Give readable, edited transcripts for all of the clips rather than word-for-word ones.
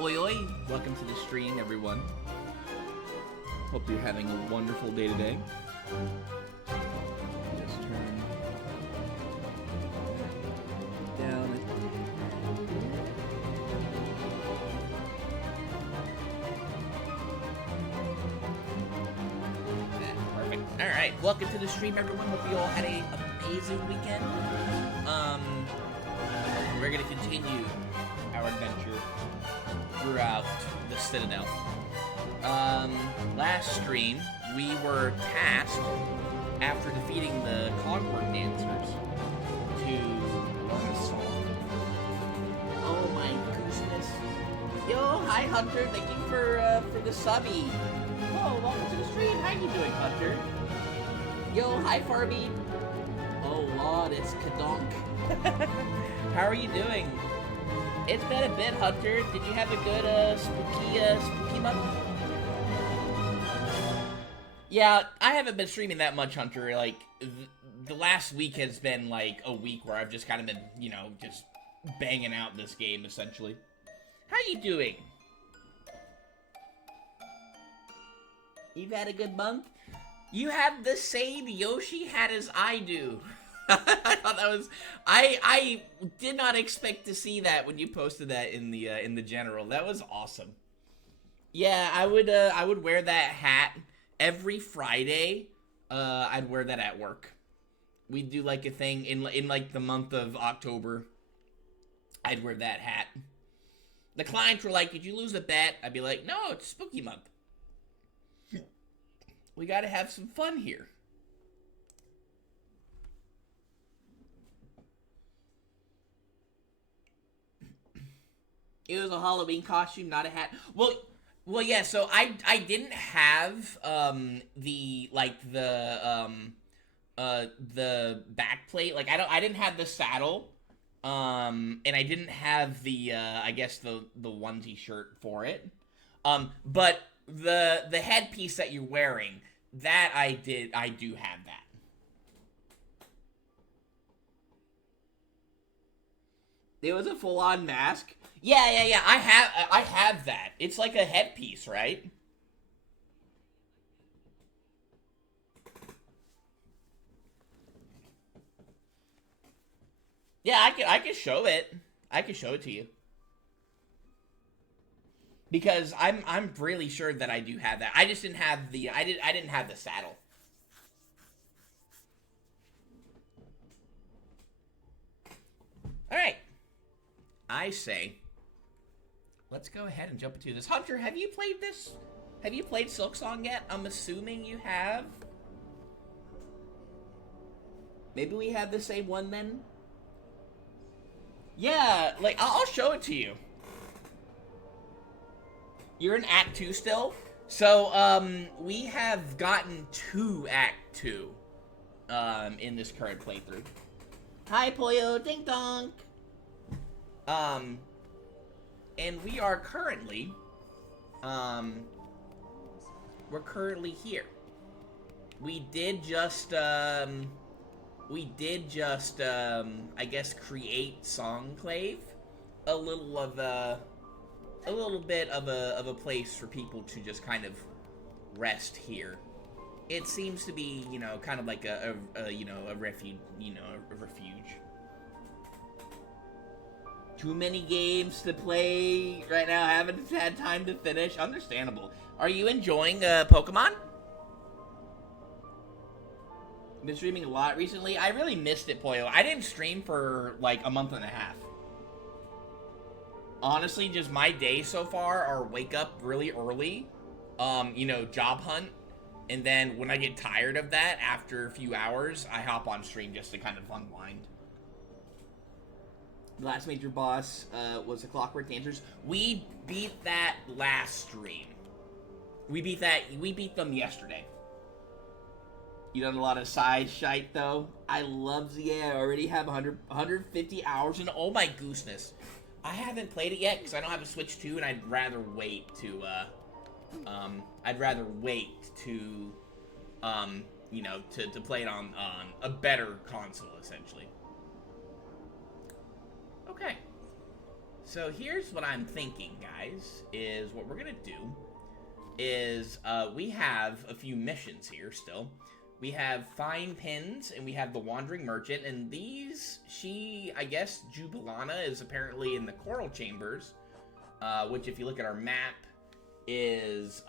Oi oi! Welcome to the stream, everyone. Hope you're having a wonderful day today. Just turn down. Perfect. Alright, welcome to the stream, everyone. Hope you all had an amazing weekend. We're gonna continue our adventure throughout the Citadel. Last stream, we were tasked, after defeating the Clockwork Dancers, to learn a song. Oh my goodness. Yo, hi Hunter, thank you for the subby. Whoa, welcome to the stream. How you doing, Hunter? Yo, hi Farby. Oh lord, it's Kadonk. How are you doing? It's been a bit, Hunter. Did you have a good, spooky month? Yeah, I haven't been streaming that much, Hunter. Like, the last week has been, like, a week where I've just kind of been, you know, just banging out this game, essentially. How you doing? You've had a good month? You have the same Yoshi hat as I do. I thought that was... I did not expect to see that when you posted that in the general. That was awesome. Yeah, I would wear that hat every Friday. I'd wear that at work. We'd do like a thing in like the month of October. I'd wear that hat. The clients were like, "Did you lose a bet?" I'd be like, "No, it's spooky month. We gotta have some fun here." It was a Halloween costume, not a hat. Well, yeah. So I didn't have the back plate. Like I didn't have the saddle, and I didn't have the I guess the onesie shirt for it. But the headpiece that you're wearing, that I do have that. It was a full-on mask. Yeah. I have that. It's like a headpiece, right? Yeah, I can show it. I can show it to you. Because I'm really sure that I do have that. I just didn't have the I didn't have the saddle. All right. I say, let's go ahead and jump into this. Hunter, have you played this? Have you played Silksong yet? I'm assuming you have. Maybe we have the same one then? Yeah, like, I'll show it to you. You're in Act 2 still? So, we have gotten to Act 2, in this current playthrough. Hi, Pollo, ding dong! And we are currently, we're currently here. We did just, I guess, create Songclave. A little bit of a place for people to just kind of rest here. It seems to be, you know, kind of like a refuge, a refuge. Too many games to play right now. I haven't had time to finish. Understandable. Are you enjoying Pokemon? Been streaming a lot recently. I really missed it, Pollo. I didn't stream for like a month and a half. Honestly, just my days so far are wake up really early, job hunt, and then when I get tired of that after a few hours, I hop on stream just to kind of unwind. The last major boss was the Clockwork Dancers. We beat that last stream. We beat them yesterday. You done a lot of side shite though. I love ZA. I already have 150 hours and oh my gooseness. I haven't played it yet because I don't have a Switch 2 and I'd rather wait to to play it on a better console essentially. Okay. So here's what I'm thinking, guys, is what we're gonna do is, we have a few missions here still. We have Fine Pins, and we have the Wandering Merchant, and these, I guess, Jubilana is apparently in the Coral Chambers, which if you look at our map, is,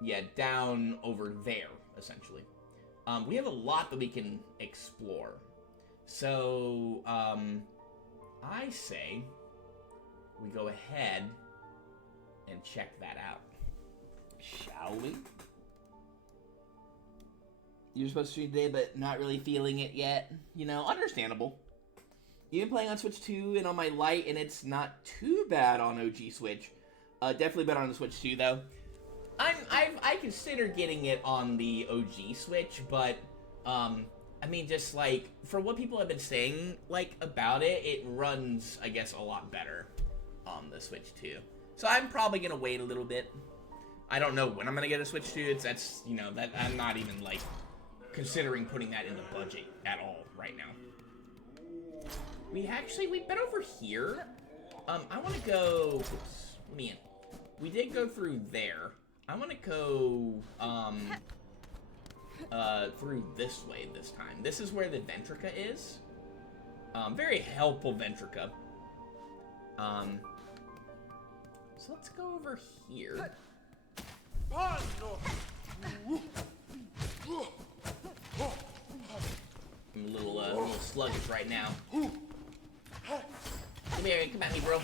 yeah, down over there, essentially. We have a lot that we can explore. So, I say we go ahead and check that out. Shall we? You're supposed to stream today, but not really feeling it yet. You know, understandable. You've been playing on Switch 2 and on my Lite, and it's not too bad on OG Switch. Definitely better on the Switch 2, though. I consider getting it on the OG Switch, but, I mean, just, like, for what people have been saying, like, about it, it runs, I guess, a lot better on the Switch 2. So I'm probably gonna wait a little bit. I don't know when I'm gonna get a Switch 2. That's, you know, that I'm not even, like, considering putting that in the budget at all right now. We've been over here. I want to go, oops, let me in. We did go through there. I want to go, through this way this time. This is where the Ventrica is. Very helpful Ventrica. So let's go over here. I'm a little sluggish right now. Come here, come at me, bro.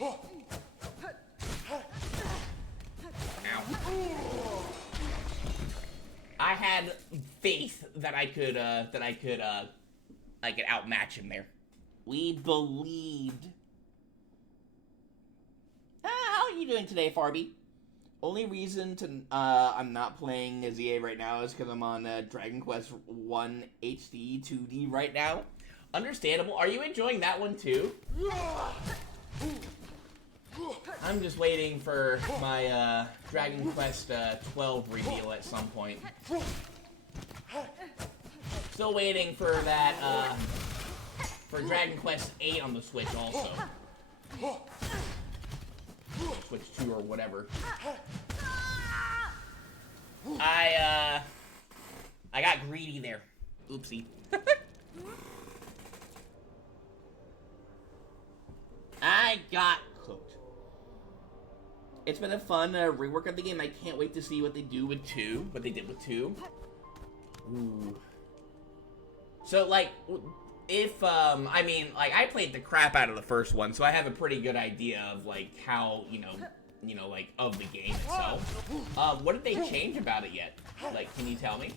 Ow. I had faith that I could outmatch him there. We believed. How are you doing today, Farby? Only reason to I'm not playing as EA right now is because I'm on Dragon Quest 1 HD 2D right now. Understandable. Are you enjoying that one too? I'm just waiting for my Dragon Quest 12 reveal at some point. Still waiting for that for Dragon Quest 8 on the Switch also. Switch 2 or whatever. I got greedy there. Oopsie. I got cooked. It's been a fun rework of the game. I can't wait to see what they do with 2. What they did with 2. Ooh. So, like, if, I mean, like, I played the crap out of the first one, so I have a pretty good idea of, like, how, you know, like, of the game itself. What did they change about it yet? Like, can you tell me?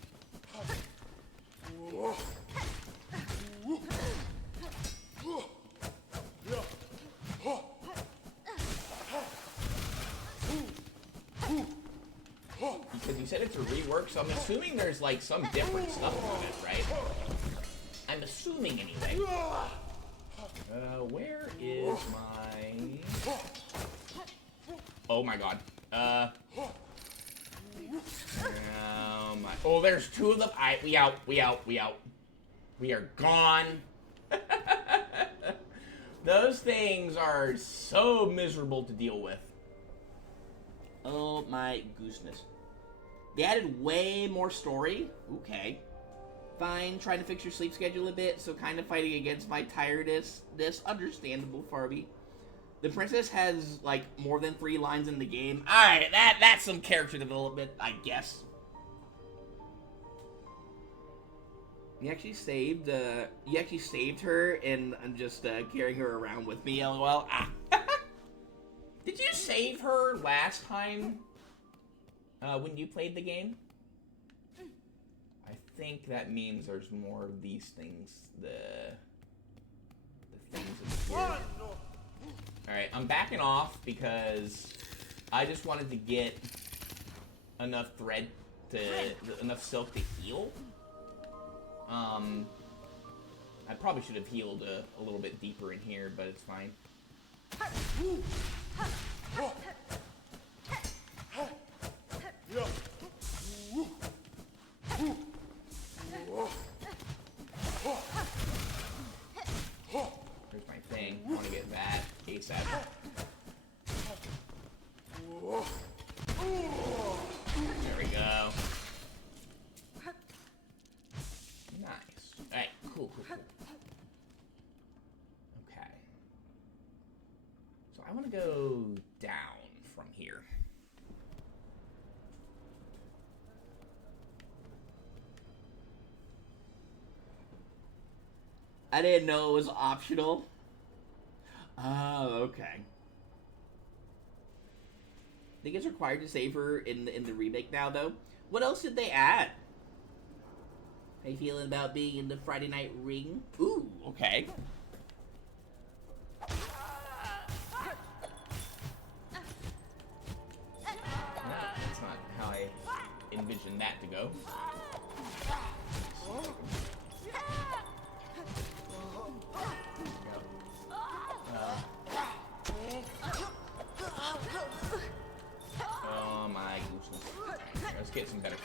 Because you said it's a rework, so I'm assuming there's, like, some different stuff on it, right? I'm assuming, anyway. Where is my... Oh my god. Oh my... Oh, there's 2 of them. We out. We are gone. Those things are so miserable to deal with. Oh my gooseness. They added way more story. Okay. Fine, trying to fix your sleep schedule a bit, so kind of fighting against my tiredness. This understandable, Farby. The princess has, like, more than 3 lines in the game. Alright, that's some character development, I guess. You actually saved her, and I'm just, carrying her around with me, lol. Ah. Did you save her last time, when you played the game? I think that means there's more of these things, the things in here. Alright, I'm backing off because I just wanted to get enough thread enough silk to heal. I probably should have healed a little bit deeper in here, but it's fine. go down from here. I didn't know it was optional. Oh, okay. I think it's required to save her in the remake now, though. What else did they add? How you feeling about being in the Friday Night Ring? Ooh, okay. That's not how I envisioned that to go. Oh my goodness. Let's get some better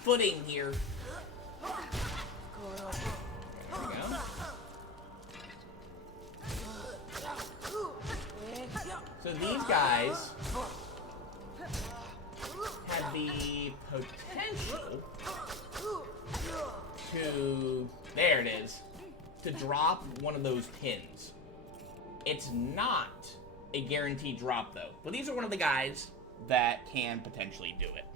footing here. There we go. So these guys have the potential to, there it is, to drop one of those pins. It's not a guaranteed drop though, but these are one of the guys that can potentially do it.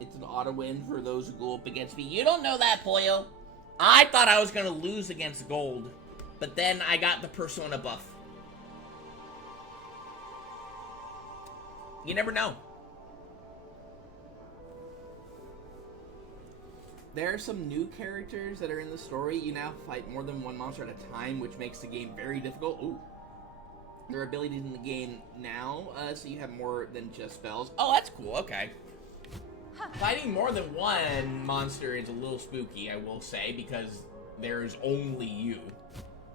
It's an auto win for those who go up against me. You don't know that, Pollo. I thought I was going to lose against Gold, but then I got the Persona buff. You never know. There are some new characters that are in the story. You now fight more than one monster at a time, which makes the game very difficult. Ooh. There are abilities in the game now, so you have more than just spells. Oh, that's cool. Okay. Fighting more than one monster is a little spooky, I will say, because there's only you.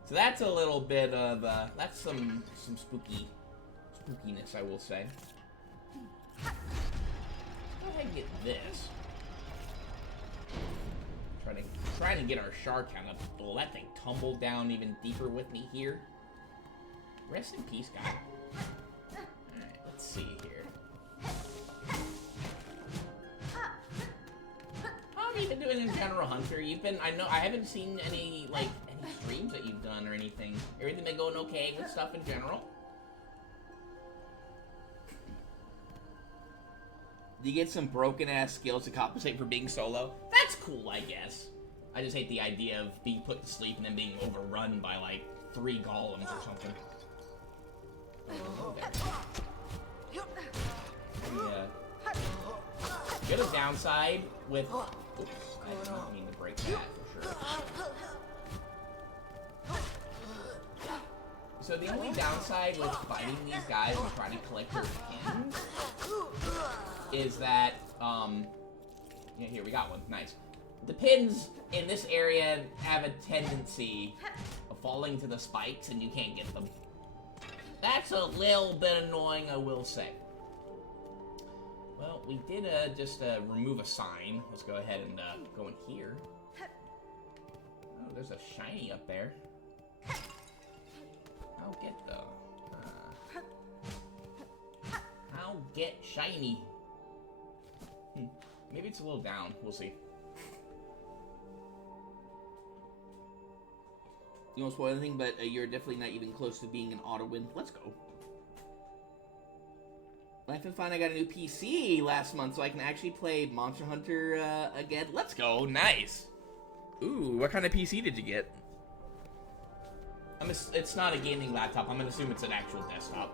So that's a little bit of, that's some spookiness, I will say. Let's go ahead and get this. Trying to get our shark count up. Oh, that thing tumbled down even deeper with me here. Rest in peace, guy. Alright, let's see here. How have you been doing in general, Hunter? I haven't seen any streams that you've done or anything. Everything been going okay with stuff in general? Do you get some broken-ass skills to compensate for being solo? That's cool, I guess. I just hate the idea of being put to sleep and then being overrun by, like, 3 golems or something. Oh, okay. Yeah. The other downside with... Oops, I did not mean to break that, for sure. So the only downside with fighting these guys and trying to collect their pins is that, yeah, here, we got one. Nice. The pins in this area have a tendency of falling to the spikes, and you can't get them. That's a little bit annoying, I will say. Well, we did just remove a sign. Let's go ahead and go in here. Oh, there's a shiny up there. I'll get the... I'll get shiny. Maybe it's a little down. We'll see. You won't spoil anything, but you're definitely not even close to being an auto win. Let's go. Life and Fun, I got a new PC last month, so I can actually play Monster Hunter again. Let's go. Nice. Ooh, what kind of PC did you get? It's not a gaming laptop. I'm going to assume it's an actual desktop.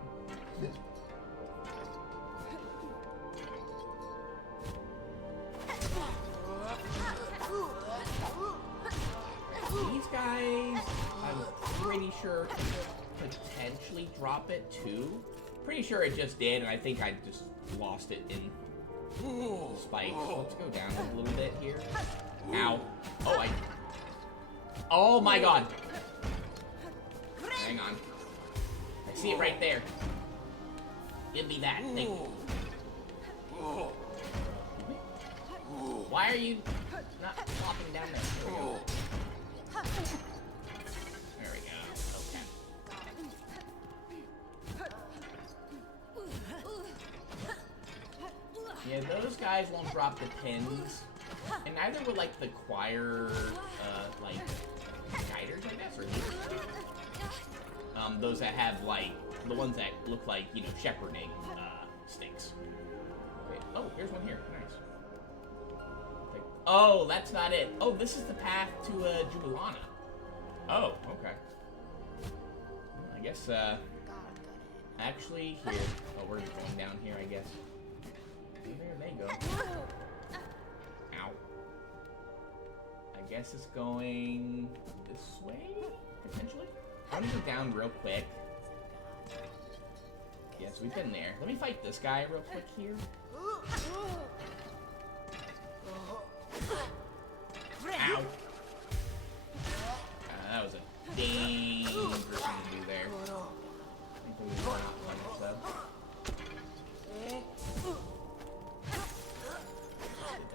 These guys, I'm pretty sure could potentially drop it too. Pretty sure it just did, and I think I just lost it in spikes. Let's go down a little bit here. Ow. Oh my god. Hang on. I see it right there. Give me that thing. Why are you not flopping down there? There we go. There we go. Okay. Yeah, those guys won't drop the pins. And neither will, like, the choir, like, guiders. berries, I guess, or those that have, like, the ones that look like, you know, shepherding, sticks. Wait, oh, here's one here. Nice. Okay. Oh, that's not it. Oh, this is the path to, Jubilana. Oh, okay. Well, I guess, actually, here. Oh, we're just going down here, I guess. There they go. Ow. I guess it's going this way, potentially? I'm gonna go down real quick. Yes, we've been there. Let me fight this guy real quick here. Ow. That was a dangerous thing to do there.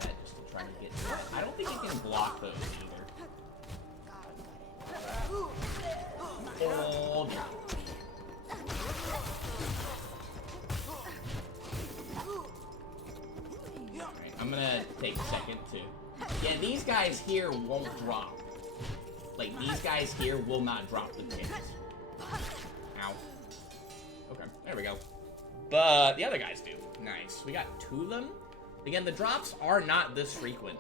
That just to try to get. I don't think you can block those either. Oh, no. Alright, I'm gonna take a second to. Yeah, these guys here won't drop. Like, these guys here will not drop the pins. Ow. Okay, there we go. But the other guys do. Nice. We got 2 of them. Again, the drops are not this frequent.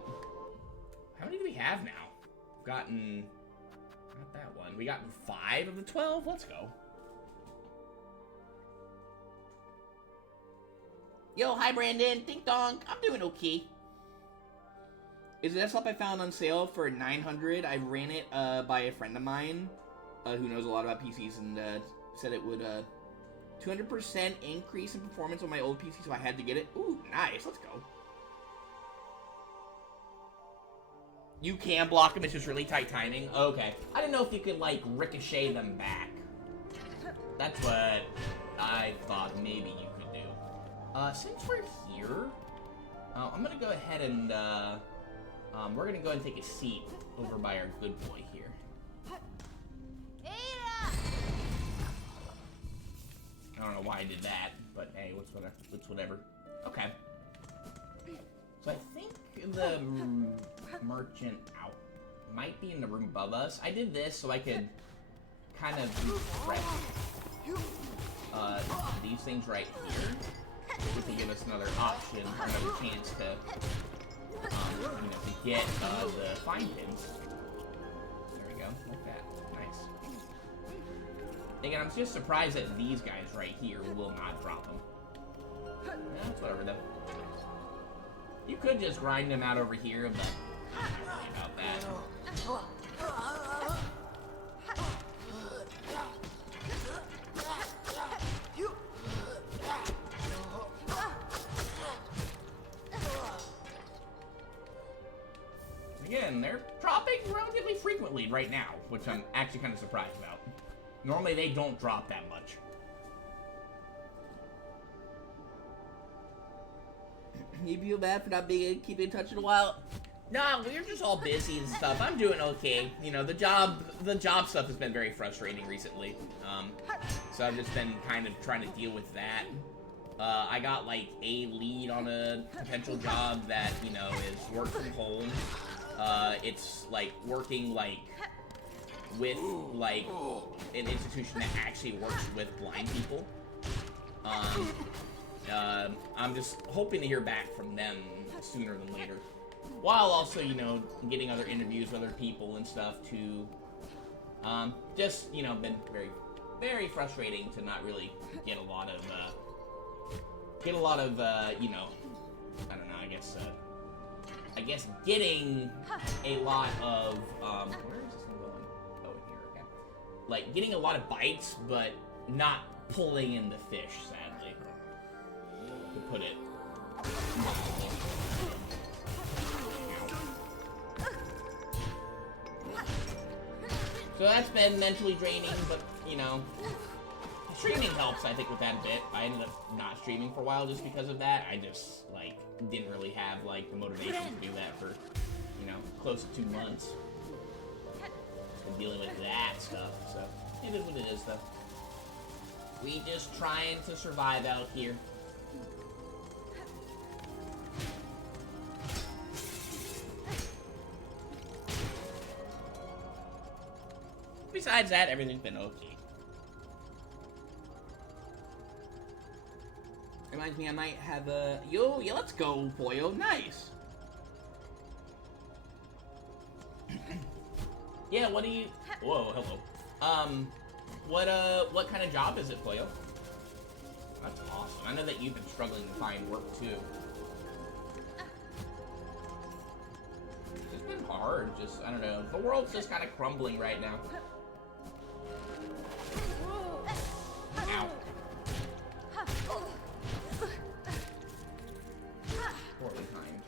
How many do we have now? We've gotten... Not that one. We got 5 of the 12? Let's go. Yo, hi Brandon. Ding dong. I'm doing okay. Is the desktop I found on sale for $900? I ran it by a friend of mine who knows a lot about PCs and said it would 200% increase in performance on my old PC, so I had to get it. Ooh, nice. Let's go. You can block them. It's just really tight timing. Okay. I didn't know if you could, like, ricochet them back. That's what I thought maybe you could do. Since we're here, I'm gonna go ahead and, we're gonna go ahead and take a seat over by our good boy here. I don't know why I did that, but hey, what's whatever. Okay. So I think the merchant out might be in the room above us. I did this so I could kind of prep these things right here, which will give us another option, another chance to, you know, to get the fine pins. There we go, like that. Nice. Again, I'm just surprised that these guys right here will not drop them. That's whatever though. You could just grind them out over here, but I'm not really about that. Again, they're dropping relatively frequently right now, which I'm actually kind of surprised about. Normally, they don't drop that much. You feel bad for not being able to keep in touch in a while? Nah, we're just all busy and stuff. I'm doing okay. You know, the job stuff has been very frustrating recently. So I've just been kind of trying to deal with that. I got, like, a lead on a potential job that, you know, is work from home. It's, like, working, like, with, like, an institution that actually works with blind people. I'm just hoping to hear back from them sooner than later. While also, you know, getting other interviews with other people and stuff to, just, you know, been very, very frustrating to not really get a lot of, you know, I don't know, I guess getting a lot of, where is this one going? Oh, here, okay. Like, getting a lot of bites, but not pulling in the fish, sadly. To put it. So that's been mentally draining, but, you know, streaming helps, I think, with that a bit. I ended up not streaming for a while just because of that. I just, like, didn't really have, like, the motivation to do that for, you know, close to 2 months. Been dealing with that stuff, so it is what it is, though. We just trying to survive out here. besides that, everything's been okay. Reminds me, I might have a... Yo, yeah, let's go, Pollo. Nice. Yeah, what do you... Whoa, hello. What kind of job is it, Pollo? That's awesome. I know that you've been struggling to find work, too. It's been hard, just, I don't know. The world's just kind of crumbling right now. Ow. Poorly timed.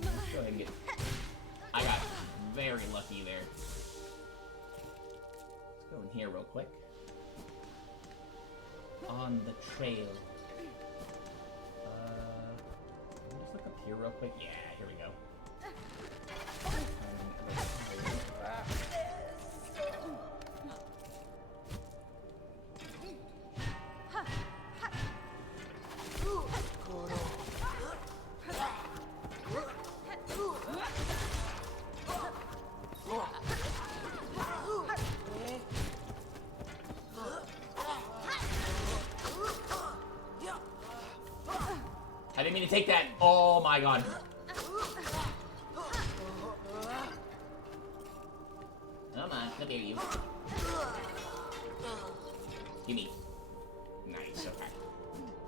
Let's go ahead and get... I got very lucky there. Let's go in here real quick. On the trail. Just look up here real quick. Yeah, here we go. I didn't mean to take that. Oh my god. Come on, look at you. Gimme. Nice, okay.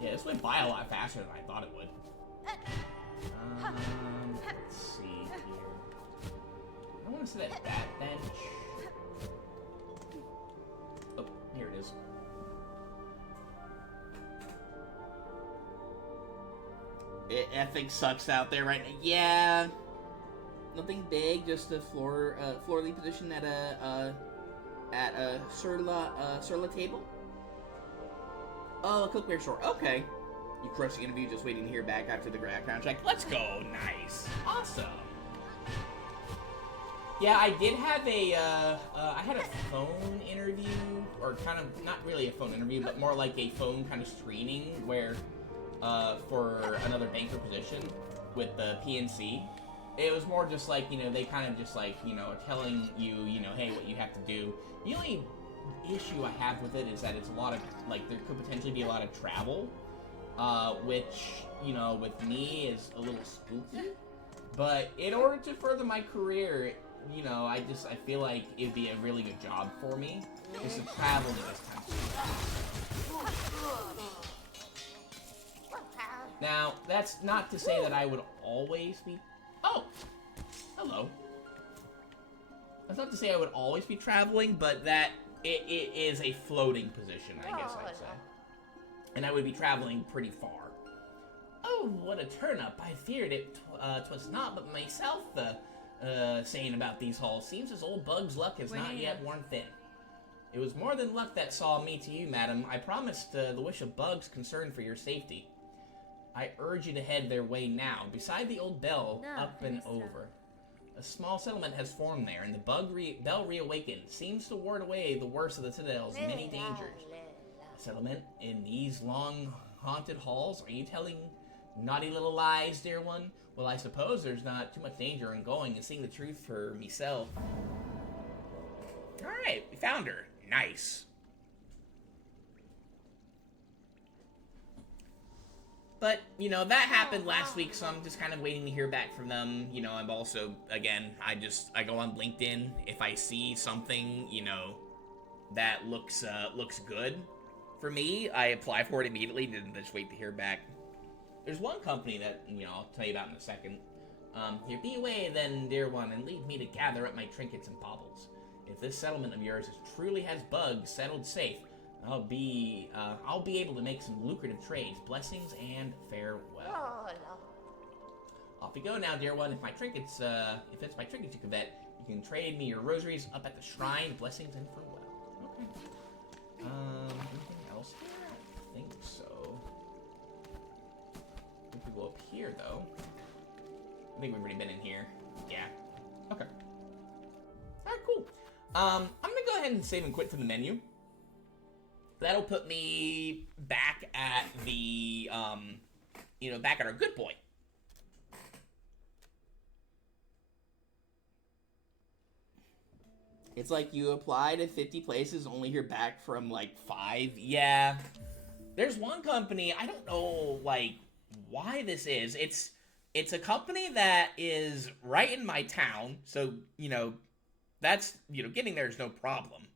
Yeah, this went by a lot faster than I thought it would. Let's see here. I want to sit at that bench. Oh, here it is. Effing sucks out there right now. Yeah. Nothing big, just a floor lead position at a Surla table. Oh, a cookware store. Okay. You crushed the interview, just waiting to hear back after the background check. Let's go. Nice. Awesome. Yeah, I did have I had a phone interview, or kind of, not really a phone interview, but more like a phone kind of screening where, for another banker position with the PNC. It was more just like, you know, they kind of just like, you know, telling you, you know, hey, what you have to do. The only issue I have with it is that it's a lot of, like, there could potentially be a lot of travel, which, you know, with me is a little spooky. But in order to further my career, you know, I feel like it'd be a really good job for me, is to travel to this kind of stuff. Now, that's not to say that I would always be... Oh! Hello. That's not to say I would always be traveling, but that it is a floating position, I guess I'd say. And I would be traveling pretty far. Oh, what a turn-up. I feared it 'twas not but myself, saying about these halls. Seems as old Bug's luck has not yet worn thin. It was more than luck that saw me to you, madam. I promised the wish of Bug's concern for your safety. I urge you to head their way now, beside the old bell, up and over. A small settlement has formed there, and the bell reawakened seems to ward away the worst of the Citadel's many dangers. A settlement in these long haunted halls? Are you telling naughty little lies, dear one? Well, I suppose there's not too much danger in going and seeing the truth for myself. Alright, we found her. Nice. But, you know, that happened last week, so I'm just kind of waiting to hear back from them. You know, I'm also, again, I go on LinkedIn. If I see something, you know, that looks good for me, I apply for it immediately and just wait to hear back. There's one company that, you know, I'll tell you about in a second. Here, be away then, dear one, and leave me to gather up my trinkets and baubles. If this settlement of yours truly has Bugs settled safe, I'll be able to make some lucrative trades. Blessings and farewell. Off you go now, dear one. If it's my trinkets you covet, you can trade me your rosaries up at the shrine. Blessings and farewell. Okay. Anything else here? I think so. I think we go up here, though. I think we've already been in here. Yeah. Okay. Alright, cool. I'm gonna go ahead and save and quit to the menu. That'll put me back at the, you know, back at our good boy. It's like you apply to 50 places, only hear back from like 5. Yeah. There's one company, I don't know like why this is. It's a company that is right in my town, so that's getting there is no problem.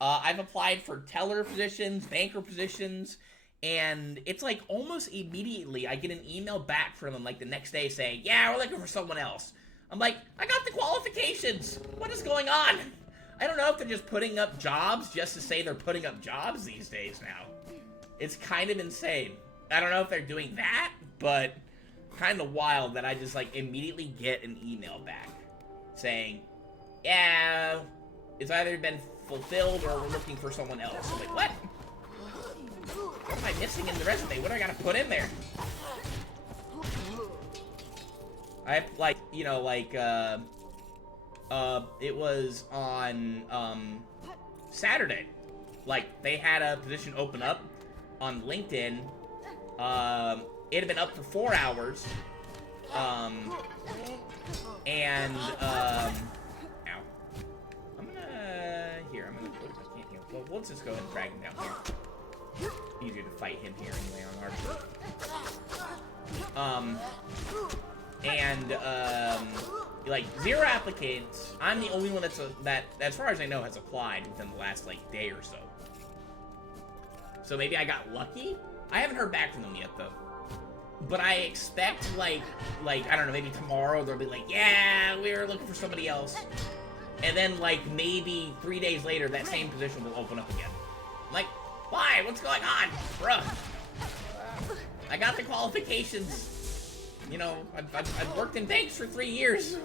I've applied for teller positions, banker positions, and it's like almost immediately I get an email back from them like the next day saying, yeah, we're looking for someone else. I'm like, I got the qualifications. What is going on? I don't know if they're just putting up jobs just to say they're putting up jobs these days now. It's kind of insane. I don't know if they're doing that, but kind of wild that I just like immediately get an email back saying, yeah, it's either been fulfilled or we're looking for someone else. I'm like, what? What am I missing in the resume? What do I gotta put in there? I like, it was on Saturday. Like they had a position open up on LinkedIn. It had been up for 4 hours. Ow. I can't heal. Well, let's just go ahead and drag him down here. Easier to fight him here anyway on our like 0 applicants. I'm the only one that, as far as I know, has applied within the last like day or so. So maybe I got lucky. I haven't heard back from them yet though. But I expect like I don't know, maybe tomorrow they'll be like, yeah, we're looking for somebody else. And then like maybe 3 days later that same position will open up again. I'm like, why? What's going on? Bruh. I got the qualifications. I've worked in banks for 3 years.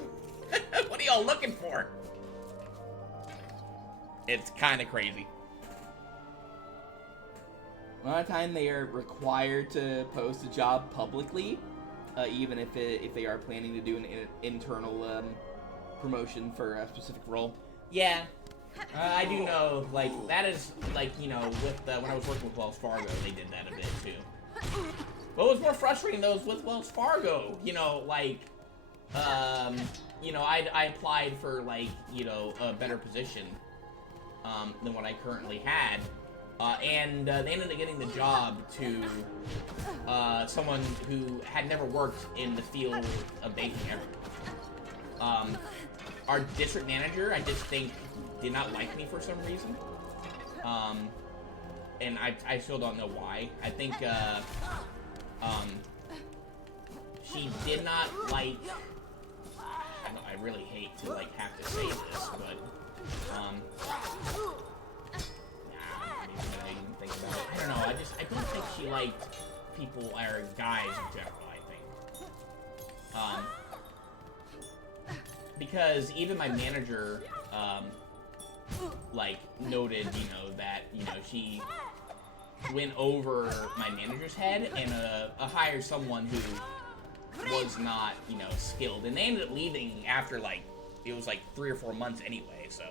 What are y'all looking for? It's kind of crazy. A lot of time they are required to post a job publicly, even if they are planning to do an internal promotion for a specific role. Yeah, I do know. Like that is like with when I was working with Wells Fargo, they did that a bit too. What was more frustrating though is with Wells Fargo. I applied for like a better position than what I currently had. And they ended up getting the job to someone who had never worked in the field of banking ever. Our district manager, I just think, did not like me for some reason. And I still don't know why. I think she did not like... I really hate to like have to say this, but... I don't know, I don't think she liked people, or guys in general, I think. Because even my manager, noted, that, she went over my manager's head and hired someone who was not, skilled. And they ended up leaving after, it was 3 or 4 months anyway, so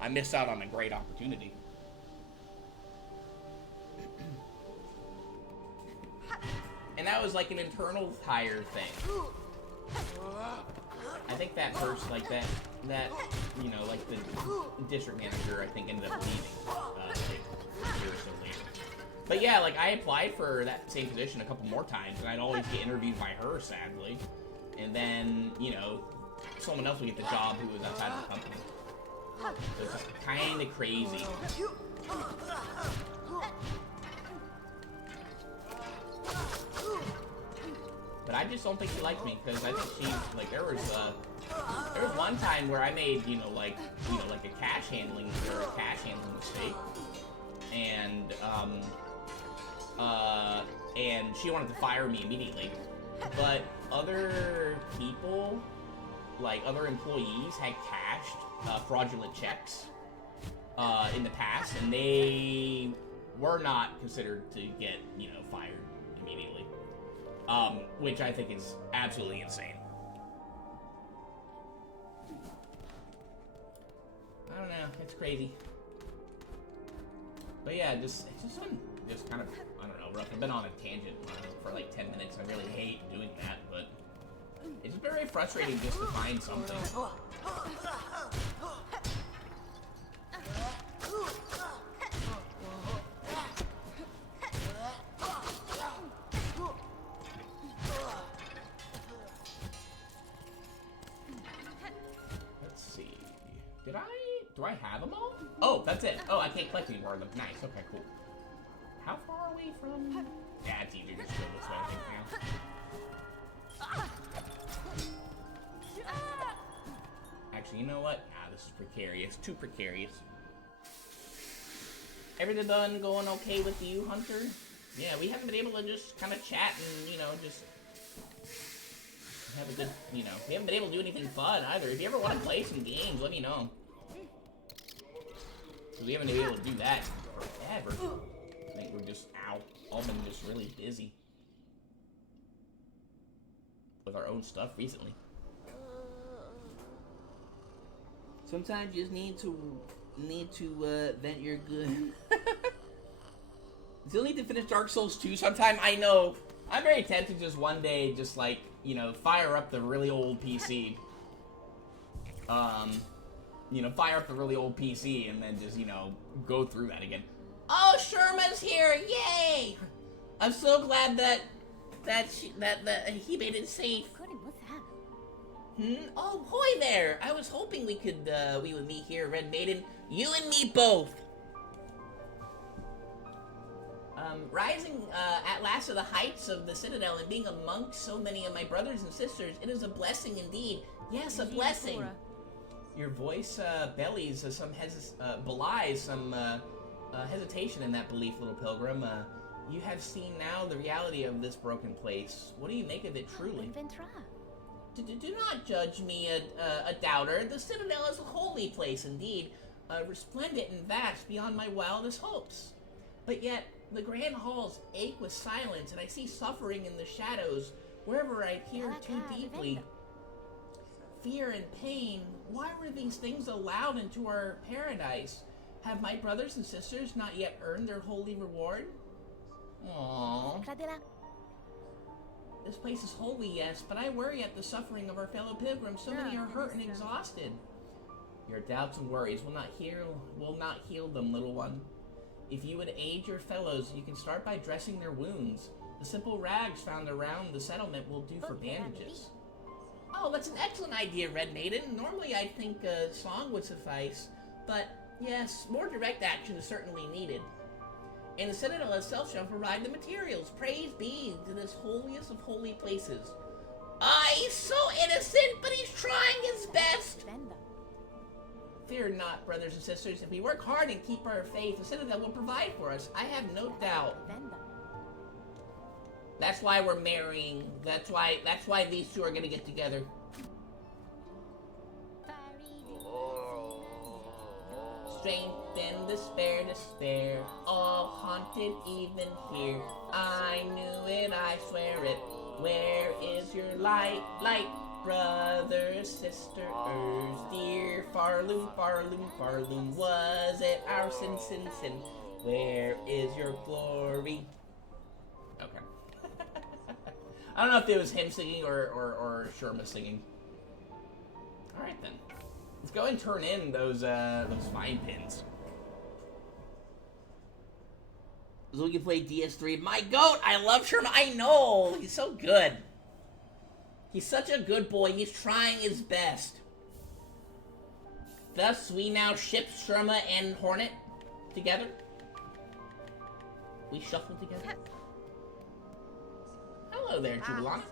I missed out on a great opportunity. And that was like an internal hire thing. I think that person, the district manager, I think ended up leaving, a year or so later. But yeah, I applied for that same position a couple more times, and I'd always get interviewed by her, sadly. And then, someone else would get the job who was outside of the company. So it's just kind of crazy. But I just don't think she liked me, because I think she, there was one time where I made, a cash handling mistake. And she wanted to fire me immediately. But other people, other employees had cashed fraudulent checks in the past, and they were not considered to get, fired immediately. Which I think is absolutely insane. I don't know, it's crazy. But yeah, just kind of, I don't know, rough. I've been on a tangent for 10 minutes. I really hate doing that, but it's very frustrating just to find something. Do I have them all? Oh, that's it. Oh, I can't collect any more of them. Nice. Okay, cool. How far are we from... Yeah, it's easier to just go this way, I think, now. Actually, you know what? Nah, this is precarious. Too precarious. Everything done going okay with you, Hunter? Yeah, we haven't been able to just kind of chat and, you know, just have a good, you know, we haven't been able to do anything fun either. If you ever want to play some games, let me know. Because we haven't been able to do that forever. I think we're just all been just really busy with our own stuff recently. Sometimes you just need to vent your good. Still need to finish Dark Souls 2 sometime. I know. I'm very tempted just one day, just like, you know, fire up the really old PC. You know, fire up the really old PC and then just, you know, go through that again. Oh, Sherma's here! Yay! I'm so glad that he made it safe. Oh, hoy there! I was hoping we would meet here, Red Maiden. You and me both! Rising at last to the heights of the Citadel and being amongst so many of my brothers and sisters, it is a blessing indeed. Yes, a blessing. Your voice belies belies some hesitation in that belief, little pilgrim. You have seen now the reality of this broken place. What do you make of it truly? Do not judge me a doubter. The Citadel is a holy place indeed, resplendent and vast beyond my wildest hopes. But yet, the grand halls ache with silence, and I see suffering in the shadows wherever I peer too deeply. Fear and pain, why were these things allowed into our paradise? Have my brothers and sisters not yet earned their holy reward? Aww. This place is holy, yes, but I worry at the suffering of our fellow pilgrims. So many are hurt and exhausted. Your doubts and worries will not heal them, little one. If you would aid your fellows, you can start by dressing their wounds. The simple rags found around the settlement will do for bandages. Oh, that's an excellent idea, Red Maiden. Normally I'd think a song would suffice, but yes, more direct action is certainly needed. And the Citadel itself shall provide the materials. Praise be to this holiest of holy places. He's so innocent, but he's trying his best. Fear not, brothers and sisters. If we work hard and keep our faith, the Citadel will provide for us. I have no doubt. That's why we're marrying. That's why these two are gonna get together. Strength and despair, all haunted even here. I knew it, I swear it. Where is your light, brothers, sisters, dear Farloom, was it our sin? Where is your glory? Okay. I don't know if it was him singing or Sherma singing. Alright then. Let's go and turn in those vine pins. So we can play DS3. My goat! I love Sherma. I know! He's so good. He's such a good boy. He's trying his best. Thus, we now ship Sherma and Hornet together. We shuffle together. Hello there, Jubilana.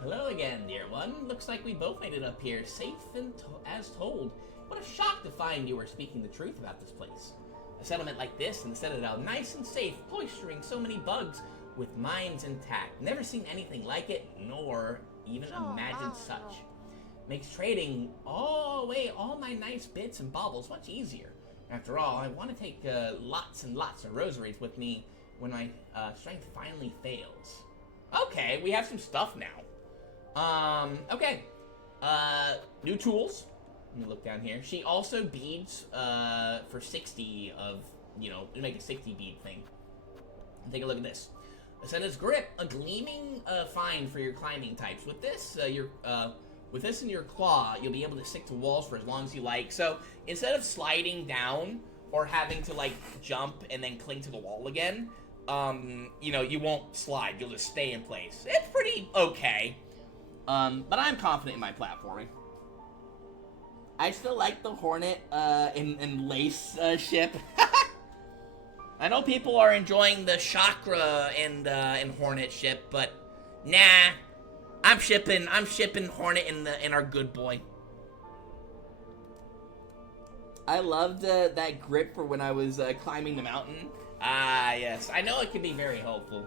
Hello again, dear one. Looks like we both made it up here, safe and as told. What a shock to find you were speaking the truth about this place. A settlement like this in the Citadel, nice and safe, cloistering so many bugs with minds intact. Never seen anything like it, nor even imagined such. Makes trading all my nice bits and baubles much easier. After all, I want to take lots and lots of rosaries with me when my strength finally fails. Okay, we have some stuff now. Okay. New tools. Let me look down here. She also beads, for 60 of, you know, to make a 60 bead thing. Take a look at this. Ascendant's Grip, a gleaming, find for your climbing types. With this, with this in your claw, you'll be able to stick to walls for as long as you like. So, instead of sliding down, or having to, like, jump and then cling to the wall again, you know, you won't slide. You'll just stay in place. It's pretty okay. But I'm confident in my platforming. I still like the Hornet and Lace ship. I know people are enjoying the Chakra and Hornet ship, but nah, I'm shipping Hornet and our good boy. I loved that grip for when I was climbing the mountain. Ah, yes, I know it can be very helpful.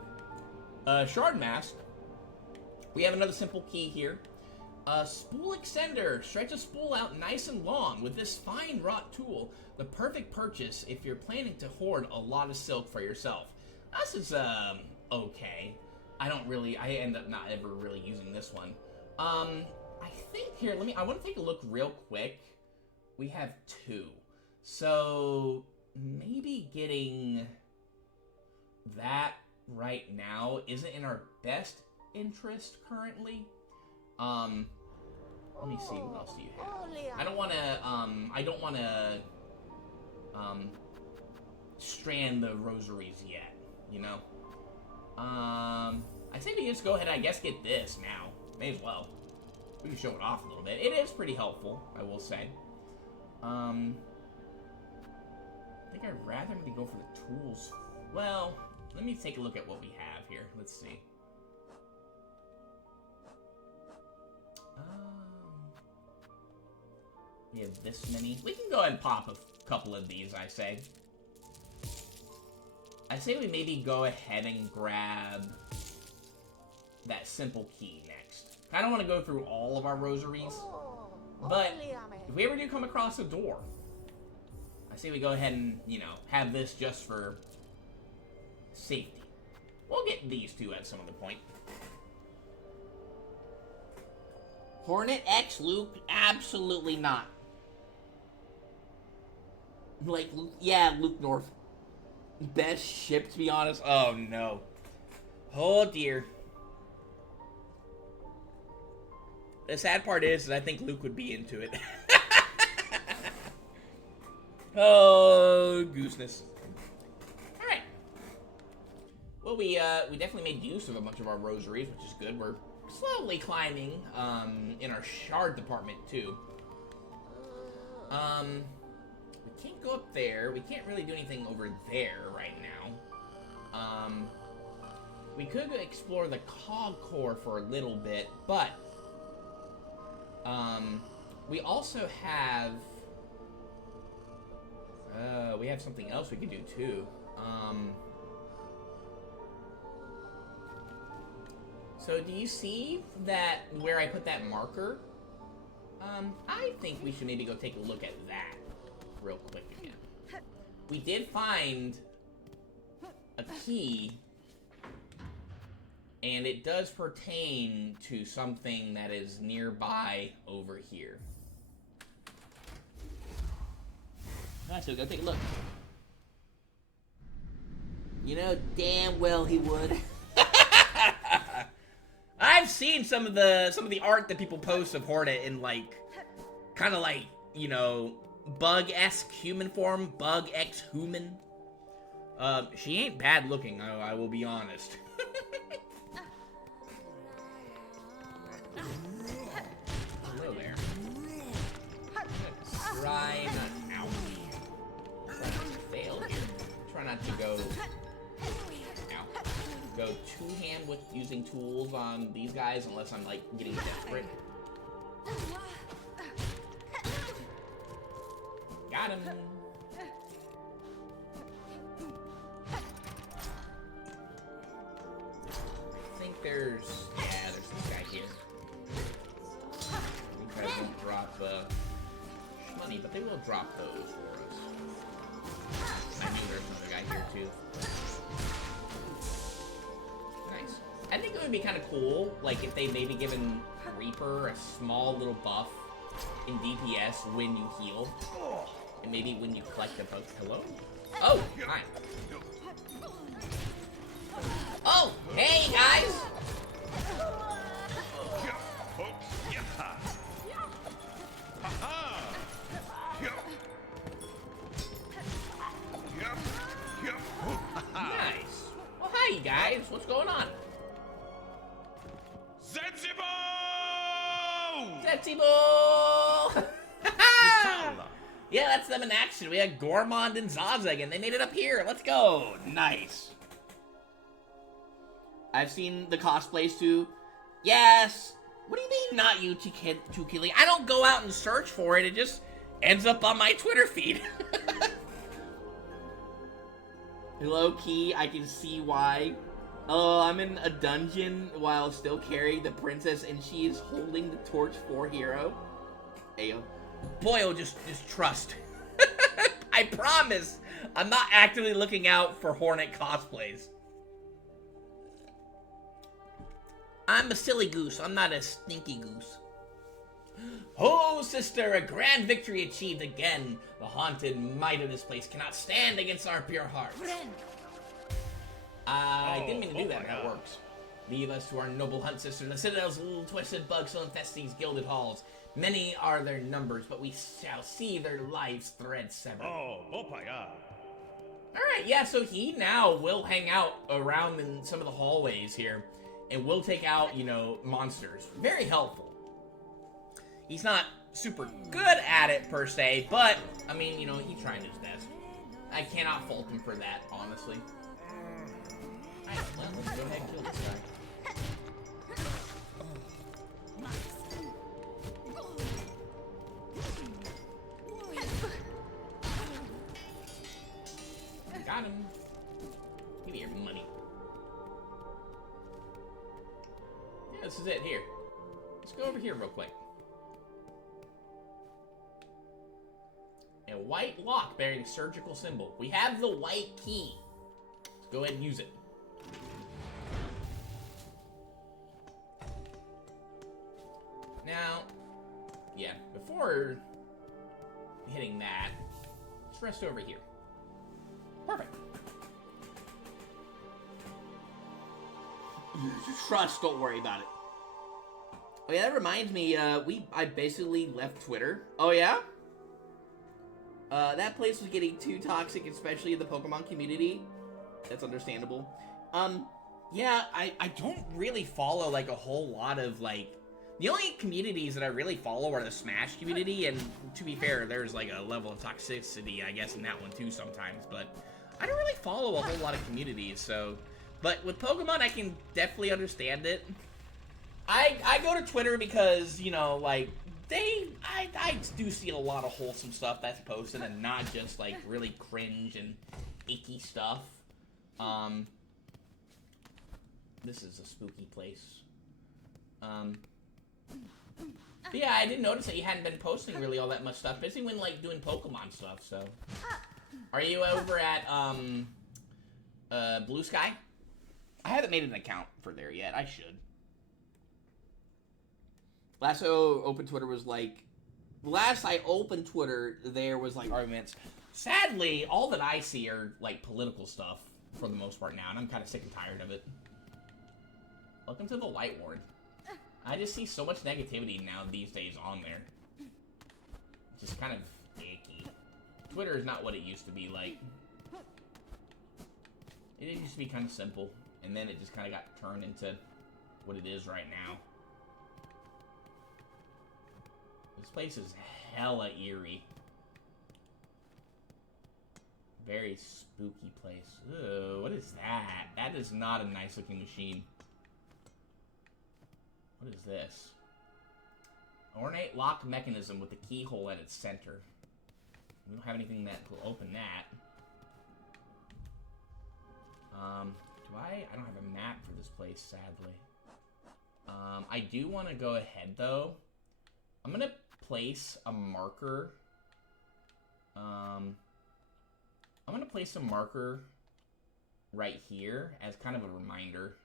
Shard mask. We have another simple key here. Spool extender. Stretch a spool out nice and long with this fine wrought tool. The perfect purchase if you're planning to hoard a lot of silk for yourself. This is, okay. I end up not ever really using this one. I think here, I want to take a look real quick. We have 2. So, maybe getting that right now isn't in our best interest currently. Let me see, what else do you have? I don't wanna, strand the rosaries yet, you know? I think we can just go ahead and I guess get this now. May as well. We can show it off a little bit. It is pretty helpful, I will say. I think I'd rather maybe go for the tools. Well, let me take a look at what we have here. Let's see. We have this many. We can go ahead and pop a couple of these, I say. I say we maybe go ahead and grab that simple key next. I don't want to go through all of our rosaries, but if we ever do come across a door, I say we go ahead and, you know, have this just for safety. We'll get these 2 at some other point. Hornet X Luke? Absolutely not. Like, yeah, Luke North. Best ship, to be honest. Oh, no. Oh, dear. The sad part is I think Luke would be into it. Oh, gooseness. Alright. Well, we definitely made use of a bunch of our rosaries, which is good. We're slowly climbing, in our shard department, too. We can't go up there. We can't really do anything over there right now. We could explore the cog core for a little bit, but we also have we have something else we could do too. So do you see that where I put that marker? I think we should maybe go take a look at that real quick again. We did find a key, and it does pertain to something that is nearby over here. Alright, so go take a look. You know damn well he would. I've seen some of the art that people post of Hornet in like, kind of like, you know, bug-esque human form, bug ex-human. She ain't bad looking, I will be honest. Hello there. Try not, ow. Try not to fail here. Try not to go, ow. Go two-hand with using tools on these guys unless I'm like getting desperate. Got him. I think there's this guy here. These guys won't drop money, but they will drop those for us. I knew there's another guy here too. Nice. I think it would be kind of cool, like if they maybe given Reaper a small little buff in DPS when you heal, and maybe when you collect a poke. Hello? Oh, hi. Oh, hey guys! Nice. Well, hi guys. What's going on? Zetsubo! Yeah, that's them in action. We had Gormand and Zazig, and they made it up here. Let's go. Nice. I've seen the cosplays too. Yes. What do you mean not you, Tukili? I don't go out and search for it. It just ends up on my Twitter feed. Low key, I can see why. Oh, I'm in a dungeon while still carrying the princess, and she is holding the torch for Hero. Ayo. Boyo, just trust. I promise, I'm not actively looking out for Hornet cosplays. I'm a silly goose. I'm not a stinky goose. Oh, sister, a grand victory achieved again. The haunted might of this place cannot stand against our pure hearts. I didn't mean to do that, but that works. Leave us to our noble hunt, sister. The Citadel's little twisted bugs will infest these gilded halls. Many are their numbers, but we shall see their lives thread severed. Alright, yeah, so he now will hang out around in some of the hallways here, and will take out, you know, monsters. Very helpful. He's not super good at it, per se, but, I mean, you know, he tried his best. I cannot fault him for that, honestly. Alright, well, let's go ahead and kill this guy. Got him. Give me your money. Yeah, this is it. Here. Let's go over here real quick. A white lock bearing surgical symbol. We have the white key. Let's go ahead and use it. Now, yeah, before hitting that, let's rest over here. Perfect. Trust, don't worry about it. Oh yeah, that reminds me, I basically left Twitter. Oh yeah? That place was getting too toxic, especially in the Pokemon community. That's understandable. Yeah, I don't really follow, like, a whole lot of, like... The only communities that I really follow are the Smash community, and to be fair, there's, like, a level of toxicity, I guess, in that one, too, sometimes, but... I don't really follow a whole lot of communities, so... But with Pokemon, I can definitely understand it. I go to Twitter because, you know, like, I do see a lot of wholesome stuff that's posted and not just, like, really cringe and icky stuff. This is a spooky place. But yeah, I didn't notice that you hadn't been posting really all that much stuff. Busy when, like, doing Pokemon stuff, so... Are you over at, Blue Sky? I haven't made an account for there yet. I should. Last I opened Twitter was like... Last I opened Twitter, there was, like, arguments. Sadly, all that I see are, like, political stuff, for the most part now, and I'm kind of sick and tired of it. Welcome to the Light Ward. I just see so much negativity now these days on there. Just kind of icky. Twitter is not what it used to be like. It used to be kind of simple, and then it just kind of got turned into what it is right now. This place is hella eerie. Very spooky place. Ugh, what is that? That is not a nice looking machine. What is this? Ornate lock mechanism with the keyhole at its center. We don't have anything that will open that. I don't have a map for this place, sadly. I do want to go ahead, though. I'm going to place a marker. I'm going to place a marker right here as kind of a reminder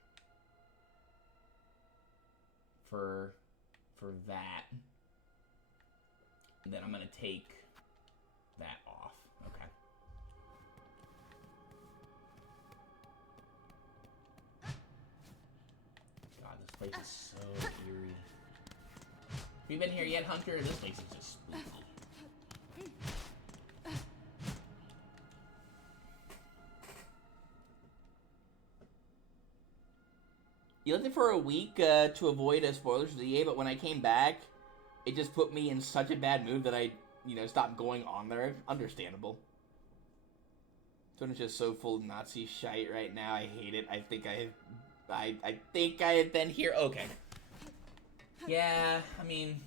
for that. And then I'm going to take that off. Okay. God, this place is so eerie. Have you been here yet, Hunter? This place is just spooky. You left it for a week to avoid spoilers for the EA, but when I came back, it just put me in such a bad mood that I you know, stop going on there. Understandable. Twitter's just so full of Nazi shite right now. I hate it. I think I have been here. Okay. Yeah, I mean,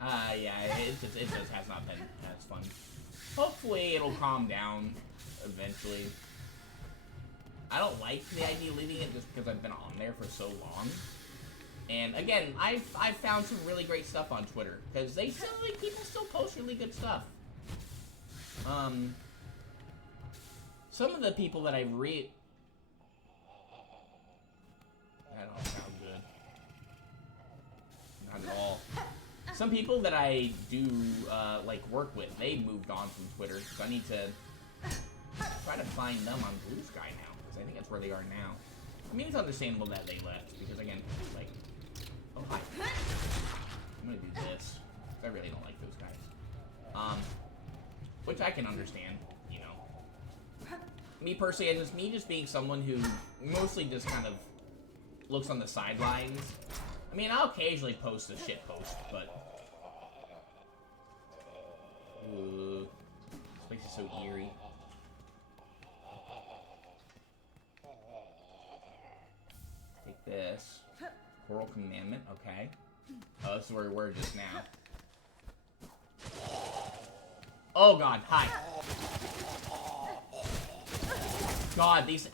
yeah, it just has not been as fun. Hopefully it'll calm down eventually. I don't like the idea of leaving it just because I've been on there for so long. And again, I've found some really great stuff on Twitter because people still post really good stuff. Some of the people that I that don't sound good. Not at all. Some people that I do like work with, they moved on from Twitter, so I need to try to find them on Blue Sky now because I think that's where they are now. I mean, it's understandable that they left because again, like, oh hi, I'm gonna do this. I really don't like those guys. Which I can understand, you know. Me personally, it's just me being someone who mostly just kind of looks on the sidelines. I mean, I'll occasionally post a shit post, but this place is so eerie. Take this. Oral commandment, okay. Oh, this is where we were just now. Oh god, hi. God, these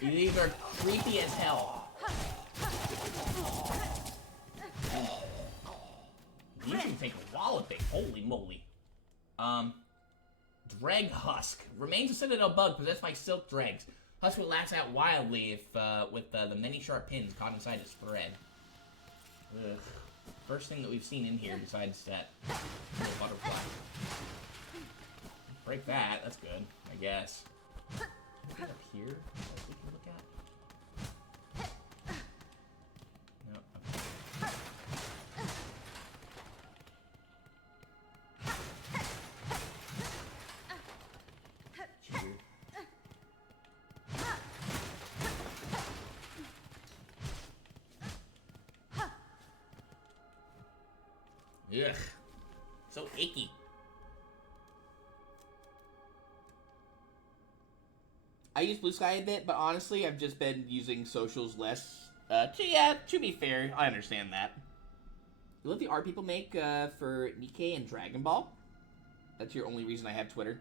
these are creepy as hell. These can take a walloping. Holy moly. Dreg Husk. Remains a Citadel bug possessed by silk dregs. Husk will lash out wildly if with the many sharp pins caught inside its thread. Ugh. First thing that we've seen in here besides that little butterfly. Break that. That's good, I guess. Up here that we can look at? No. Okay. Ugh. So icky. I use Blue Sky a bit, but honestly, I've just been using socials less. To be fair, I understand that. You love the art people make for Nikkei and Dragon Ball? That's your only reason I have Twitter.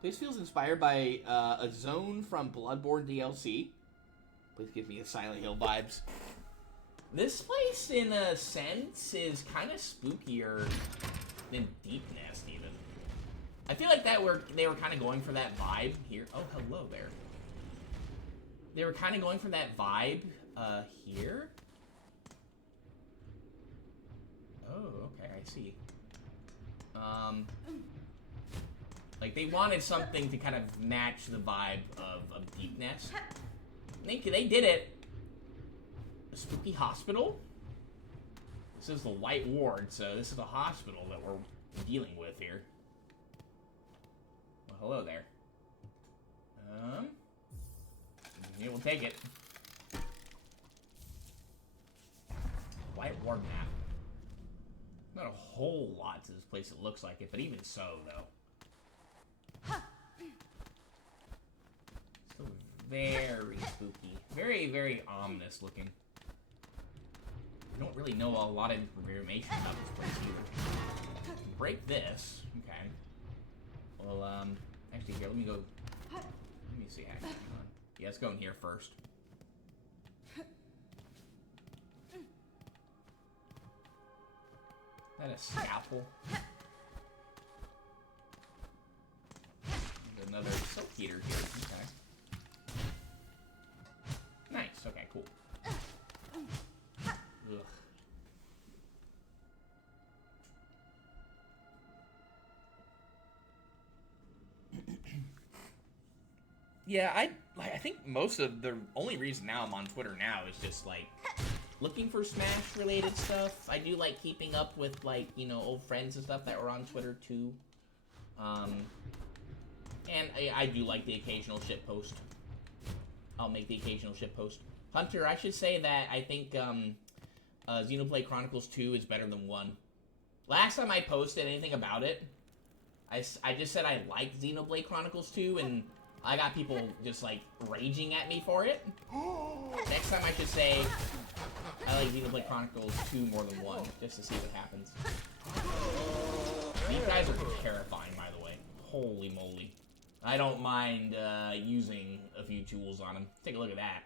Place feels inspired by a zone from Bloodborne DLC. Place gives me the Silent Hill vibes. This place, in a sense, is kind of spookier than Deep Nest, even. I feel like they were kind of going for that vibe here. Oh, hello there. They were kind of going for that vibe here. Oh, okay, I see. Like they wanted something to kind of match the vibe of Deep Nest. They did it. A spooky hospital. This is the White Ward, so this is the hospital that we're dealing with here. Well, hello there. Yeah, we'll take it. White Ward map. Not a whole lot to this place, it looks like it, but even so, though. Still very spooky. Very, very ominous looking. I don't really know a lot of information about this place either. Break this. Okay. Well, actually, here, let me go. Let me see, actually. Hang on. Yeah, let's go in here first. Is that a scalpel? There's another silk heater here. Okay. Nice. Okay, cool. Ugh. Yeah, I think most of the only reason now I'm on Twitter now is just like looking for Smash related stuff. I do like keeping up with like, you know, old friends and stuff that were on Twitter too. And I do like the occasional shitpost. I'll make the occasional shitpost. Hunter, I should say that I think Xenoblade Chronicles 2 is better than 1. Last time I posted anything about it, I just said I liked Xenoblade Chronicles 2, and I got people just, like, raging at me for it. Next time I should say I like Xenoblade Chronicles 2 more than 1, just to see what happens. These guys are terrifying, by the way. Holy moly. I don't mind using a few tools on them. Take a look at that.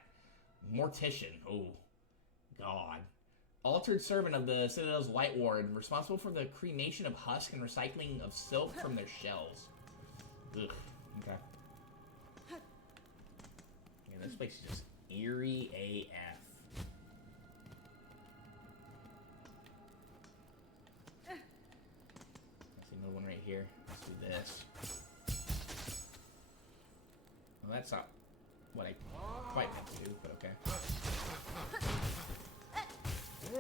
Mortician. Oh, God. Altered servant of the Citadel's White Ward, responsible for the cremation of husk and recycling of silk from their shells. Ugh. Okay. Yeah, this place is just eerie AF. I see another one right here. Let's do this. Well, that's not what I quite meant to do, but okay. I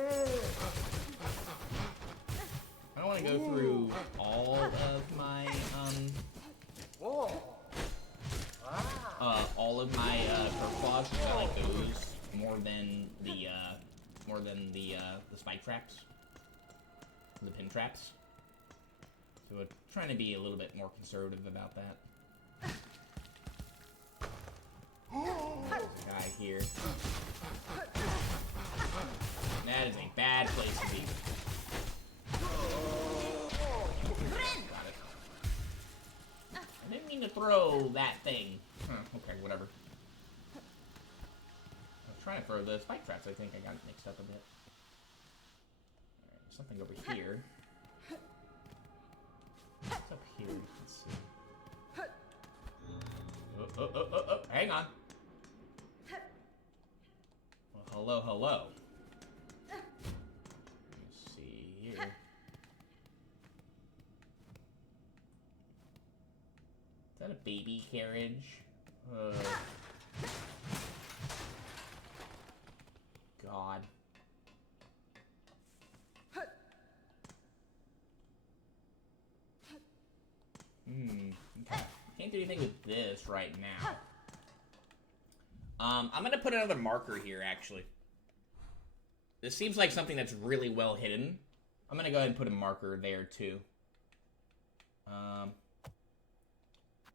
don't want to go through all of my curveballs, because I like those more than the spike traps, the pin traps. So we're trying to be a little bit more conservative about that. There's a guy here. That is a bad place to be. Got it. I didn't mean to throw that thing. Okay, whatever. I was trying to throw the spike traps. I think I got it mixed up a bit. Alright, something over here. What's up here? Let's see. Oh, hang on. Well, hello, hello. Let's see here. Is that a baby carriage? God. Okay. Can't do anything with this right now. I'm gonna put another marker here, actually. This seems like something that's really well hidden. I'm gonna go ahead and put a marker there, too.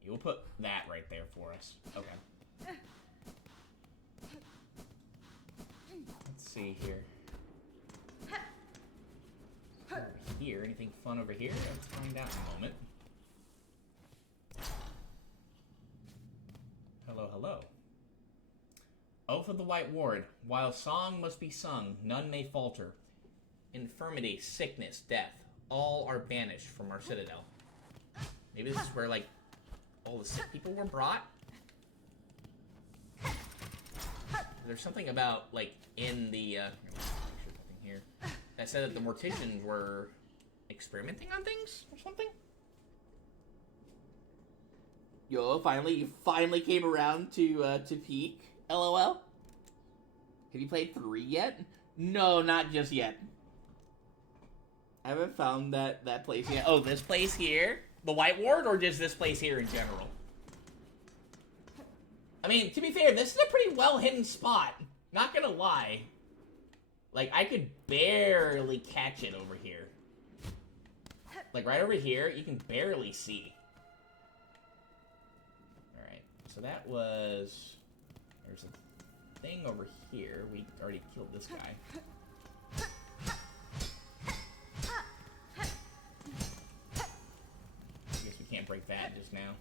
You'll put that right there for us. Okay. Let's see here. Over here, anything fun over here? Let's find out in a moment. Hello, hello. Oath of the White Ward. While song must be sung, none may falter. Infirmity, sickness, death, all are banished from our citadel. Maybe this is where, like, all the sick people were brought? There's something about, like, in the, here, that said that the morticians were experimenting on things or something? Yo, you finally came around to peak. LOL. Have you played 3 yet? No, not just yet. I haven't found that place yet. Oh, this place here? The White Ward, or just this place here in general? I mean, to be fair, this is a pretty well-hidden spot. Not gonna lie. Like, I could barely catch it over here. Like, right over here, you can barely see. Alright, so that was... There's a thing over here. We already killed this guy. I guess we can't break that just now.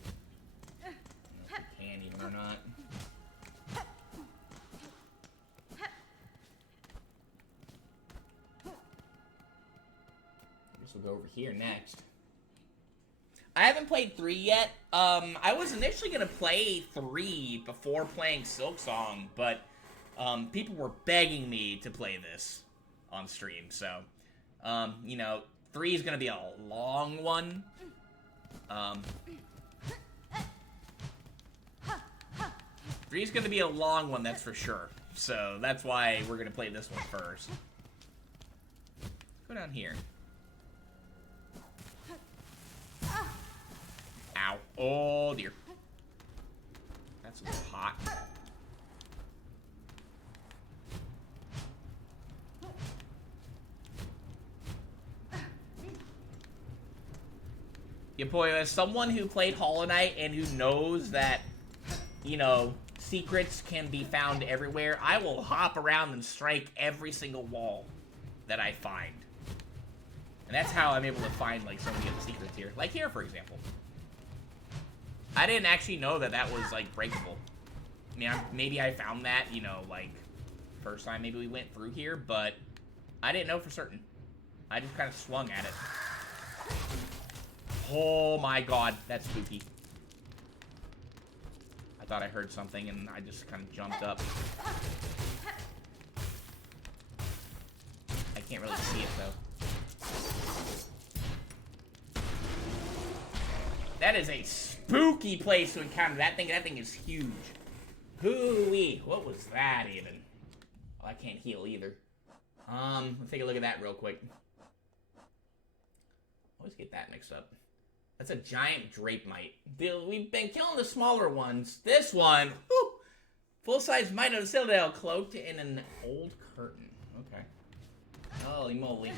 I don't know if we can even or not. I guess we'll go over here next. I haven't played 3 yet. I was initially gonna play 3 before playing Silksong, but people were begging me to play this on stream, so you know, 3 is gonna be a long one. 3 is gonna be a long one, that's for sure. So that's why we're gonna play this one first. Go down here. Ow. Oh, dear. That's a little hot. Yeah, boy, as someone who played Hollow Knight and who knows that, you know, secrets can be found everywhere, I will hop around and strike every single wall that I find. And that's how I'm able to find, like, so many of the secrets here. Like here, for example. I didn't actually know that that was, like, breakable. I mean, maybe I found that, you know, like, first time maybe we went through here, but I didn't know for certain. I just kind of swung at it. Oh my god, that's spooky. I thought I heard something and I just kind of jumped up. I can't really see it though. That is a spooky place to encounter. That thing is huge. Hooey, what was that even? Oh, I can't heal either. Let's take a look at that real quick. Always get that mixed up. That's a giant drape mite. We've been killing the smaller ones. This one, whew, full-size mite of the Citadel cloaked in an old curtain. Okay. Holy moly.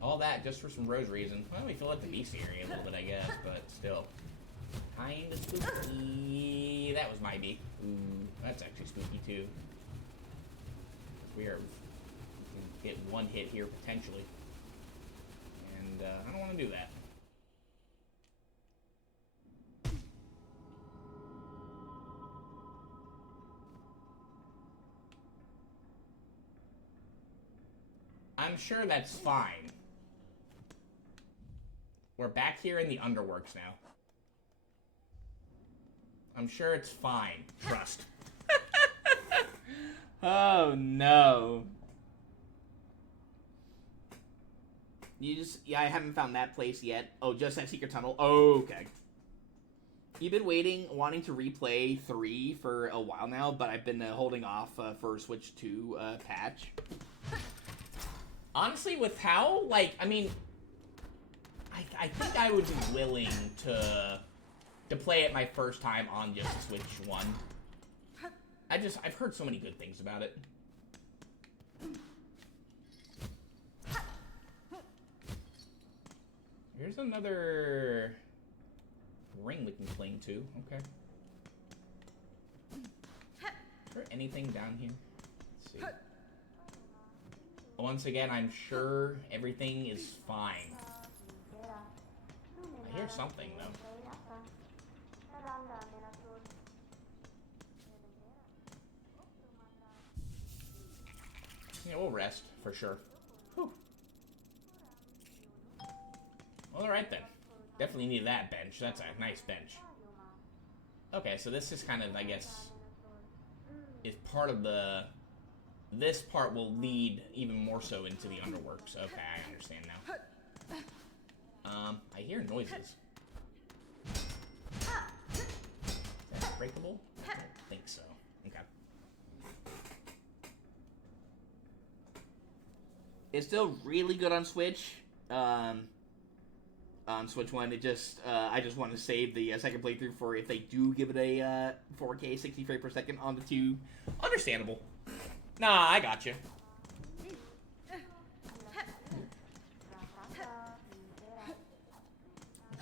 All that just for some rosaries, and well, we fill up the beast area a little bit, I guess, but still. Kinda spooky. That was my bee. Ooh, that's actually spooky too. We can get one hit here potentially. And I don't want to do that. I'm sure that's fine. We're back here in the underworks now. I'm sure it's fine. Trust. Oh, no. Yeah, I haven't found that place yet. Oh, just that secret tunnel. Okay. You've been wanting to replay 3 for a while now, but I've been holding off for Switch 2 patch. Honestly, with how, like, I mean, I think I would be willing to play it my first time on just Switch 1. I've heard so many good things about it. Here's another ring we can cling to. Okay. Is there anything down here? Let's see. Once again, I'm sure everything is fine. I hear something, though. Yeah, we'll rest, for sure. Whew. Well, alright then. Definitely need that bench. That's a nice bench. Okay, so this is kind of, I guess, is part of the... This part will lead even more so into the underworks. Okay, I understand now. I hear noises. Is that breakable? I don't think so. Okay. It's still really good on Switch. On Switch 1, it just, I just want to save the second playthrough for if they do give it a 4K 60 frames per second on the 2. Understandable. Nah, I got you.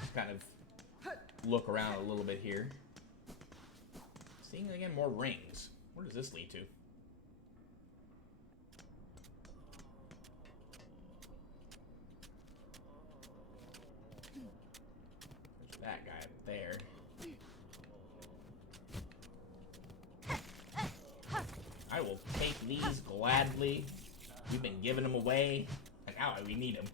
Just kind of look around a little bit here. Seeing again more rings. Where does this lead to? There's that guy up there. I will take these gladly. We've been giving them away, and now we need them.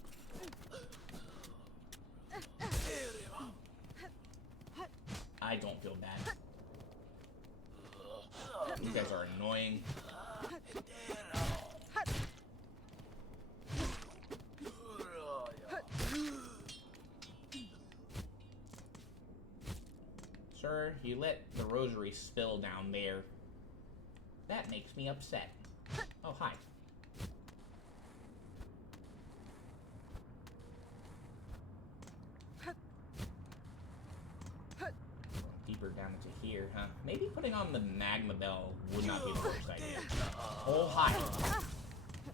I don't feel bad. You guys are annoying. Sir, you let the rosary spill down there. That makes me upset. Oh, hi. Deeper down into here, huh? Maybe putting on the magma bell would not be the worst idea. Oh, hi.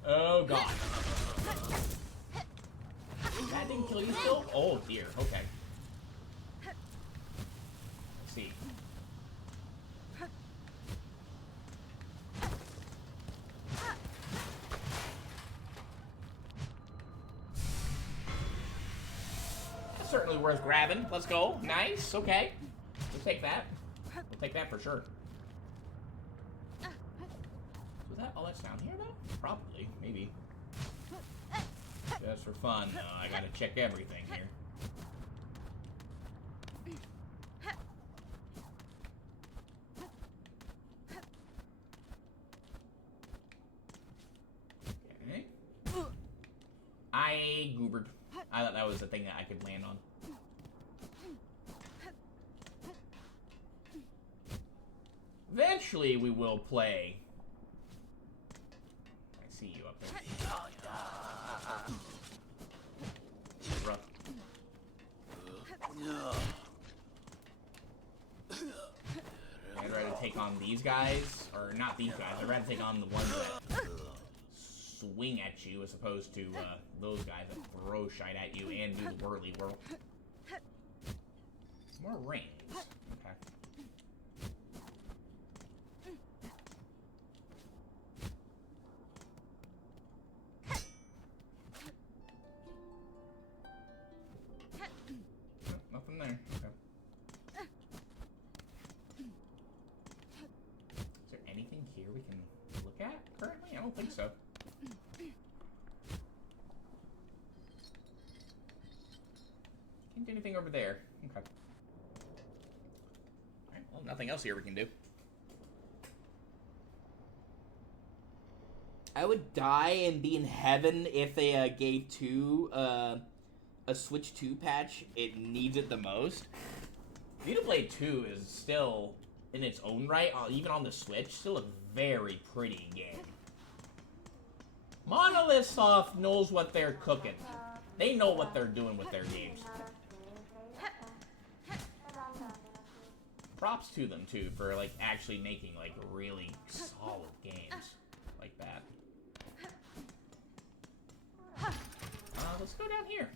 Oh, God. That didn't kill you still? Oh dear, okay. Let's see. That's certainly worth grabbing. Let's go. Nice, okay. We'll take that. We'll take that for sure. Was that all that's down here though? Probably, maybe. Just for fun, I gotta check everything here. Okay. I goobered. I thought that was the thing that I could land on. Eventually, we will play. I see you up there. Rough. I'd rather take on these guys, or not these guys. I'd rather take on the ones that swing at you as opposed to those guys that throw shite at you and do the whirly whirl. More rings. Okay. Nothing there. Okay. Is there anything here we can look at currently? I don't think so. Can't do anything over there. Okay. Alright, well, nothing else here we can do. I would die and be in heaven if they gave a Switch 2 patch. It needs it the most. Xenoblade 2 is still, in its own right, even on the Switch, still a very pretty game. Monolith Soft knows what they're cooking. They know what they're doing with their games. Props to them, too, for, like, actually making, like, really solid games like that. Let's go down here.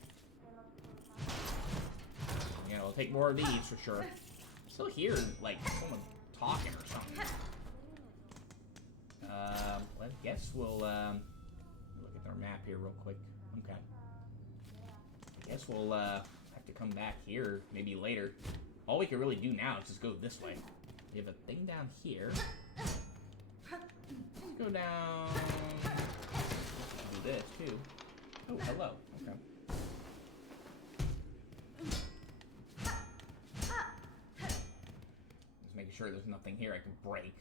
Yeah, we'll take more of these for sure. Still hear, like, someone talking or something. I guess we'll, look at our map here real quick. Okay. I guess we'll, have to come back here maybe later. All we can really do now is just go this way. We have a thing down here. Let's go down. Do this, too. Oh, hello. Okay. Just making sure there's nothing here I can break.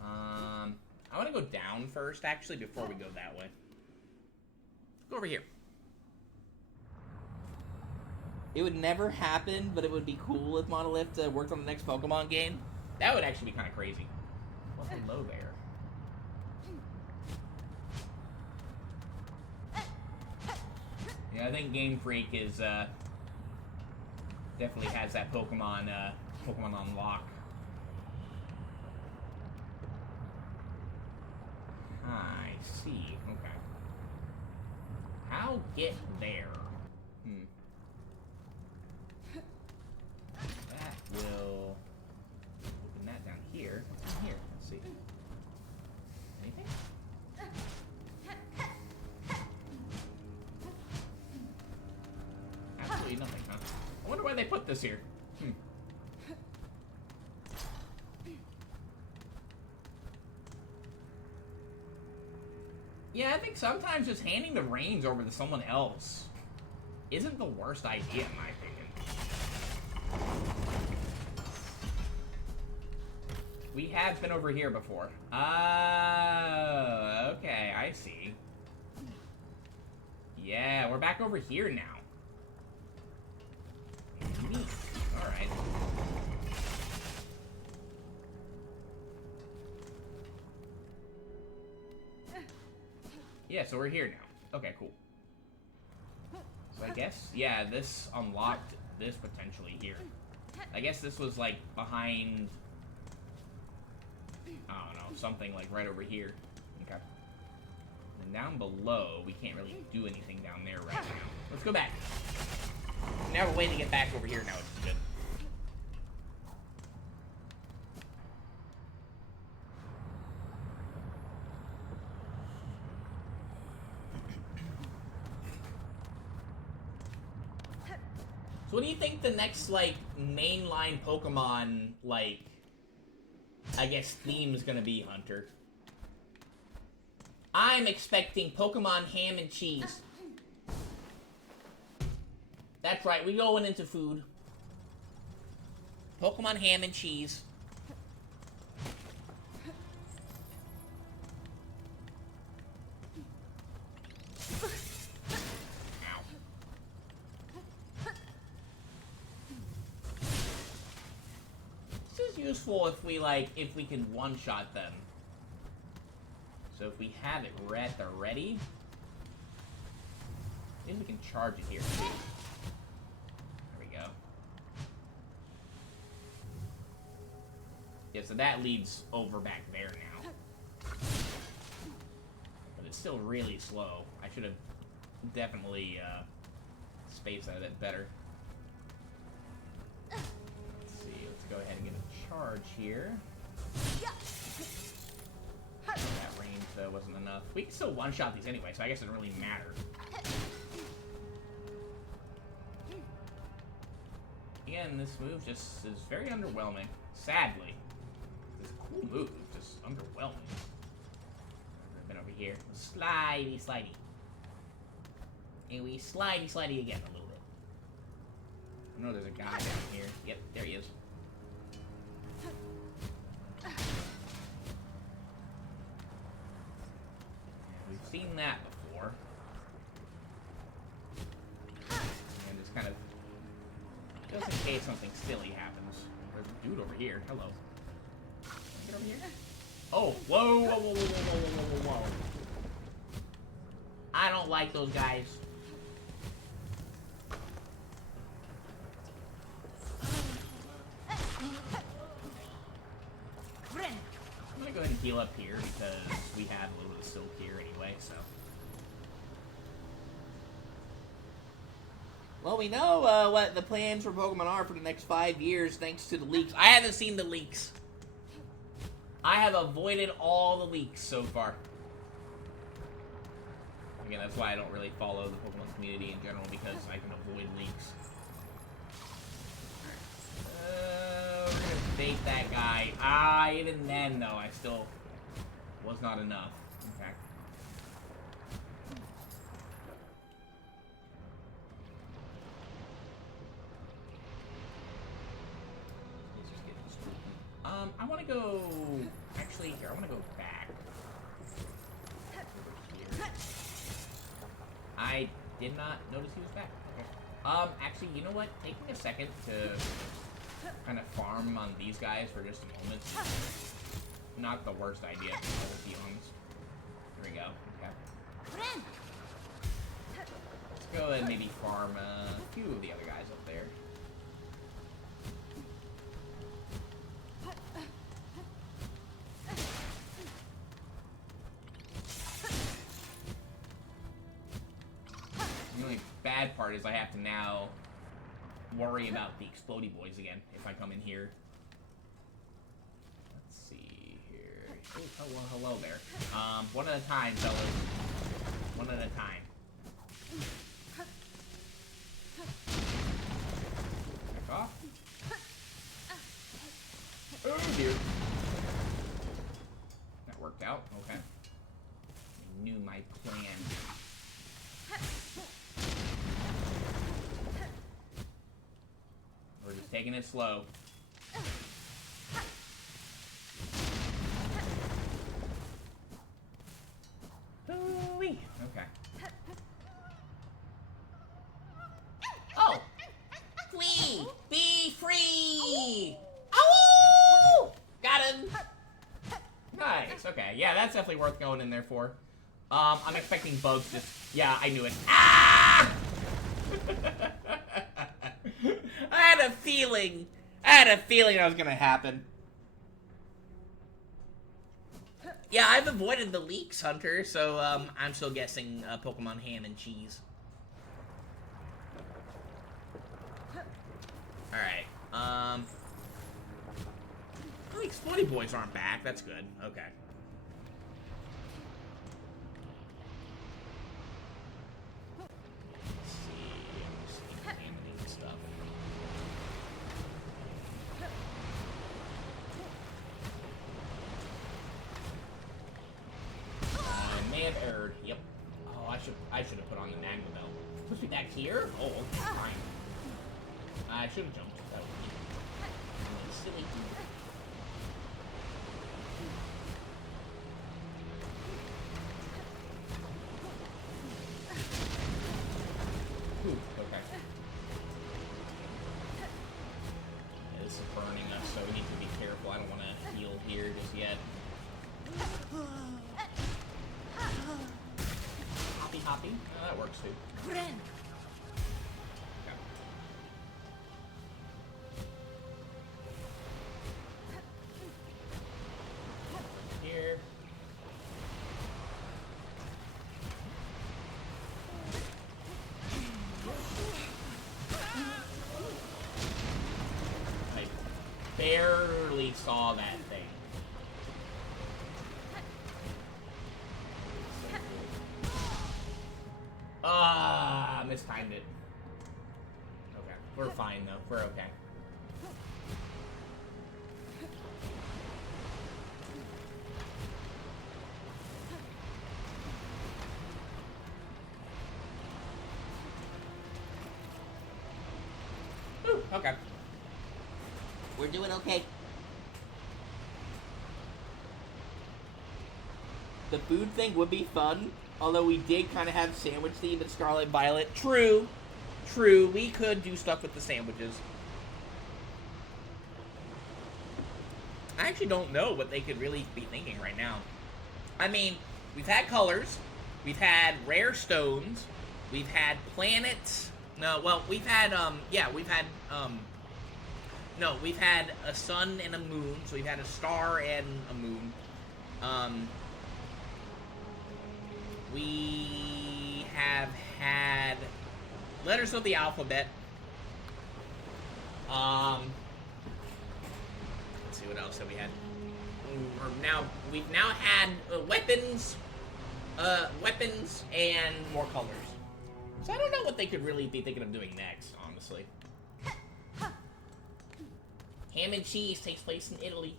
I want to go down first, actually, before we go that way. Go over here. It would never happen, but it would be cool if Monolith worked on the next Pokemon game. That would actually be kind of crazy. What's below there? Yeah, I think Game Freak is, definitely has that Pokemon on lock. I see, okay. I'll get there. That will open that down here. What's in here? Let's see. Anything? Absolutely nothing, huh? I wonder why they put this here. Yeah, I think sometimes just handing the reins over to someone else isn't the worst idea, in my opinion. We have been over here before. Okay, I see. Yeah, we're back over here now. Neat. Alright. Yeah, so we're here now. Okay, cool. So I guess, yeah, this unlocked this potentially here. I guess this was, like, behind... I don't know, something, like, right over here. Okay. And down below, we can't really do anything down there right now. Let's go back. Now we're waiting to get back over here now, which is good. So what do you think the next, like, mainline Pokemon, like, I guess, theme is gonna be, Hunter? I'm expecting Pokemon ham and cheese. That's right, we going into food. Pokemon ham and cheese. Useful if we if we can one-shot them. So if we have it at the ready, maybe we can charge it here. There we go. Yeah, so that leads over back there now. But it's still really slow. I should have definitely spaced out of it better. Go ahead and get a charge here. That range, though, wasn't enough. We can still one-shot these anyway, so I guess it doesn't really matter. Again, this move just is very underwhelming. Sadly. This cool move, just underwhelming. I've been over here. Slidey, slidey. And we slidey, slidey again a little bit. I know there's a guy down here. Yep, there he is. We've seen that before. And just kind of, just in case something silly happens. There's a dude over here. Hello. Can I get over here? Oh, whoa, whoa, whoa, whoa, whoa, whoa, whoa, whoa. I don't like those guys. I'm gonna go ahead and heal up here because we have a little bit of silk here anyway, so. Well, we know what the plans for Pokemon are for the next 5 years thanks to the leaks. I haven't seen the leaks. I have avoided all the leaks so far. Again, that's why I don't really follow the Pokemon community in general, because I can avoid leaks. We're gonna bait that guy. Even then, though, I still was not enough. In fact. Let's just get this. I want to go. Actually, here, I want to go back. Over here. I did not notice he was back. Okay. Actually, you know what? Take me a second to kind of farm on these guys for just a moment. Not the worst idea, I will be honest. Here we go. Okay. Let's go ahead and maybe farm a few of the other guys up there. The only bad part is I have to now worry about the explodey boys again if I come in here. Let's see here. Oh, well, hello there. One at a time, fellas. One at a time. Back off. Oh dear. That worked out. Okay. I knew my plan. We're just taking it slow. Ooh-wee. Okay. Oh! Flee! Be free! Ow! Got him! Nice, okay. Yeah, that's definitely worth going in there for. I'm expecting bugs to... Yeah, I knew it. Ah! I had a feeling that was gonna happen. Yeah, I've avoided the leaks, Hunter, so I'm still guessing Pokemon ham and cheese. Alright, oh, Exploding Boys aren't back. That's good. Okay. Let's see animating stuff. I may have erred. Yep. Oh, I should have put on the Magma Belt. Supposed to be back here? Oh, okay, fine. I should have jumped. That would be silly. Ooh, okay. Yeah, this is burning us, so we need to be careful. I don't want to heal here just yet. Hoppy hoppy. Oh, that works too. Okay. Here. I barely saw that thing. Ah, mistimed it. Okay, we're fine though. We're okay. Ooh, okay. We're doing okay. The food thing would be fun, although we did kind of have sandwich theme at Scarlet Violet. True. True, we could do stuff with the sandwiches. I actually don't know what they could really be thinking right now. I mean, we've had colors, we've had rare stones, we've had planets. No, well, we've had, no, we've had a sun and a moon, so we've had a star and a moon. We have had letters of the alphabet. Let's see what else have we had. We've now had weapons and more colors. So I don't know what they could really be thinking of doing next, honestly. Ham and Cheese takes place in Italy.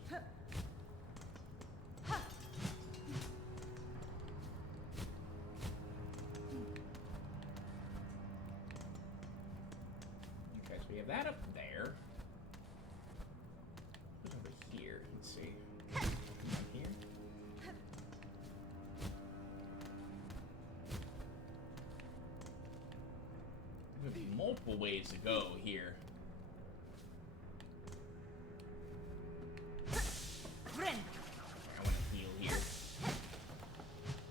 Okay, so we have that up there. What's over here? Let's see. Down here. There's gonna be multiple ways to go here. I want to heal here.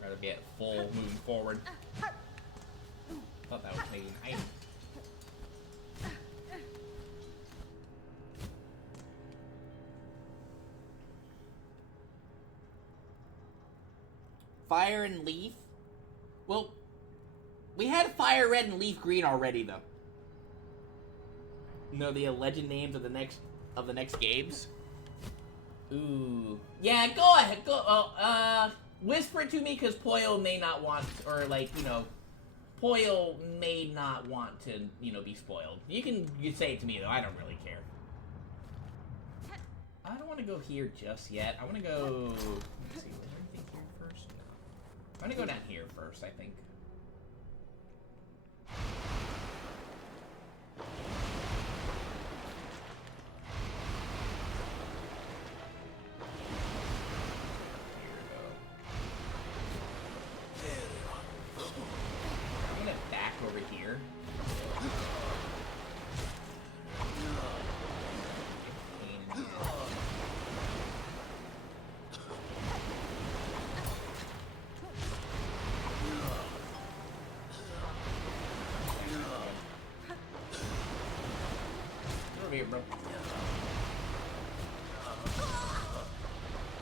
Rather get full moving forward. Thought that was maybe an item. Fire and Leaf? Well, we had Fire Red and Leaf Green already, though. No, the legend names of the next games. Ooh. Yeah, go ahead. Go. Whisper it to me, because Poyo may not want, or like, you know, Poyo may not want to, you know, be spoiled. You say it to me though. I don't really care. I don't want to go here just yet. I want to go. Let's see. Was there anything here first? No. I'm gonna go down here first, I think. Here, bro.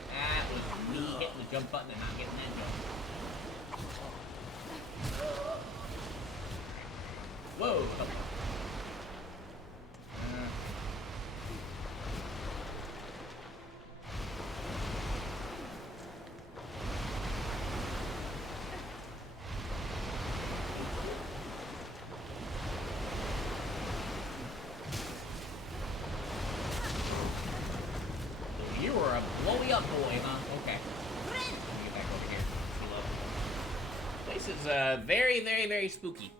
That was me hitting the jump button and not getting that jump. Whoa! You were a blowy up boy, huh? Okay. Let me get back over here. This place is very, very, very spooky.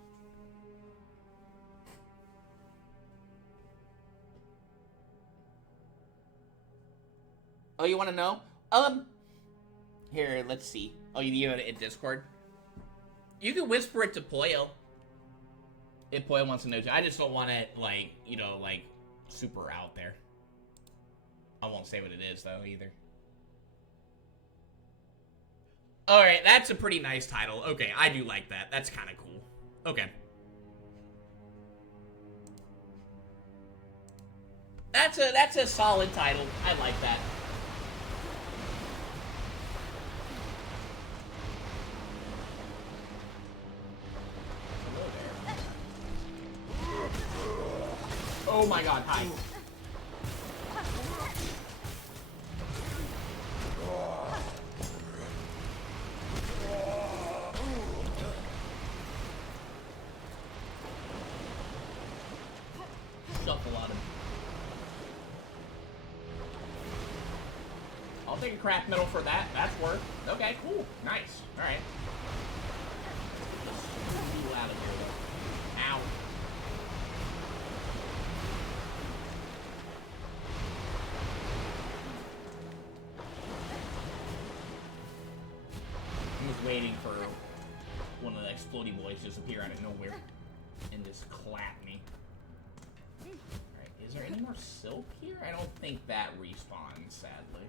Oh, you want to know? Here, let's see. Oh, you have it in Discord? You can whisper it to Poyo. If Poyo wants to know too. I just don't want it, like, you know, like, super out there. I won't say what it is, though, either. Alright, that's a pretty nice title. Okay, I do like that. That's kind of cool. Okay. That's a solid title. I like that. Oh my god, hi. Shuffle on him. I'll take a craft medal for that. That's worth. Okay, cool. Nice. Alright. Out of here, though. Ow. Waiting for one of the exploding boys to just appear out of nowhere and just clap me. Alright, is there any more silk here? I don't think that respawns, sadly.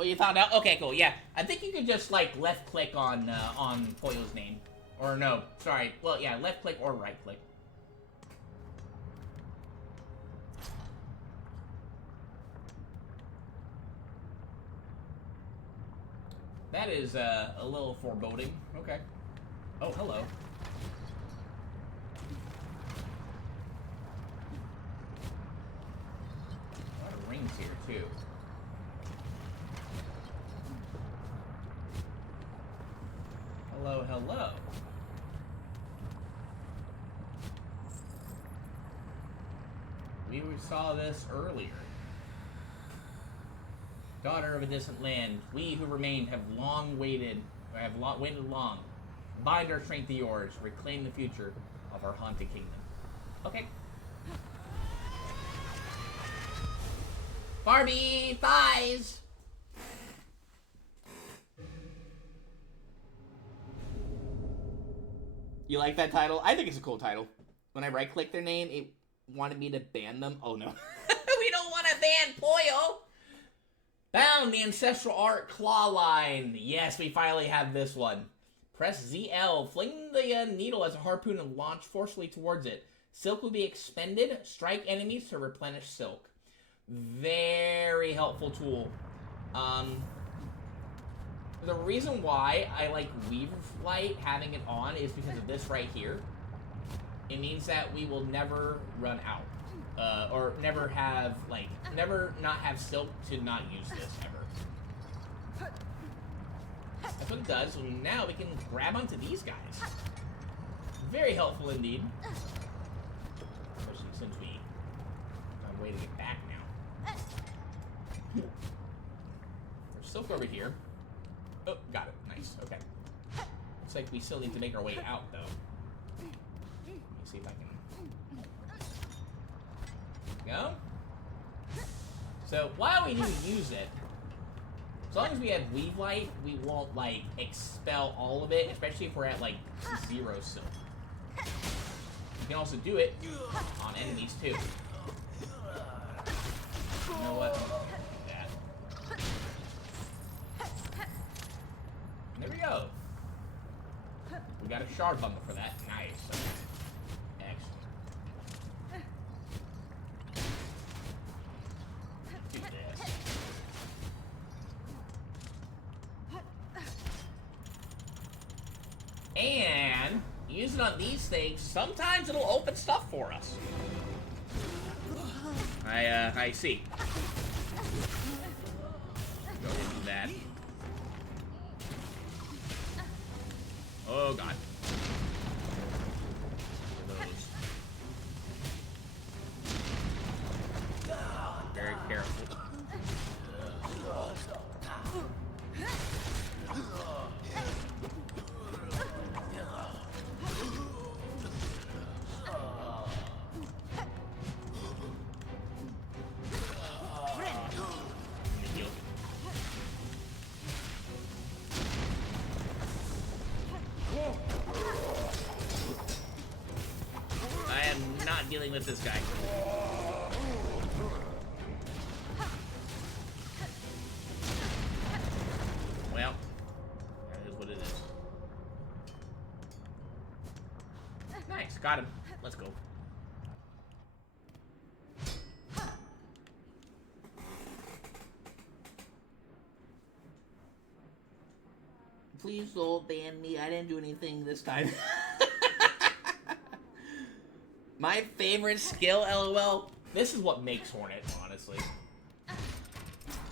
Oh, you found out? Okay, cool. Yeah, I think you could just like left click on Poyo's name. Or no, sorry. Well, yeah, left click or right click. That is a little foreboding. Okay. Oh, hello. A lot of rings here, too. Hello, hello. We saw this earlier. Daughter of a distant land, we who remain have waited long. Bind our strength to yours, reclaim the future of our haunted kingdom. Okay. Barbie, thighs! You like that title? I think it's a cool title. When I right-click their name, it wanted me to ban them. Oh, no. We don't want to ban Poyo! Bound the Ancestral Art Claw Line. Yes, we finally have this one. Press ZL. Fling the needle as a harpoon and launch forcefully towards it. Silk will be expended. Strike enemies to replenish silk. Very helpful tool. The reason why I like Weave Light having it on is because of this right here. It means that we will never run out. Or never have, like, never not have silk to not use this ever. That's what it does. So now we can grab onto these guys. Very helpful indeed. Especially since we found a way to get back now. There's silk over here. Oh, got it. Nice. Okay. Looks like we still need to make our way out, though. Let me see if I can... Go. So, while we do use it, as long as we have Weave Light, we won't, like, expel all of it, especially if we're at, like, 0 silk. You can also do it on enemies, too. You know what? There we go. We got a shard bundle for that. Nice. Excellent. Do this. And use it on these things. Sometimes it'll open stuff for us. I see. Go ahead and do that. Oh god. Very careful. I am not dealing with this guy. Well, that is what it is. Nice, got him. Let's go. Please don't ban me. I didn't do anything this time. My favorite skill, LOL. This is what makes Hornet, honestly.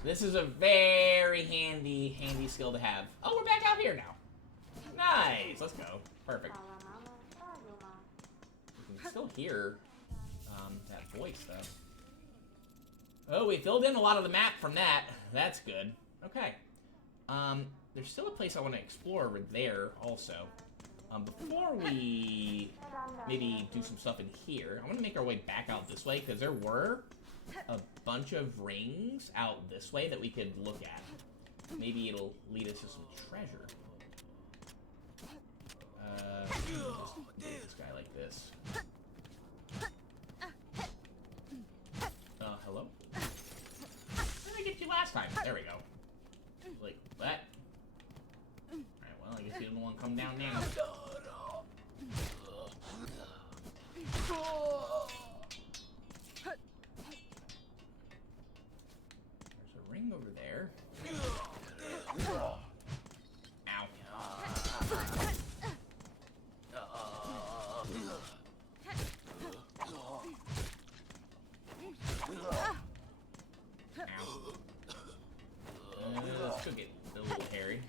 This is a very handy skill to have. Oh, we're back out here now. Nice. Let's go. Perfect. You can still hear that voice, though. Oh, we filled in a lot of the map from that. That's good. Okay. There's still a place I want to explore over there, also. Before we maybe do some stuff in here, I want to make our way back out this way, because there were a bunch of rings out this way that we could look at. Maybe it'll lead us to some treasure. Just do this guy like this. Hello? Where did I get you last time? There we go. Like that. Alright, well, I guess you didn't want to come down now. There's a ring over there. Ow. Let's go get the little Harry.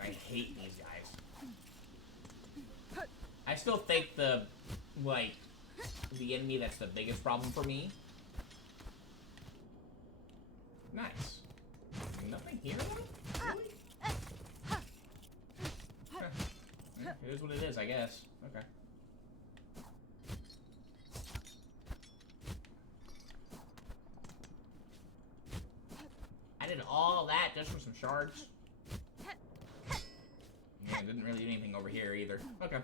I hate these guys. I still think the enemy that's the biggest problem for me. Nice. Nothing here, though? Really? It is what it is, I guess. Okay. I did all that just for some shards. Yeah, didn't really do anything over here either. Okay.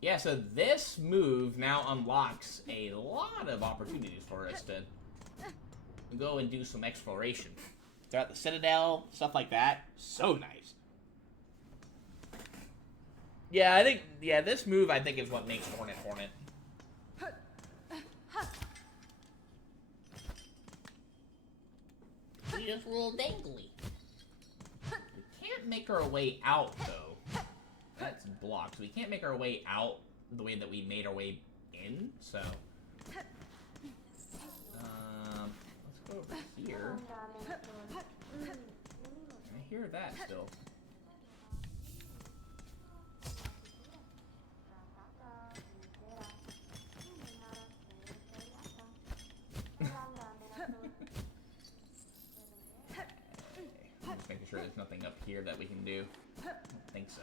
Yeah, so this move now unlocks a lot of opportunities for us to go and do some exploration. Throughout the Citadel, stuff like that. So nice. Yeah, I think, this move I think is what makes Hornet Hornet. She's just a little dangly. We can't make our way out, though. That's blocked. So we can't make our way out the way that we made our way in, so... let's go over here. I hear that still. I'm just making sure there's nothing up here that we can do. I don't think so.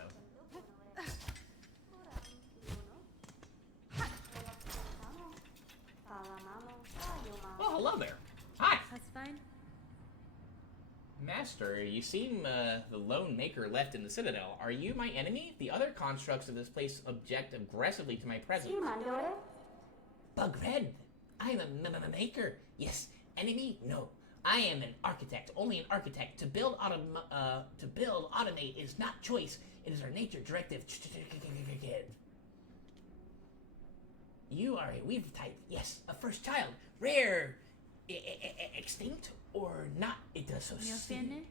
Oh, hello there. Hi. That's fine. Master, you seem the lone maker left in the Citadel. Are you my enemy? The other constructs of this place object aggressively to my presence. Bugred, I'm a maker. Yes, enemy? No. I am an architect, only an architect. To build automate is not choice. It is our nature directive. You are a weaver type. Yes, a first child. Rare. Extinct or not. It does so soon.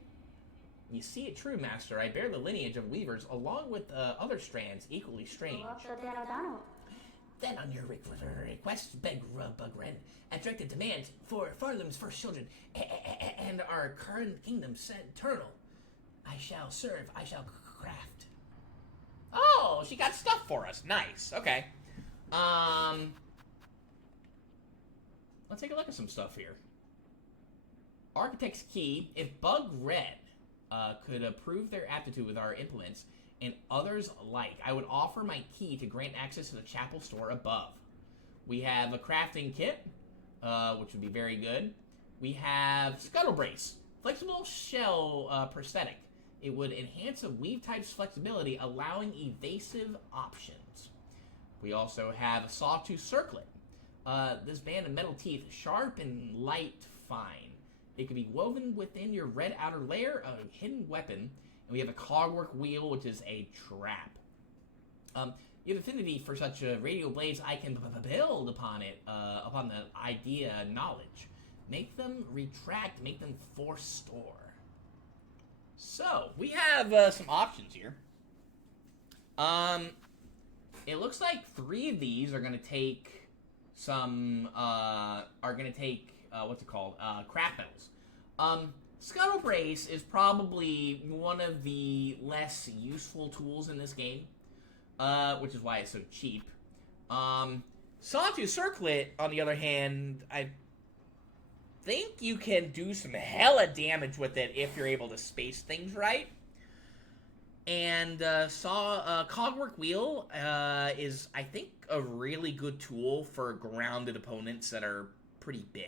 You see it true, Master. I bear the lineage of weavers along with other strands equally strange. Then on your request, beg Bugren, and directed demands for Farlum's first children and our current kingdom eternal. I shall serve, I shall craft. Oh, she got stuff for us. Nice. Okay. Let's take a look at some stuff here. Architect's Key. If Bugren could approve their aptitude with our implements, and others alike, I would offer my key to grant access to the chapel store above. We have a crafting kit, which would be very good. We have Scuttle Brace, flexible shell prosthetic. It would enhance a weave type's flexibility, allowing evasive options. We also have a Sawtooth Circlet. This band of metal teeth, sharp and light fine. It can be woven within your red outer layer, a hidden weapon. And we have a cogwork wheel, which is a trap. You have affinity for such radial blades. I can build upon it, upon the idea knowledge. Make them retract, make them force store. So, we have some options here. It looks like 3 of these are going to take some, what's it called? Craft metals. Scuttle Brace is probably one of the less useful tools in this game, which is why it's so cheap. Sawtooth Circlet, on the other hand, I think you can do some hella damage with it if you're able to space things right. And Cogwork Wheel is, I think, a really good tool for grounded opponents that are pretty big.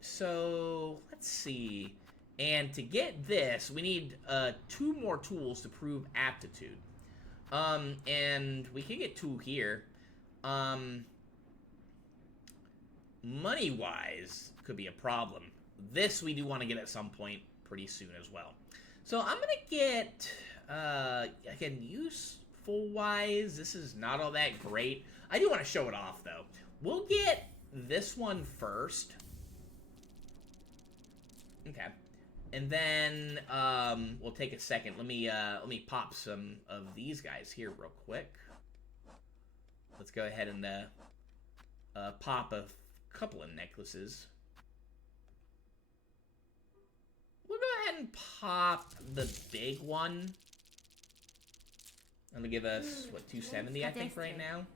So let's see. And to get this, we need 2 more tools to prove aptitude. And we can get 2 here. Money-wise, could be a problem. This we do want to get at some point pretty soon as well. So I'm gonna get, again, useful-wise, this is not all that great. I do want to show it off, though. We'll get this one first. Okay. And then, we'll take a second. Let me pop some of these guys here real quick. Let's go ahead and, pop a couple of necklaces. We'll go ahead and pop the big one. That'll give us, what, 270, I think, right now?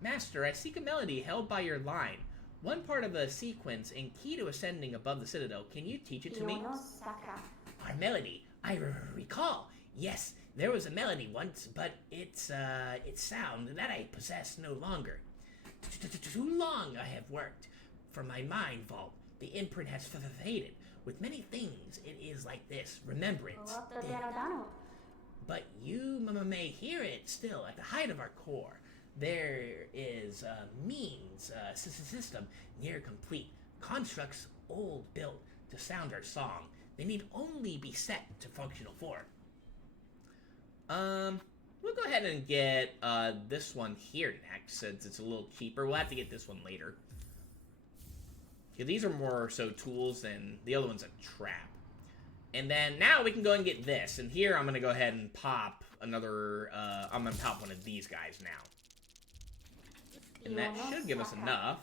Master, I seek a melody held by your line. One part of a sequence and key to ascending above the citadel. Can you teach it to me? Our melody. I recall. Yes, there was a melody once, but its sound that I possess no longer. Too long I have worked for my mind vault. The imprint has faded. With many things, it is like this. Remembrance. But you may hear it still at the height of our core. There is a means system near complete. Constructs old built to sound our song. They need only be set to functional form. We'll go ahead and get this one here next, since it's a little cheaper. We'll have to get this one later. Yeah, these are more so tools than the other one's a trap. And then now we can go and get this. And here I'm going to go ahead and pop another, I'm going to pop one of these guys now. And that should give us enough.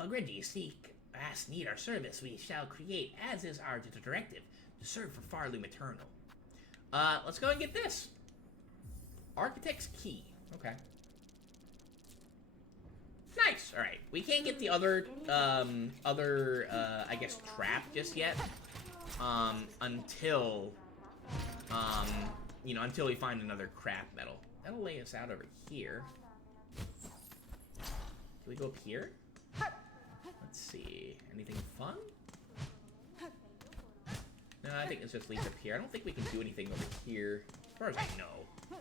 Bugren, do you seek, need our service? We shall create, as is our directive, to serve for Farloom Eternal. Let's go and get this. Architect's Key. Okay. Nice. All right. We can't get the other, I guess, trap just yet. Until, you know, until we find another craft metal. That'll lay us out over here. Can we go up here? Let's see. Anything fun? No, I think it's just leads up here. I don't think we can do anything over here, as far as I know. Do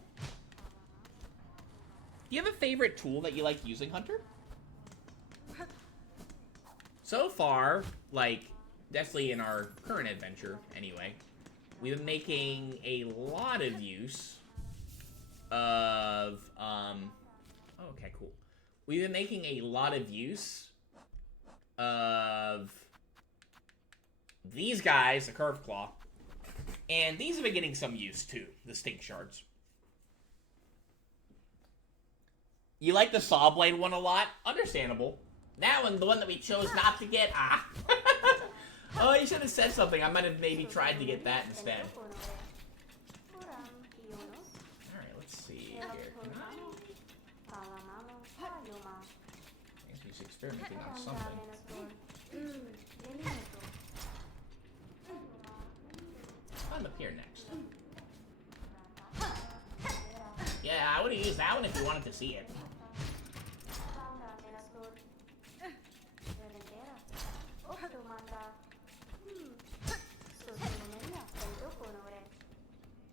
you have a favorite tool that you like using, Hunter? So far, like, definitely in our current adventure, anyway, we've been making a lot of use of, oh, okay, cool. We've been making a lot of use of these guys, the Curved Claw, and these have been getting some use, too, the Stink Shards. You like the Saw Blade one a lot? Understandable. That one, the one that we chose not to get, ah. Oh, you should have said something. I might have maybe tried to get that instead. Alright, let's see here. Can I guess he's experimenting on something. Climb up here next. Yeah, I would have used that one if you wanted to see it.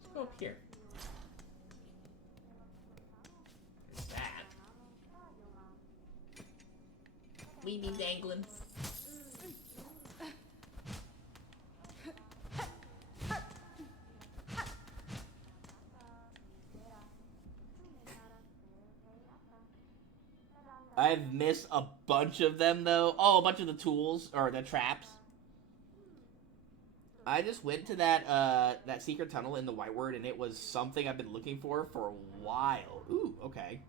Let's go up here. There's that. We be dangling. I've missed a bunch of them, though. Oh, a bunch of the tools, or the traps. I just went to that secret tunnel in the White Word, and it was something I've been looking for a while. Ooh, okay.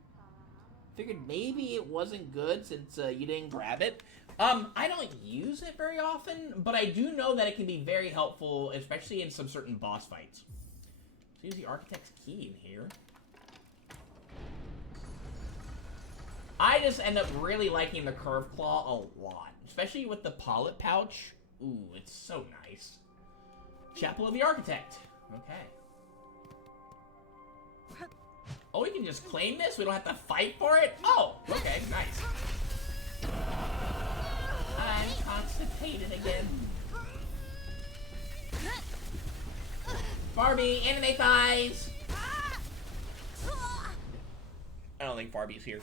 Figured maybe it wasn't good since you didn't grab it. I don't use it very often, but I do know that it can be very helpful, especially in some certain boss fights. So use the Architect's Key in here. I just end up really liking the Curved Claw a lot, especially with the Pollet Pouch. Ooh, it's so nice. Chapel of the Architect. Okay. Oh, we can just claim this? We don't have to fight for it? Oh, okay, nice. I'm constipated again. Barbie, anime thighs! I don't think Barbie's here.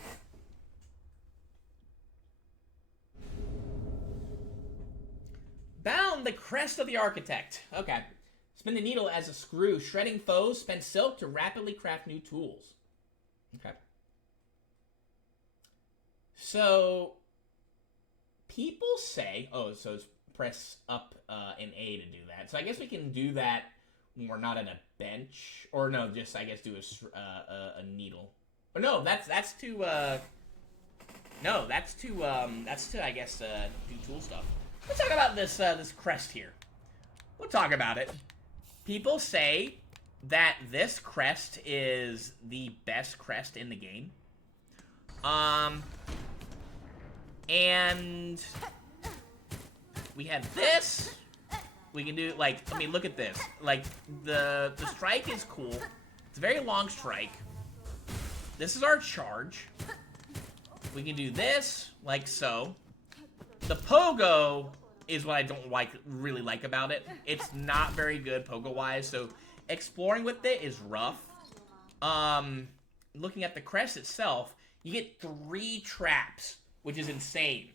Bound the Crest of the Architect. Okay. Spin the needle as a screw. Shredding foes. Spend silk to rapidly craft new tools. Okay. So, people say... Oh, so it's press up and A to do that. So I guess we can do that when we're not on a bench. Or no, just, I guess, do a needle. Or no, that's to... No, that's to, I guess, do tool stuff. Let's talk about this crest here. We'll talk about it. People say that this crest is the best crest in the game. And we have this. We can do, like, I mean, look at this. Like, the strike is cool. It's a very long strike. This is our charge. We can do this, like so. The pogo is what I don't really like about it. It's not very good pogo-wise, so exploring with it is rough. Looking at the crest itself, you get 3 traps, which is insane.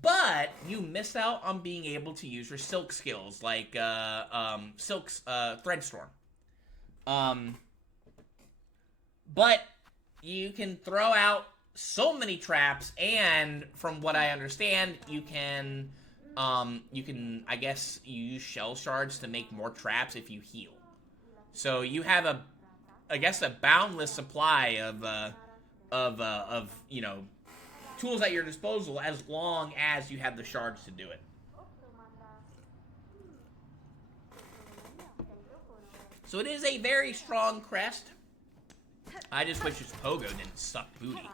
But you miss out on being able to use your silk skills, like Silk's Threadstorm. But you can throw out so many traps, and from what I understand, you can, I guess, use shell shards to make more traps if you heal. So you have I guess, a boundless supply of you know, tools at your disposal as long as you have the shards to do it. So it is a very strong crest. I just wish its pogo didn't suck booty.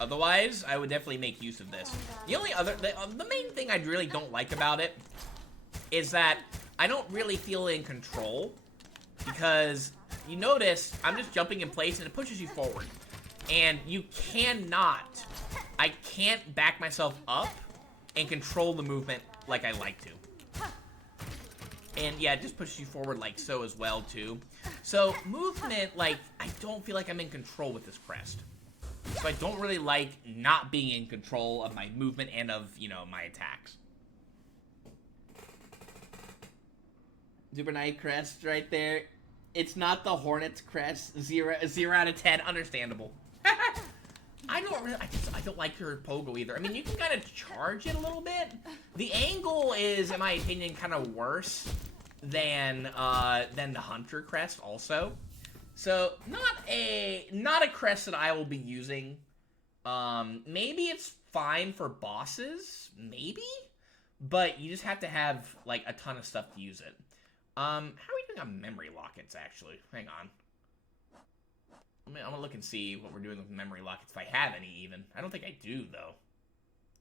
Otherwise, I would definitely make use of this. The only other, the main thing I really don't like about it is that I don't really feel in control, because you notice I'm just jumping in place and it pushes you forward. And you cannot, I can't back myself up and control the movement like I like to. And yeah, it just pushes you forward like so as well too. So movement, like, I don't feel like I'm in control with this crest. So I don't really like not being in control of my movement and of, you know, my attacks. Super Knight crest right there. It's not the Hornet's crest. 0 out of 10. Understandable. I don't like your pogo either. I mean, you can kind of charge it a little bit. The angle is, in my opinion, kind of worse than the Hunter crest also. So not a crest that I will be using. Maybe it's fine for bosses, maybe, but you just have to have like a ton of stuff to use it. How are we doing on memory lockets actually? Hang on. I'm gonna look and see what we're doing with memory lockets, if I have any even. I don't think I do though.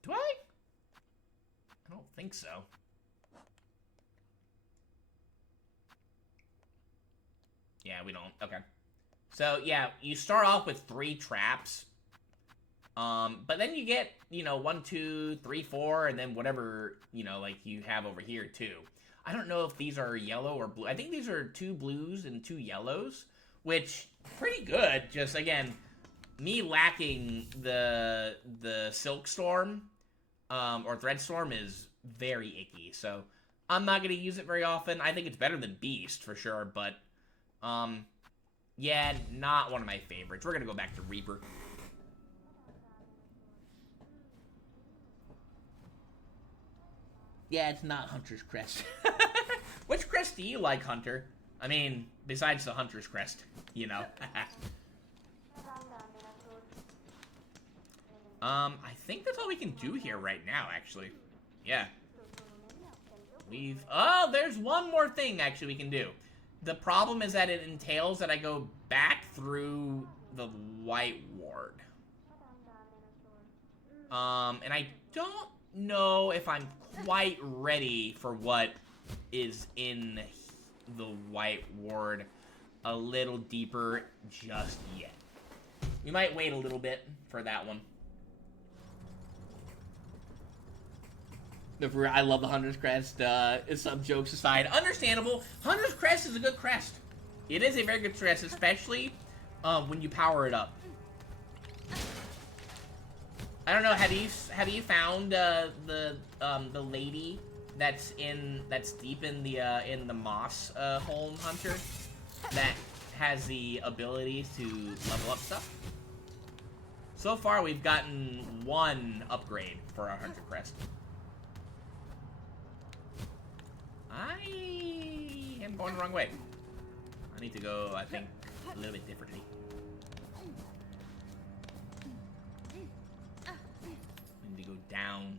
Do I? I don't think so. Yeah, we don't. Okay. So, yeah, you start off with 3 traps. But then you get, you know, 1, 2, 3, 4, and then whatever, you know, like you have over here, too. I don't know if these are yellow or blue. I think these are 2 blues and 2 yellows, which, pretty good. Just, again, me lacking the Silkstorm, or Threadstorm is very icky. So, I'm not going to use it very often. I think it's better than Beast, for sure, but... yeah, not one of my favorites. We're gonna go back to Reaper. Yeah, it's not Hunter's Crest. Which crest do you like, Hunter? I mean, besides the Hunter's Crest, you know. I think that's all we can do here right now, actually. Yeah. Oh, there's one more thing, actually, we can do. The problem is that it entails that I go back through the White Ward. And I don't know if I'm quite ready for what is in the White Ward a little deeper just yet. We might wait a little bit for that one. I love the Hunter's Crest, some jokes aside. Understandable. Hunter's Crest is a good crest. It is a very good crest, especially when you power it up. I don't know, have you found the lady that's deep in the moss home, Hunter, that has the ability to level up stuff? So far we've gotten 1 upgrade for our Hunter Crest. I am going the wrong way. I need to go, I think, a little bit differently. I need to go down.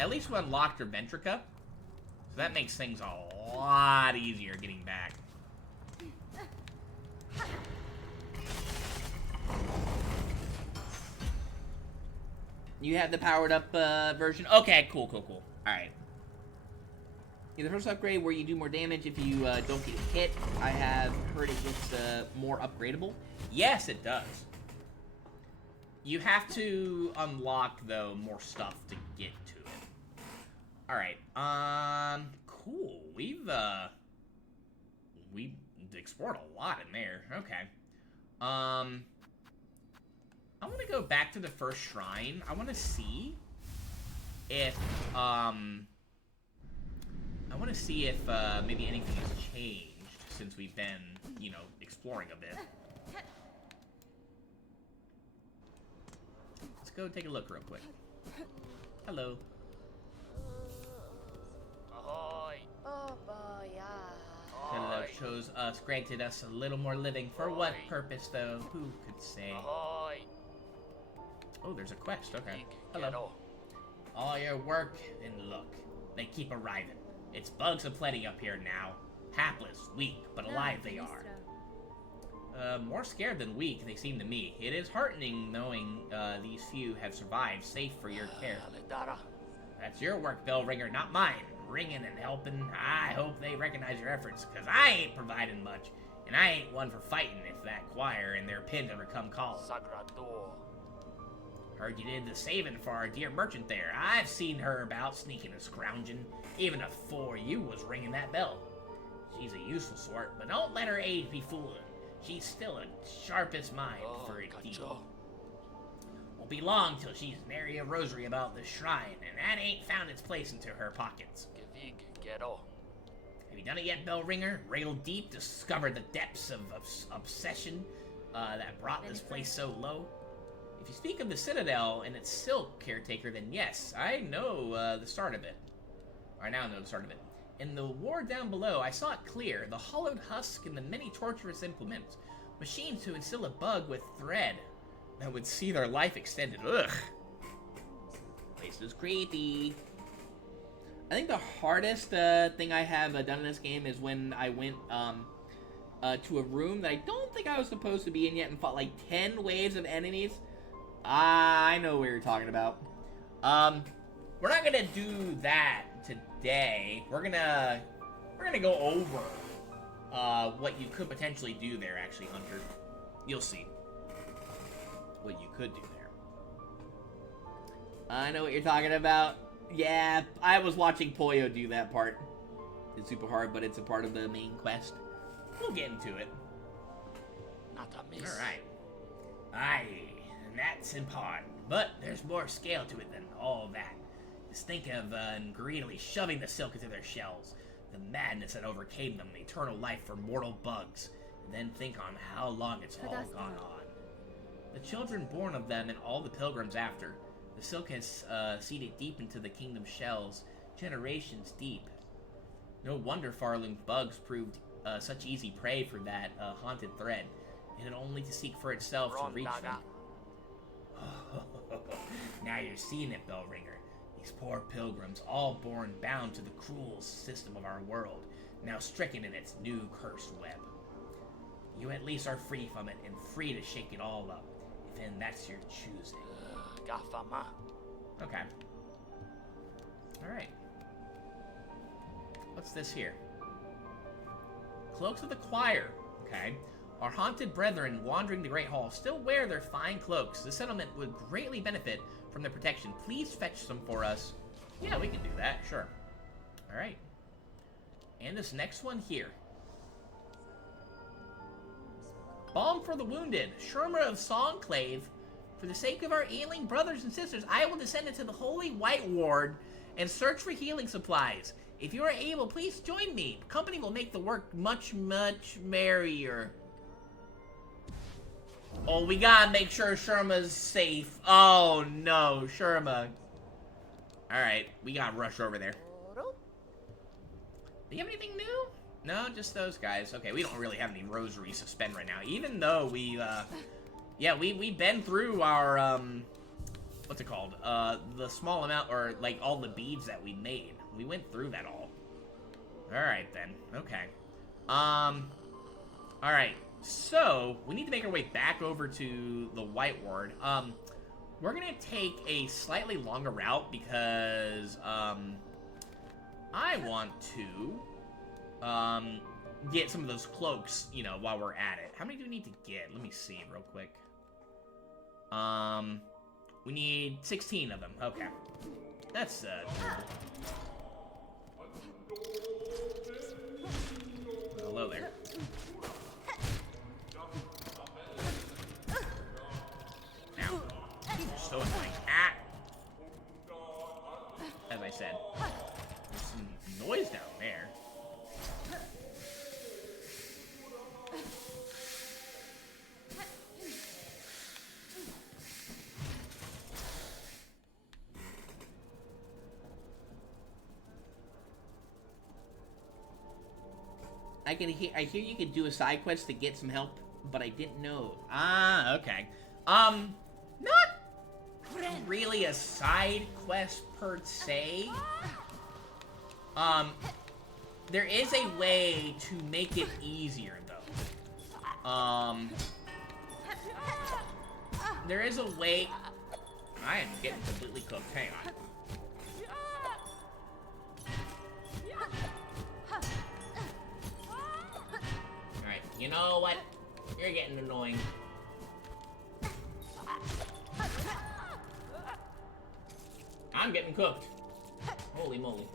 At least we unlocked our Ventrica, so that makes things a lot easier getting back. You have the powered up version? Okay, cool. Alright. Yeah, the first upgrade where you do more damage if you don't get hit. I have heard it gets more upgradable. Yes, it does. You have to unlock, though, more stuff to get to it. Alright, cool. We've explored a lot in there. Okay. I want to go back to the first shrine. I want to see if, maybe anything has changed since we've been, you know, exploring a bit. Let's go take a look real quick. Hello. Ahoy. Oh boy, Hello chose us, granted us a little more living. For what purpose, though? Who could say? Ahoy. Oh, there's a quest. Okay. Hello. All your work and look. They keep arriving. It's bugs aplenty up here now. Hapless, weak, but alive they are. More scared than weak, they seem to me. It is heartening knowing these few have survived safe for your care. That's your work, bell ringer, not mine. Ringing and helping. I hope they recognize your efforts, because I ain't providing much. And I ain't one for fighting if that choir and their pin ever come calling. Heard you did the saving for our dear merchant there. I've seen her about, sneaking and scrounging, even before you was ringing that bell. She's a useful sort, but don't let her age be fooling. She's still a sharpest mind for a deed. Won't be long till she's nary a rosary about the shrine, and that ain't found its place into her pockets. Have you done it yet, bell ringer? Railed deep, discovered the depths of obsession that brought this place so low? If you speak of the Citadel and its silk caretaker, then yes, I know the start of it. Or I now know the start of it. In the war down below, I saw it clear. The hollowed husk and the many torturous implements. Machines to instill a bug with thread that would see their life extended. Ugh. Place is creepy. I think the hardest thing I have done in this game is when I went to a room that I don't think I was supposed to be in yet and fought like 10 waves of enemies. I know what you're talking about. We're not gonna do that today. We're gonna go over what you could potentially do there, actually, Hunter. You'll see what you could do there. I know what you're talking about. Yeah, I was watching Poyo do that part. It's super hard, but it's a part of the main quest. We'll get into it. Alright. Aye, and that's important. But there's more scale to it than all that. Just think of greedily shoving the silk into their shells. The madness that overcame them, the eternal life for mortal bugs. And then think on how long it's all gone on. The children born of them and all the pilgrims after. The silk has seeded deep into the kingdom's shells, generations deep. No wonder Farling's bugs proved such easy prey for that haunted thread. It had only to seek for itself to reach them. Now you're seeing it, Bellringer. These poor pilgrims, all born bound to the cruel system of our world, now stricken in its new cursed web. You at least are free from it, and free to shake it all up, if then that's your choosing. Okay. Alright. What's this here? Cloaks of the Choir. Okay. Our haunted brethren wandering the Great Hall still wear their fine cloaks. The settlement would greatly benefit from their protection. Please fetch some for us. Yeah, we can do that. Sure. Alright. And this next one here. Balm for the wounded. Sherma of Songclave. For the sake of our ailing brothers and sisters, I will descend into the Holy White Ward and search for healing supplies. If you are able, please join me. The company will make the work much, much merrier. Oh, we gotta make sure Sherma's safe. Oh, no, Sherma. Alright, we gotta rush over there. Do you have anything new? No, just those guys. Okay, we don't really have any rosaries to spend right now. Even though we, yeah, we've been through our, what's it called? The small amount, or, like, all the beads that we made. We went through that all. Alright, then. Okay. Alright. So, we need to make our way back over to the White Ward. We're gonna take a slightly longer route because, I want to, get some of those cloaks, you know, while we're at it. How many do we need to get? Let me see real quick. We need 16 of them. Okay. That's, hello there. Now, you're so annoying. Ah! As I said, there's some noise down there. I hear you could do a side quest to get some help, but I didn't know. Ah, okay. Not really a side quest per se. There is a way to make it easier, though. There is a way. I am getting completely cooked. Hang on. You know what? You're getting annoying. I'm getting cooked. Holy moly.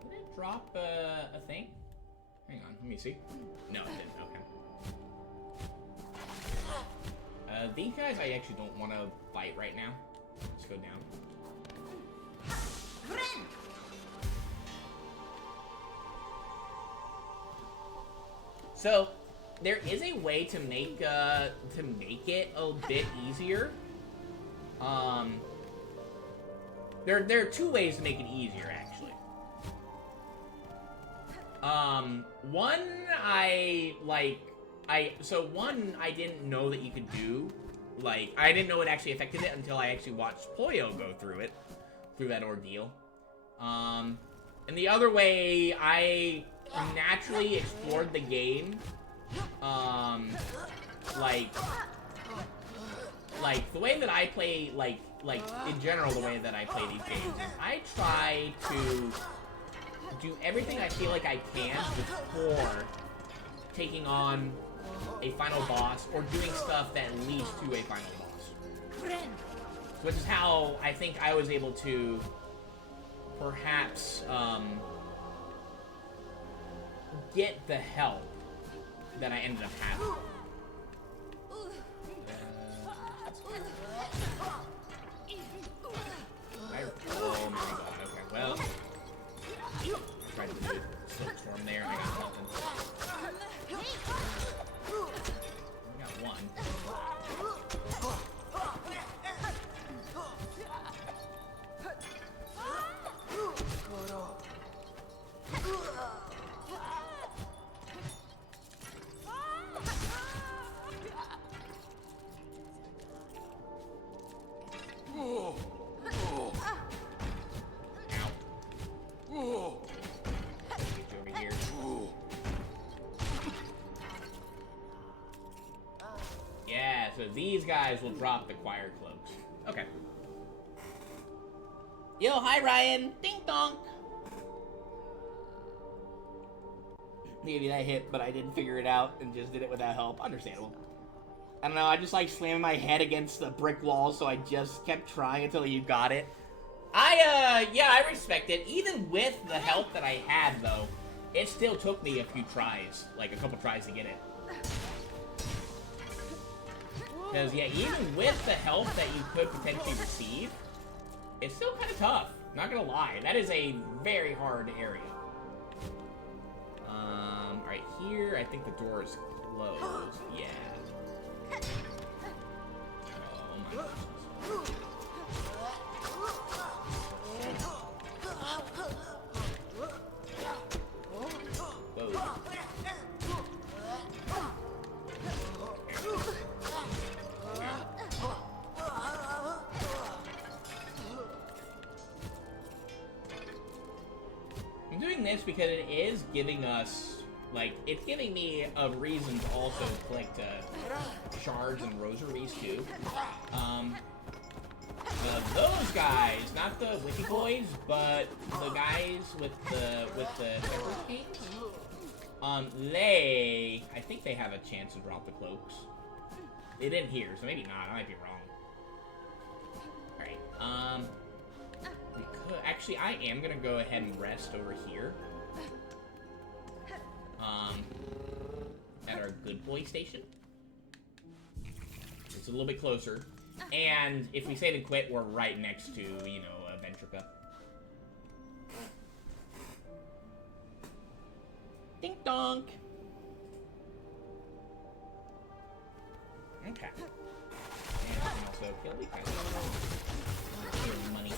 Did it drop a thing? Hang on, let me see. No, it didn't. Okay. These guys I actually don't want to fight right now. Let's go down. So, there is a way to make it a bit easier. There are two ways to make it easier, actually. One I didn't know that you could do. Like, I didn't know it actually affected it until I actually watched Poyo go through that ordeal. And the other way, I naturally explored the game. Like the way that I play, like in general, the way that I play these games is I try to do everything I feel like I can before taking on a final boss or doing stuff that leads to a final boss. Which is how I think I was able to perhaps get the help that I ended up having. Oh my god, okay, well. I tried to do Silksong there and I got nothing. I got one. So these guys will drop the choir cloaks. Okay. Yo, hi Ryan. Ding dong. Maybe that hit, but I didn't figure it out and just did it without help. Understandable. I don't know, I just like slamming my head against the brick wall, so I just kept trying until you got it. Yeah, I respect it. Even with the help that I had, though, it still took me a few tries, like a couple tries to get it. Because, yeah, even with the help that you could potentially receive, it's still kind of tough. Not gonna lie. That is a very hard area. Alright, here, I think the door is closed. Yeah. Oh, my goodness. I'm doing this because it is giving us, like, it's giving me a reason to also collect shards and rosaries too. Those guys, not the witchy boys, but the guys with the pepper cakes. I think they have a chance to drop the cloaks. They didn't hear, so maybe not. I might be wrong. Alright, actually, I am gonna go ahead and rest over here. At our good boy station. It's a little bit closer. And if we say to quit, we're right next to, you know, Ventrica. Ding donk! Okay. And I can also kill these guys. Money.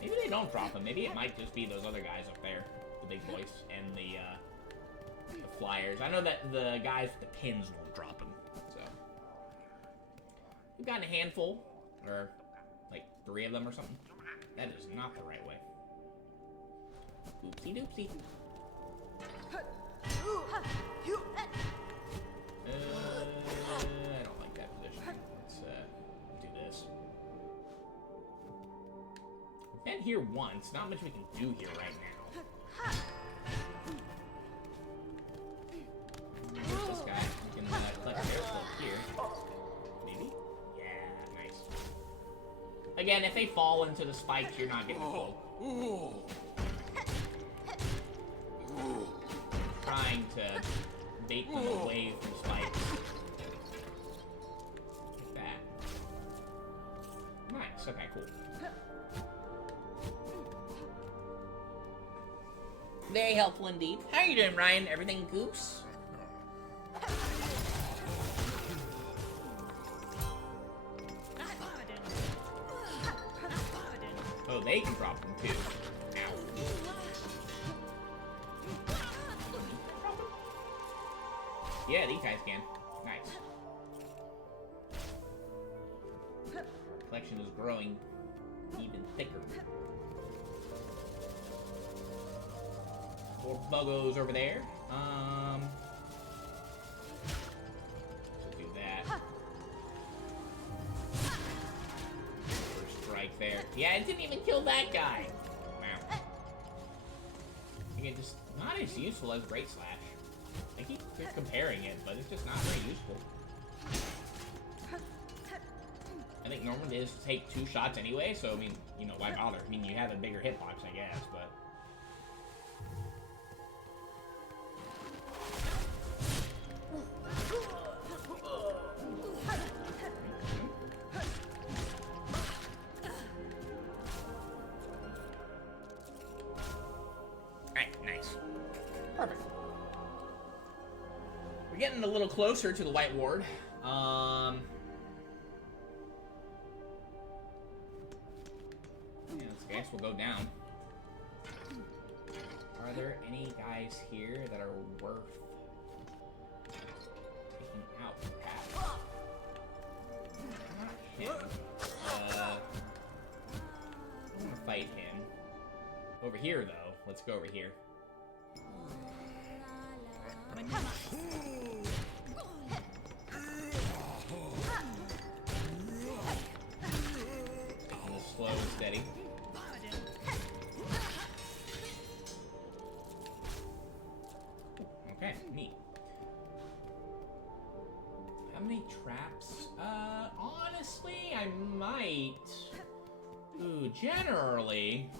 Maybe they don't drop them. Maybe it might just be those other guys up there. The big boys and the flyers. I know that the guys with the pins won't drop them. So. We've gotten a handful. Or, like, 3 of them or something. That is not the right way. Oopsie doopsie. I don't like that position. Let's do this. We've been here once. Not much we can do here right now. Where's this guy? We can collect their cloak here. Again, if they fall into the spikes, you're not getting pulled. Trying to bait them away from spikes. Like that. Nice, okay, cool. Very helpful indeed. How are you doing, Ryan? Everything goose? Oh, they can drop them too. Ow. Yeah, these guys can. Nice. Collection is growing even thicker. More buggos over there. So do that. First strike there. Yeah, it didn't even kill that guy. Wow. Again, just not as useful as Great Slash. I keep comparing it, but it's just not very useful. I think normally they just take 2 shots anyway, so I mean, you know, why bother? I mean, you have a bigger hitbox, I guess, but... Getting a little closer to the White Ward. Yeah, I guess we'll go down. Are there any guys here that are worth taking out? Not him. I want to fight him. Over here, though. Let's go over here. Slow and steady. Okay, neat. How many traps? Honestly, I might. Ooh, generally.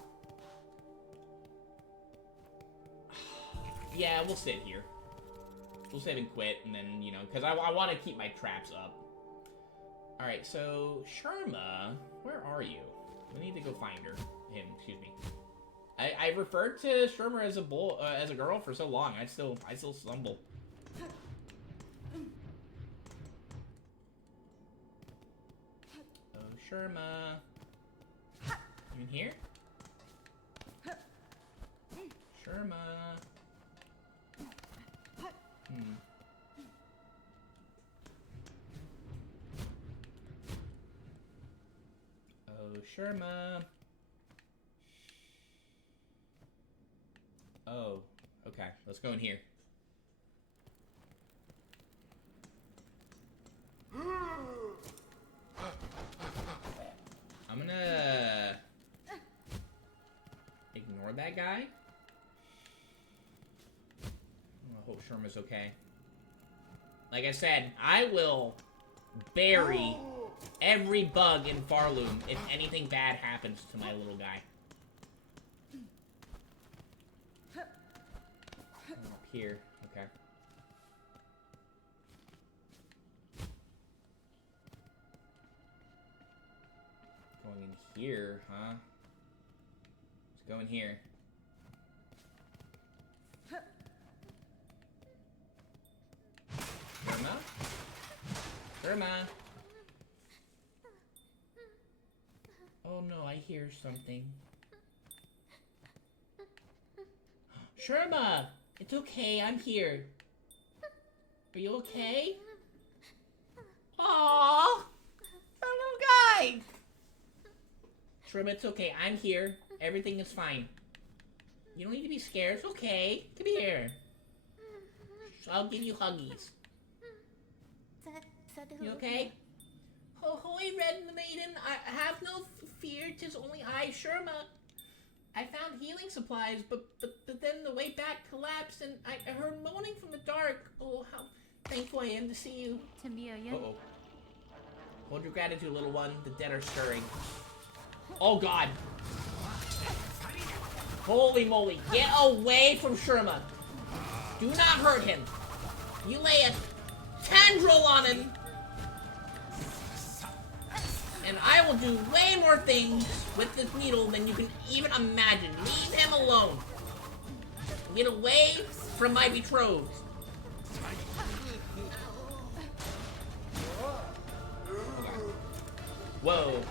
Yeah, we'll sit here. We'll save and quit, and then, you know, because I want to keep my traps up. Alright, so, Sherma, where are you? We need to go find her. Him, excuse me. I referred to Sherma as a girl for so long. I still stumble. Oh, Sherma. You in here? Sherma. Oh, Sherma. Oh, okay. Let's go in here. I'm gonna ignore that guy. I hope Sherma's okay. Like I said, I will bury every bug in Farloom if anything bad happens to my little guy. Up here, okay. Going in here, huh? Let's go in here. Sherma? Sherma? Oh no, I hear something. Sherma! It's okay, I'm here. Are you okay? Aww! That little guy! Sherma, it's okay, I'm here. Everything is fine. You don't need to be scared, it's okay. Come here. I'll give you huggies. You okay? Holy Red Maiden, I have no fear, 'tis only I, Sherma. I found healing supplies, but then the way back collapsed, and I heard moaning from the dark. Oh, how thankful I am to see you. Uh-oh. Hold your gratitude, little one. The dead are stirring. Oh, God. Holy moly. Get away from Sherma. Do not hurt him. You lay a tendril on him, and I will do way more things with this needle than you can even imagine. Leave him alone. Get away from my betrothed. Whoa.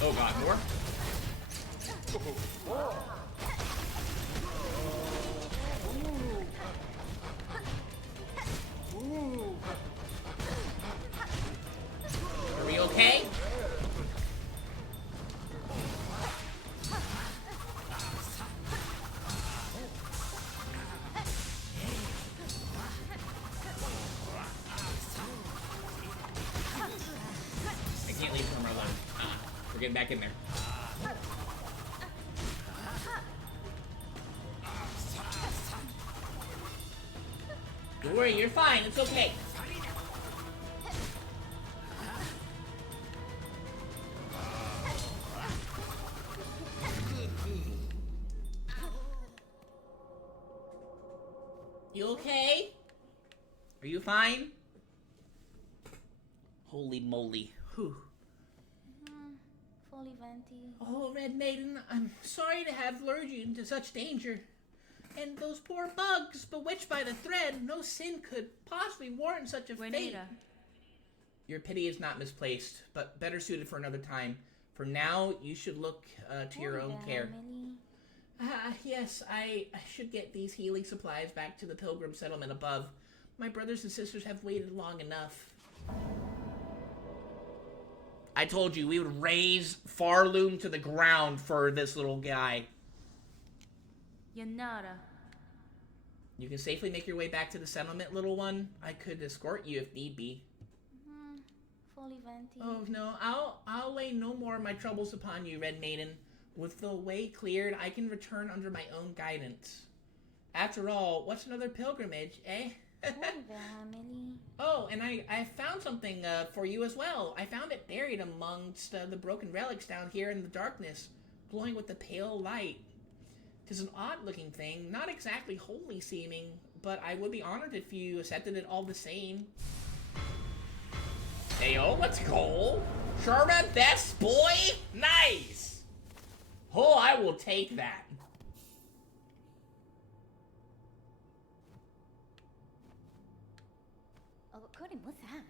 Oh God, more? Are we okay? I can't leave him alone. We're getting back in there. Don't worry, you're fine. It's okay. You okay? Are you fine? Holy moly. Whew. Fully venti. Oh, Red Maiden, I'm sorry to have lured you into such danger. And those poor bugs, bewitched by the thread, no sin could possibly warrant such a fate. Your pity is not misplaced, but better suited for another time. For now, you should look to your own care. Yes, I should get these healing supplies back to the pilgrim settlement above. My brothers and sisters have waited long enough. I told you, we would raise Farloom to the ground for this little guy. Yanara. You can safely make your way back to the settlement, little one. I could escort you if need be. Fully venti. Oh, no, I'll lay no more of my troubles upon you, Red Maiden. With the way cleared, I can return under my own guidance. After all, what's another pilgrimage, eh? Oh, and I found something for you as well. I found it buried amongst the broken relics down here in the darkness, glowing with a pale light. 'Tis an odd-looking thing, not exactly holy seeming, but I would be honored if you accepted it all the same. Heyo, let's go! Sherma, best boy? Nice! Oh, I will take that. What's that?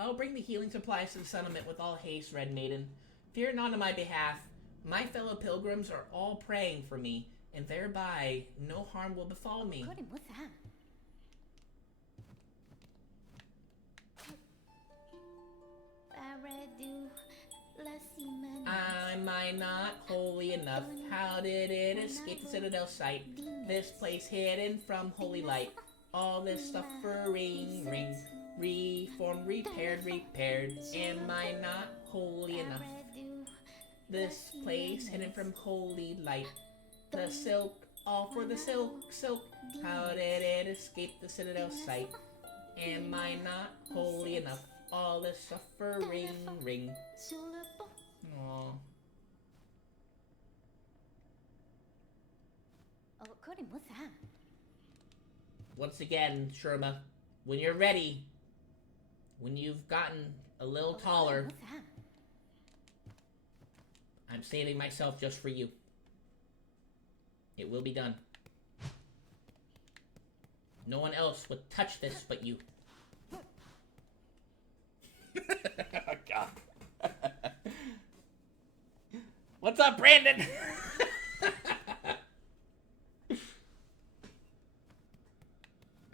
I'll bring the healing supplies to the settlement with all haste, Red Maiden. Fear not on my behalf. My fellow pilgrims are all praying for me, and thereby no harm will befall me. What's that? Am I not holy enough? How did it escape the citadel's sight? This place hidden from holy light. All this suffering ring. Reformed, repaired. Am I not holy enough? This place hidden from holy light. The silk, all for the silk. How did it escape the citadel's sight? Am I not holy enough? All this suffering ring. Aww. What's that? Once again, Sherma, when you're ready, when you've gotten a little taller, What's that? I'm saving myself just for you. It will be done. No one else would touch this but you. God. What's up, Brandon?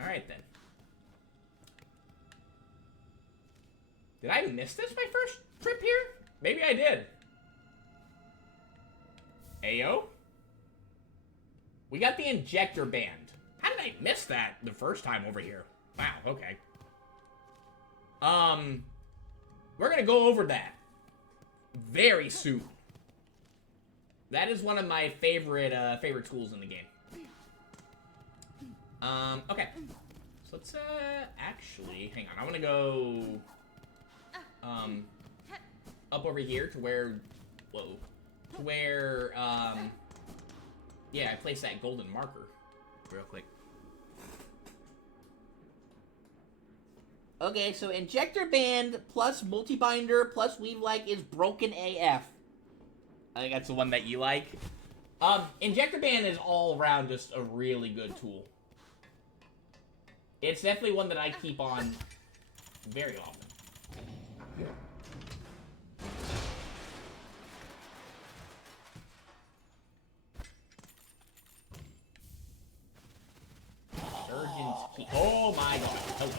Alright then. Did I miss this my first trip here? Maybe I did. Ayo? We got the injector band. How did I miss that the first time over here? Wow, okay. We're gonna go over that very soon. That is one of my favorite tools in the game. Okay. So let's actually hang on. I want to go up over here to where, whoa, to where, yeah, I placed that golden marker real quick. Okay, so Injector Band plus Multi-Binder plus Weave-Like is broken AF. I think that's the one that you like. Injector Band is all around just a really good tool. It's definitely one that I keep on very often. Surgeon's Key. Oh my god. Hello.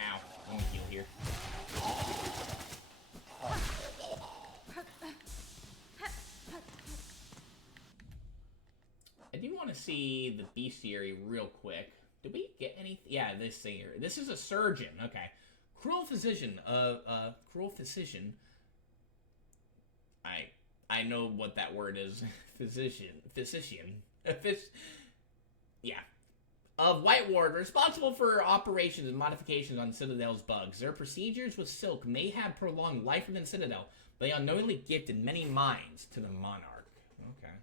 Ow. Let me heal here. I do want to see the bestiary real quick. Did we get any? Yeah, this thing here. This is a surgeon. Okay. Cruel physician. Cruel physician. I know what that word is. Physician. Yeah. Of White Ward, responsible for operations and modifications on Citadel's bugs. Their procedures with Silk may have prolonged life within Citadel, but they unknowingly gifted many minds to the monarch. Okay.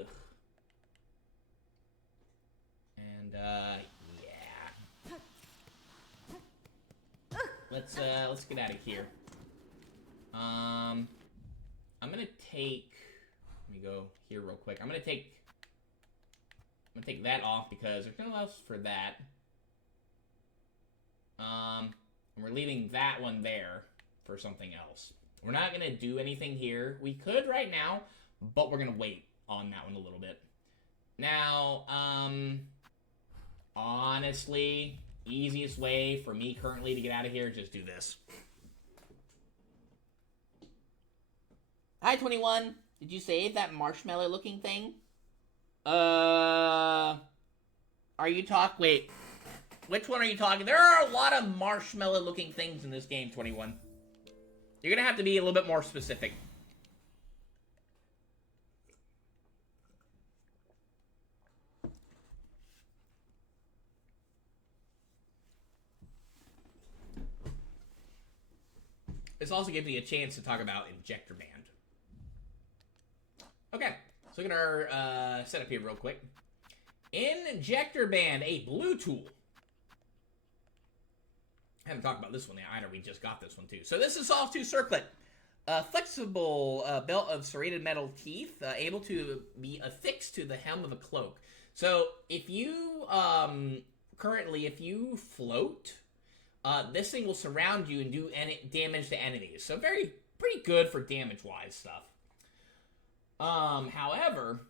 Ugh. And, yeah. Let's get out of here. I'm gonna take, let me go here real quick. I'm gonna take that off because there's nothing else for that. And we're leaving that one there for something else. We're not gonna do anything here. We could right now, but we're gonna wait on that one a little bit. Now, honestly, easiest way for me currently to get out of here is just do this. Hi, 21. Did you save that marshmallow-looking thing? Are you wait. Which one are you talking? There are a lot of marshmallow-looking things in this game, 21. You're gonna have to be a little bit more specific. This also gives me a chance to talk about Injector Band. Okay, so look at our setup here real quick. Injector Band, a blue tool. I haven't talked about this one yet either. We just got this one too. So this is Solve 2 Circlet. A flexible belt of serrated metal teeth, able to be affixed to the hem of a cloak. So if you, if you float, this thing will surround you and do damage to enemies. So pretty good for damage-wise stuff. However,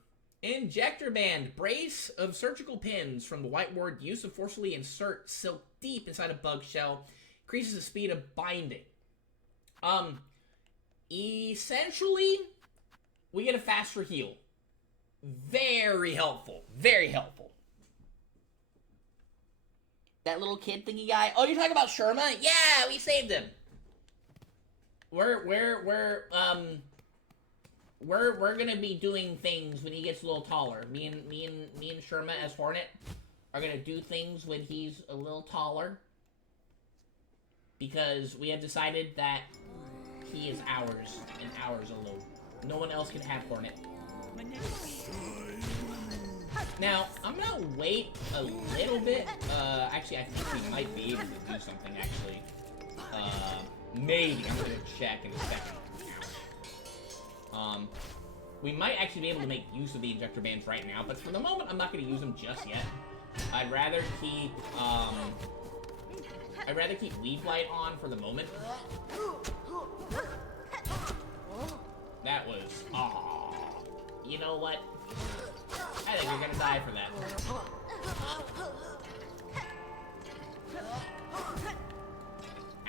Injector Band, brace of surgical pins from the White Ward, use to forcibly insert silk deep inside a bug shell, increases the speed of binding. Essentially, we get a faster heal. Very helpful. Very helpful. That little kid thingy guy. Oh, you're talking about Sherma? Yeah, we saved him. We're gonna be doing things when he gets a little taller. Me and Sherma as Hornet are gonna do things when he's a little taller. Because we have decided that he is ours and ours alone. No one else can have Hornet. Now, I'm gonna wait a little bit. Actually, I think we might be able to do something, actually. Maybe. I'm gonna check in a second. We might actually be able to make use of the Injector Bands right now, but for the moment, I'm not gonna use them just yet. I'd rather keep Weave Light on for the moment. That was, you know what? I think you're gonna die for that.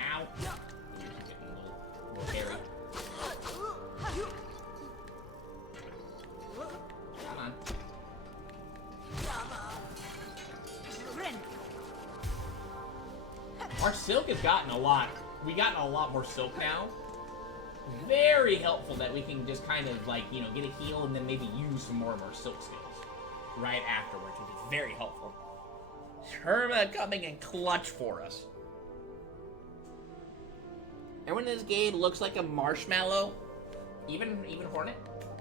Ow. Getting a little hairy. Come on. Our silk has gotten a lot. We gotten a lot more silk now. Very helpful that we can just kind of, like, you know, get a heal and then maybe use some more of our silk skills right afterwards, which is very helpful. Sherma coming in clutch for us. Everyone in this game looks like a marshmallow. Even Hornet?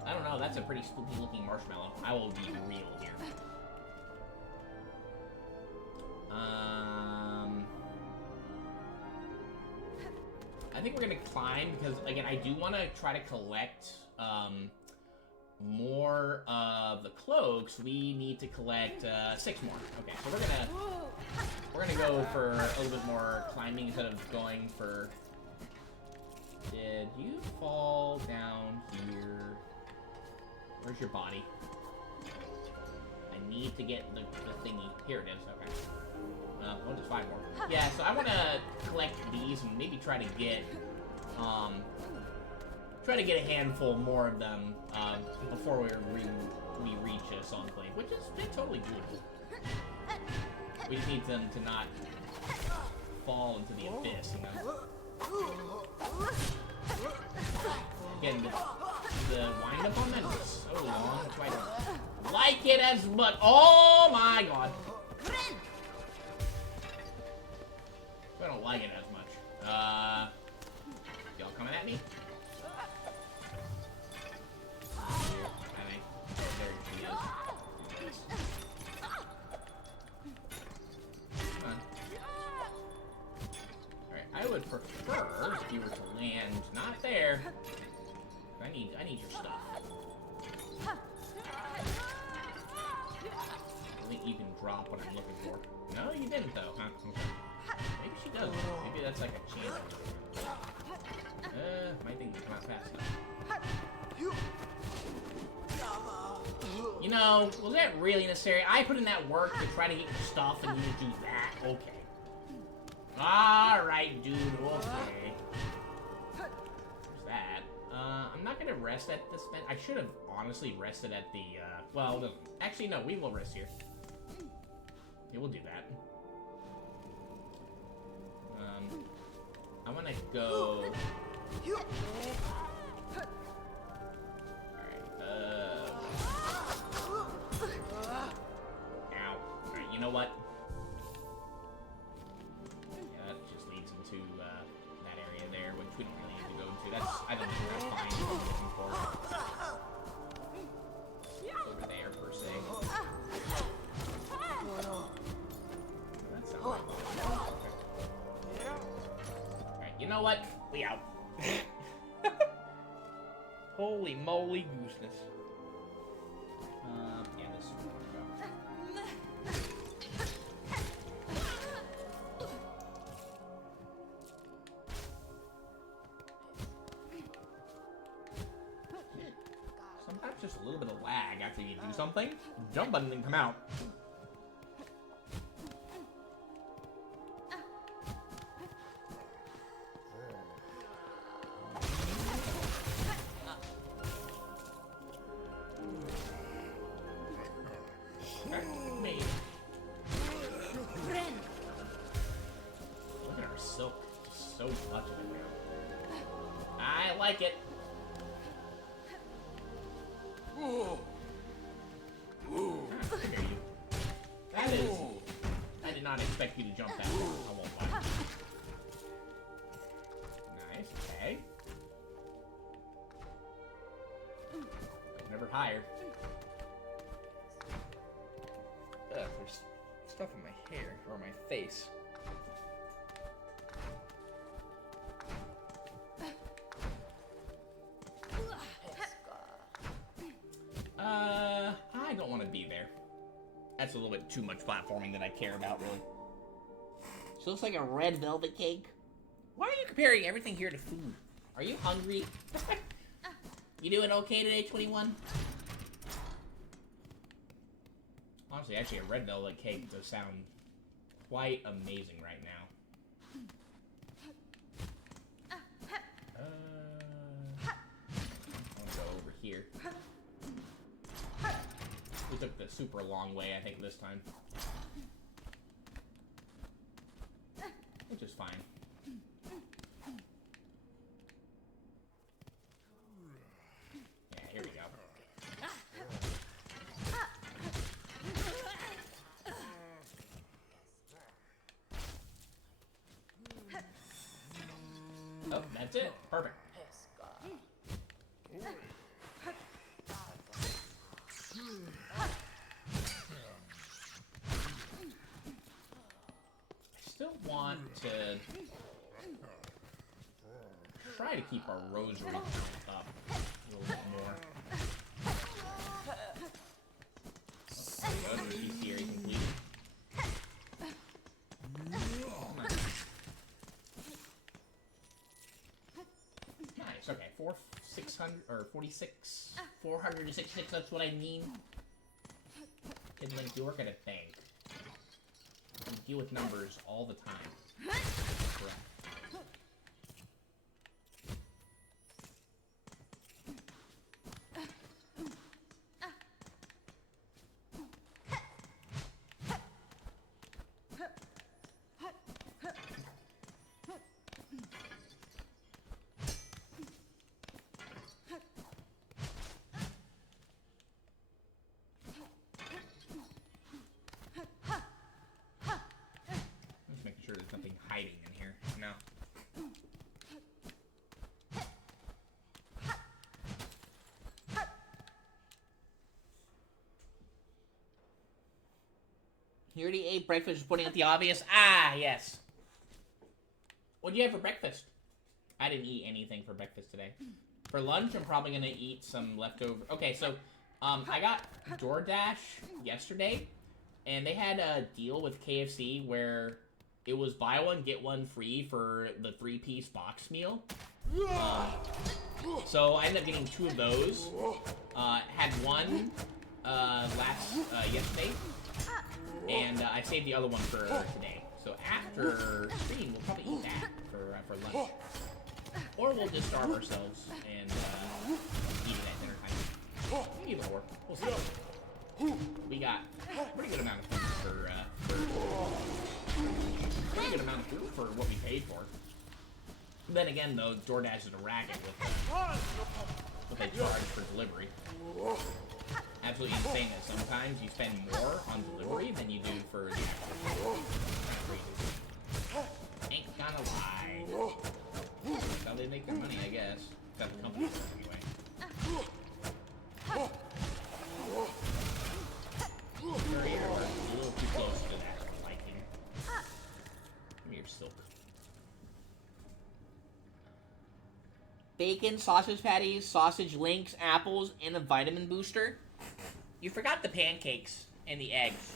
I don't know, that's a pretty spooky looking marshmallow. I will be real here. I think we're gonna climb because, again, I do want to try to collect more of the cloaks. We need to collect 6 more. Okay, so we're gonna go for a little bit more climbing instead of going for. Did you fall down here? Where's your body? I need to get the thingy. Here it is. Okay. Oh, just 5 more. Yeah, so I want to collect these and maybe try to get a handful more of them before we reach Songclave, which is totally doable. We just need them to not fall into the abyss, you know. Again, the wind up on that is so long. That's why I don't like it as much. Oh my god. I don't like it as much. Y'all coming at me? I think. There she is. Come on. Alright, I would prefer if you were to land not there. I need your stuff. I think you can drop what I'm looking for. No, you didn't though, huh? Maybe she does. Maybe that's like a chance. My thing can come out fast enough. You know, was that really necessary? I put in that work to try to get your stuff and you to do that? Okay. Alright, dude, okay. There's that. I'm not gonna rest at this bench. I should have honestly rested at the, well, actually, no, we will rest here. Yeah, we'll do that. I wanna go... Ow. Alright, you know what? Yeah, that just leads into, that area there, which we don't really need to go into. That's, I don't think that's fine what I'm looking for. Over there, per se. That sounds like Alright, you know what? We out. Holy moly gooseness. Yeah, this is where we go. Sometimes just a little bit of lag after you do something. Jump button didn't come out. Look at our silk. Just so much of it now. I like it. That is... I did not expect you to jump that far. I won't lie. Nice, okay. Never higher. Ugh, there's stuff in my hair, or my face. I don't want to be there. That's a little bit too much platforming that I care about, really. She looks like a red velvet cake. Why are you comparing everything here to food? Are you hungry? You doing okay today, 21? Honestly, actually, a red velvet cake does sound quite amazing right now. I'll go over here. We took the super long way, I think, this time. Which is fine. Yeah, here we go. That's it. Perfect. I still want to try to keep our rosary count up a little bit more. Good. PC area completed. Nice. Okay. 600 or 46, 466. That's what I mean. Kidlink, you work at a bank. You deal with numbers all the time. Correct. Hiding in here. No. You already ate breakfast, just putting out the obvious. Ah, yes. What do you have for breakfast? I didn't eat anything for breakfast today. For lunch, I'm probably gonna eat some leftover. Okay, so, I got DoorDash yesterday, and they had a deal with KFC where it was buy one, get one free for the 3-piece box meal. So I ended up getting 2 of those. Had one yesterday, and I saved the other one for today. So after stream, we'll probably eat that for lunch. Or we'll just starve ourselves and eat it at dinner time. Either or. We'll see. We got a pretty good amount of food pretty good amount of food for what we paid for. Then again, though, DoorDash is a racket with what they charge for delivery. Absolutely insane that sometimes you spend more on delivery than you do for the actual food. Ain't gonna lie. That's how they make their money, I guess. That's the company anyway. Sorry, we're a little too close to that liking. Give me your silk. Bacon, sausage patties, sausage links, apples, and a vitamin booster. You forgot the pancakes and the eggs.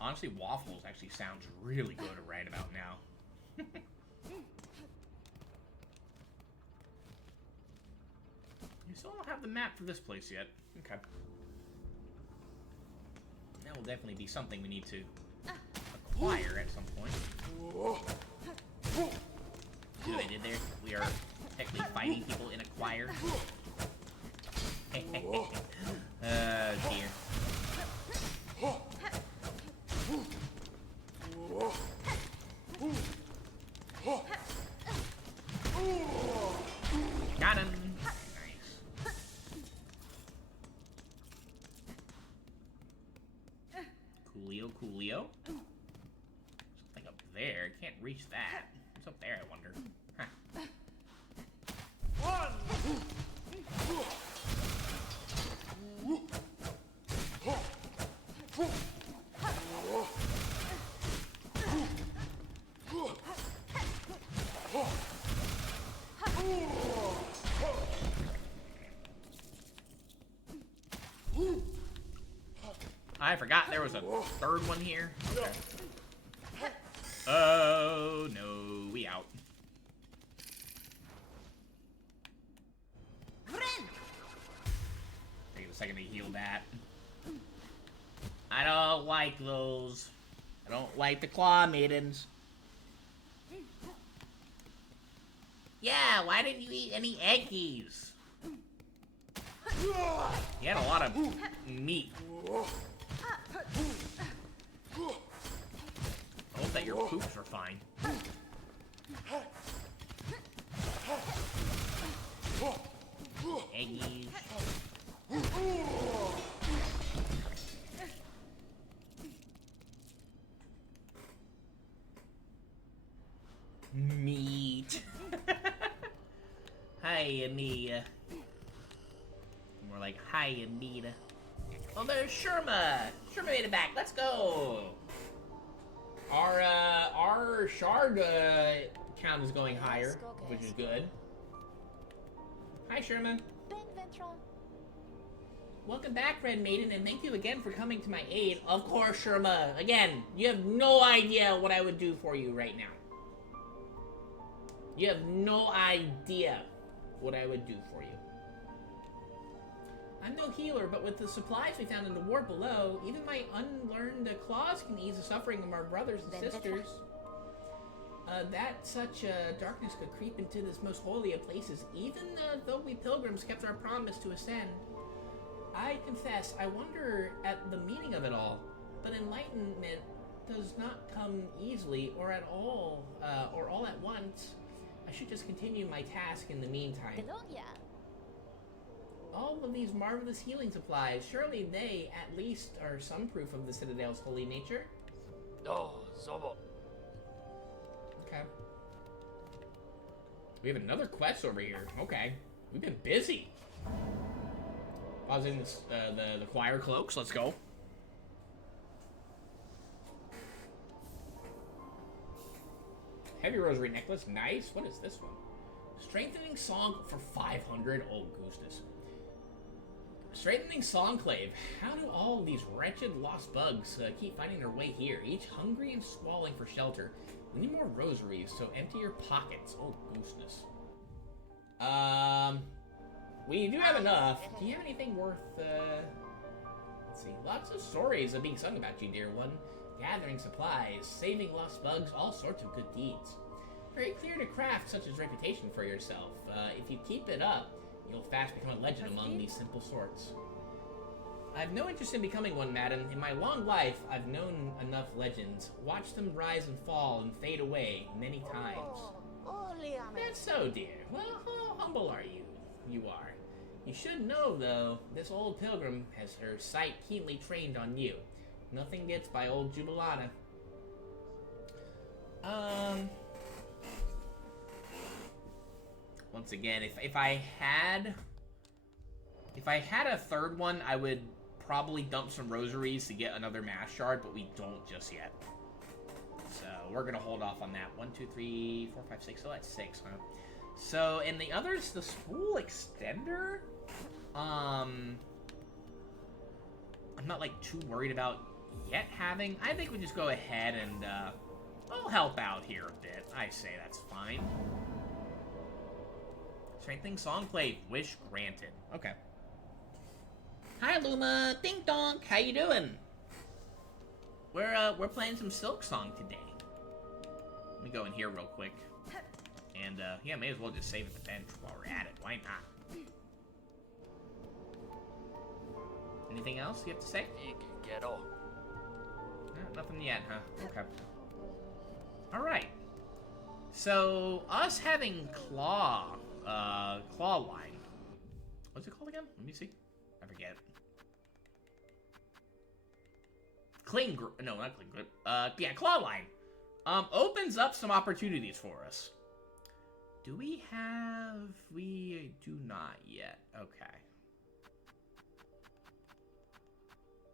Honestly, waffles actually sounds really good right about now. You still don't have the map for this place yet. Okay. That will definitely be something we need to acquire at some point. See what I did there? We are technically fighting people in a choir. Oh, dear. Got him! Nice. Coolio, coolio. Something up there. Can't reach that. What's up there, I wonder? Huh. I forgot there was a third one here. Okay. Oh, no. We out. Take a second to heal that. I don't like those. I don't like the claw maidens. Yeah, why didn't you eat any eggies? You had a lot of meat. I hope that your poops are fine. Eggies. hi, Anita. More like, hi, Anita. Oh, there's Sherma. Sherma made it back. Let's go. Our shard count is going higher, which is good. Hi, Sherma. Welcome back, Red Maiden, and thank you again for coming to my aid. Of course, Sherma. Again, you have no idea what I would do for you right now. You have no idea what I would do for you. I'm no healer, but with the supplies we found in the ward below, even my unlearned claws can ease the suffering of our brothers and sisters. That such darkness could creep into this most holy of places, even though we pilgrims kept our promise to ascend. I confess, I wonder at the meaning of it all, but enlightenment does not come easily or at all, or all at once. I should just continue my task in the meantime. All of these marvelous healing supplies, surely they, at least, are some proof of the Citadel's holy nature? Oh, Zobo. Okay. We have another quest over here. Okay. We've been busy. I was in this, the choir cloaks. Let's go. Heavy rosary necklace. Nice. What is this one? Strengthening song for 500. Oh, goodness. Strengthening Songclave. How do all these wretched lost bugs keep finding their way here, each hungry and squalling for shelter? We need more rosaries, so empty your pockets. Oh, gooseness. We do have enough. Do you have anything worth, let's see. Lots of stories are being sung about you, dear one. Gathering supplies, saving lost bugs, all sorts of good deeds. Very clear to craft such as reputation for yourself. If you keep it up, you'll fast become a legend among these simple sorts. I have no interest in becoming one, madam. In my long life, I've known enough legends. Watched them rise and fall and fade away many times. That's so, dear. Well, how humble are you? You are. You should know, though, this old pilgrim has her sight keenly trained on you. Nothing gets by old Jubilata. Once again, if I had a third one, I would probably dump some rosaries to get another mass shard, but we don't just yet. So we're gonna hold off on that. 1, 2, 3, 4, 5, 6. So that's 6, huh? So and the others, the spool extender. I'm not like too worried about yet having. I think we just go ahead and I'll help out here a bit. I say that's fine. Strengthening Songclave. Wish granted. Okay. Hi, Luma. Ding dong. How you doing? We're playing some Silksong today. Let me go in here real quick. And, yeah, may as well just save at the bench while we're at it. Why not? Anything else you have to say? No, nothing yet, huh? Okay. Alright. So, us having claw line. What's it called again? Let me see. I forget. No, not cling grip. Yeah, claw line. Opens up some opportunities for us. Do we have... We do not yet. Okay.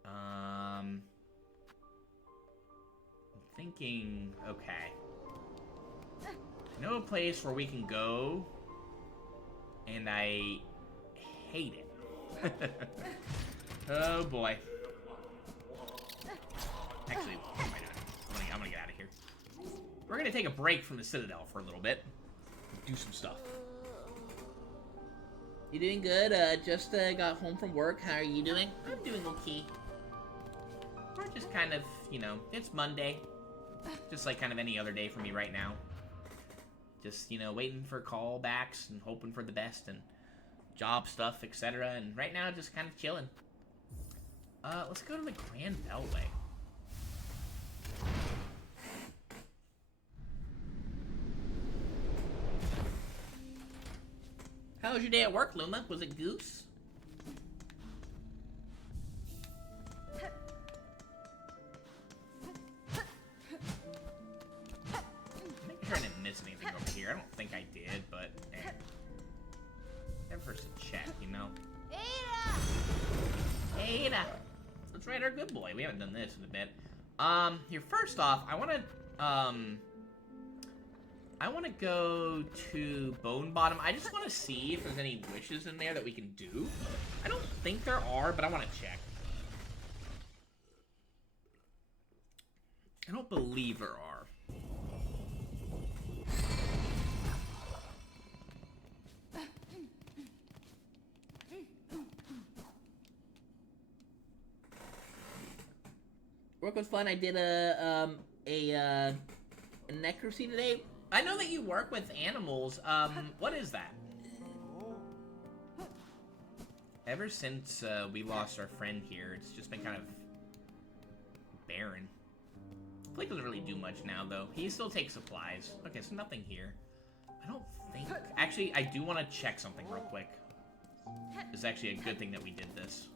I'm thinking... Okay. I know a place where we can go, and I hate it. Oh boy. Actually, why not? I'm gonna get out of here. We're gonna take a break from the Citadel for a little bit. Do some stuff. You doing good? Just got home from work. How are you doing? I'm doing okay. We're just kind of, you know, it's Monday. Just like kind of any other day for me right now. Just, you know, waiting for callbacks and hoping for the best and job stuff, etc. And right now, just kind of chilling. Let's go to the Grand Beltway. How was your day at work, Luma? Was it goose? Make sure I didn't miss anything over here. I don't think I did, but Juanita. Let's ride our good boy. We haven't done this in a bit. Here, first off, I want to go to Bone Bottom. I just want to see if there's any wishes in there that we can do. I don't think there are, but I want to check. I don't believe there are. Work was fun. I did a necrocy today. I know that you work with animals. What is that? Ever since we lost our friend here, it's just been kind of barren. Flake doesn't really do much now, though. He still takes supplies. Okay, so nothing here. I don't think... Actually, I do want to check something real quick. It's actually a good thing that we did this.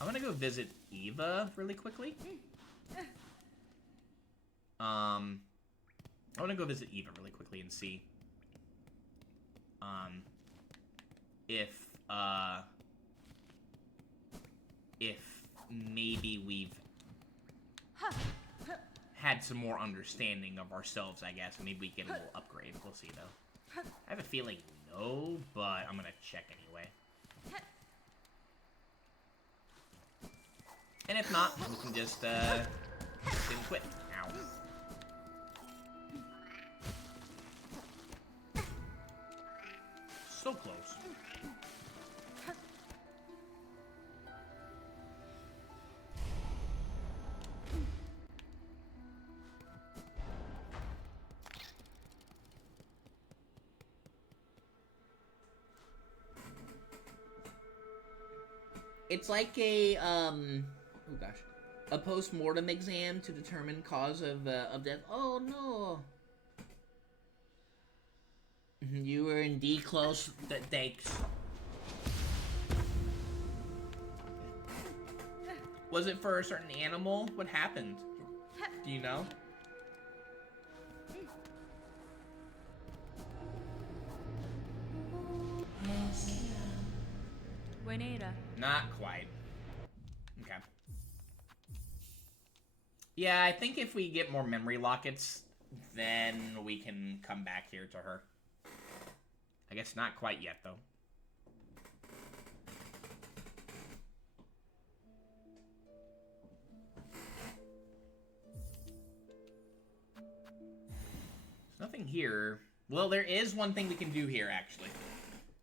I'm gonna go visit Eva really quickly. I want to go visit Eva really quickly and see if maybe we've had some more understanding of ourselves, I guess. Maybe we get a little upgrade. We'll see, though. I have a feeling no, but I'm gonna check anyway. And if not, we can just quit. Ow. So close. It's like a oh gosh, a post-mortem exam to determine cause of death. Oh no. You were indeed close. Thanks. Was it for a certain animal? What happened? Do you know? Juanita. Not quite. Okay. Yeah, I think if we get more memory lockets, then we can come back here to her. I guess not quite yet, though. There's nothing here. Well, there is one thing we can do here, actually.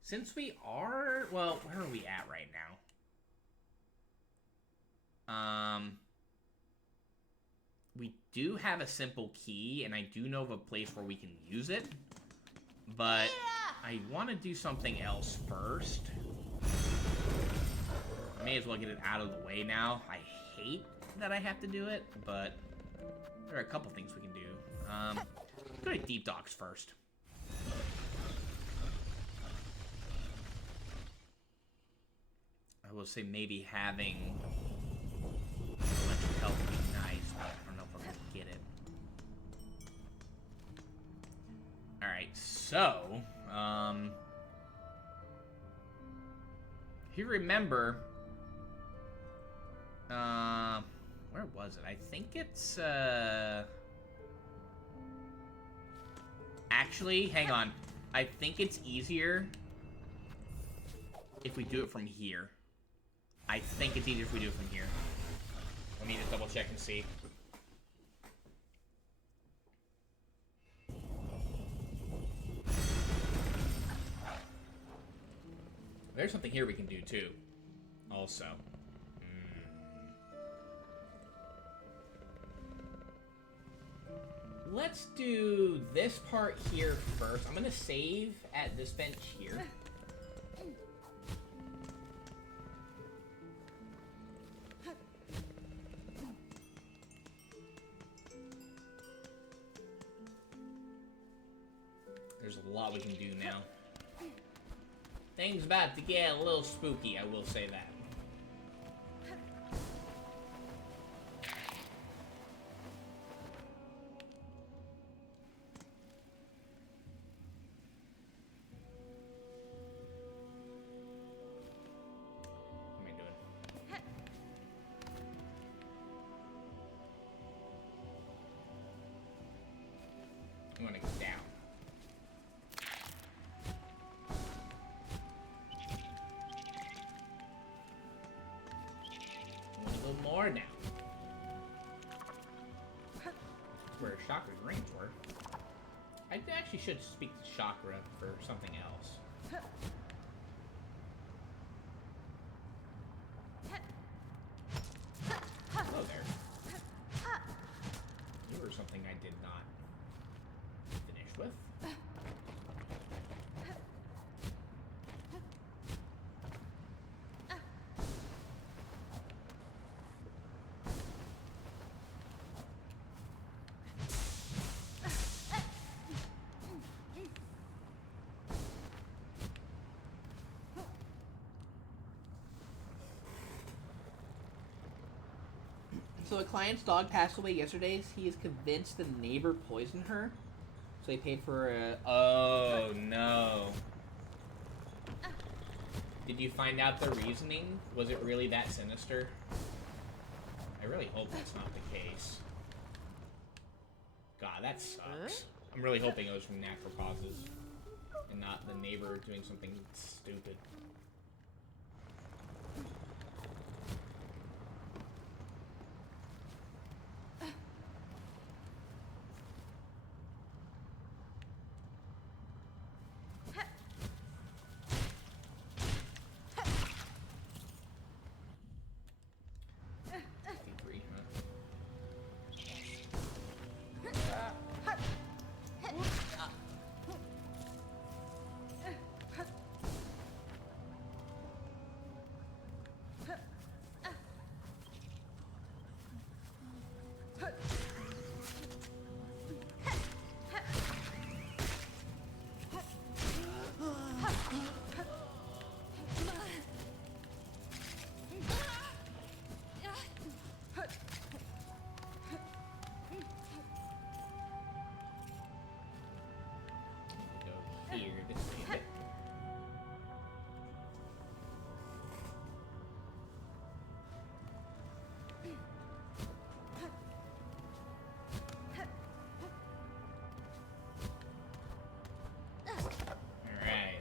Since we are... Well, where are we at right now? We do have a simple key, and I do know of a place where we can use it. But I want to do something else first. I may as well get it out of the way now. I hate that I have to do it, but there are a couple things we can do. Let's go to Deep Docks first. I will say maybe having electric health would be nice, but I don't know if I'm going to get it. Alright, so, if you remember, where was it? I think it's, actually, hang on. I think it's easier if we do it from here. I think it's easier if we do it from here. Let me just double check and see. There's something here we can do too. Also. Let's do this part here first. I'm gonna save at this bench here. There's a lot we can do now. Things about to get a little spooky, I will say that. should speak to Chakra for something else. Hello there. You were something I did not finish with. So a client's dog passed away yesterday. He is convinced the neighbor poisoned her. So he paid for a... Oh, no. Did you find out the reasoning? Was it really that sinister? I really hope that's not the case. God, that sucks. I'm really hoping it was from natural causes. And not the neighbor doing something stupid.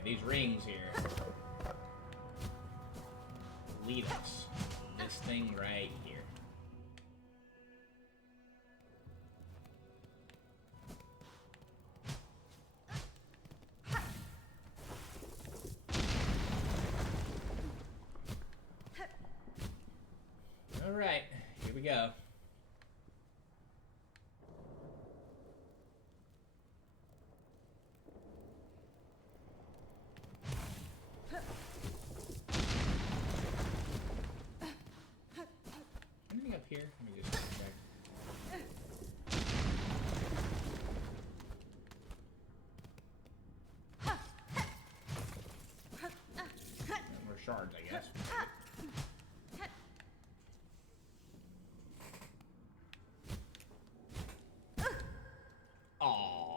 These rings here lead us. This thing right here. All right, here we go. Here, let me just check. More shards, I guess. Aww.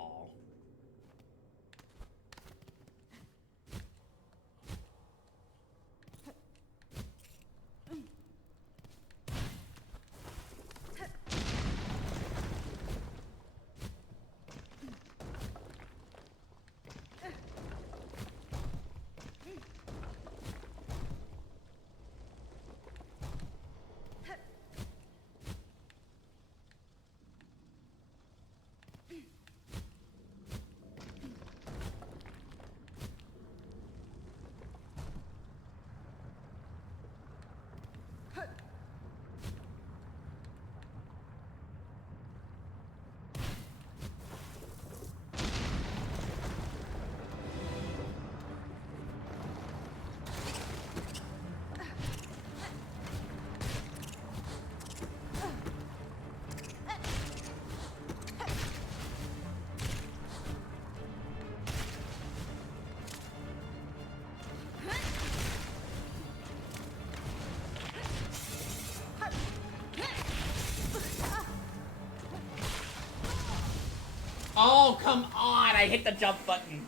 Oh, come on! I hit the jump button.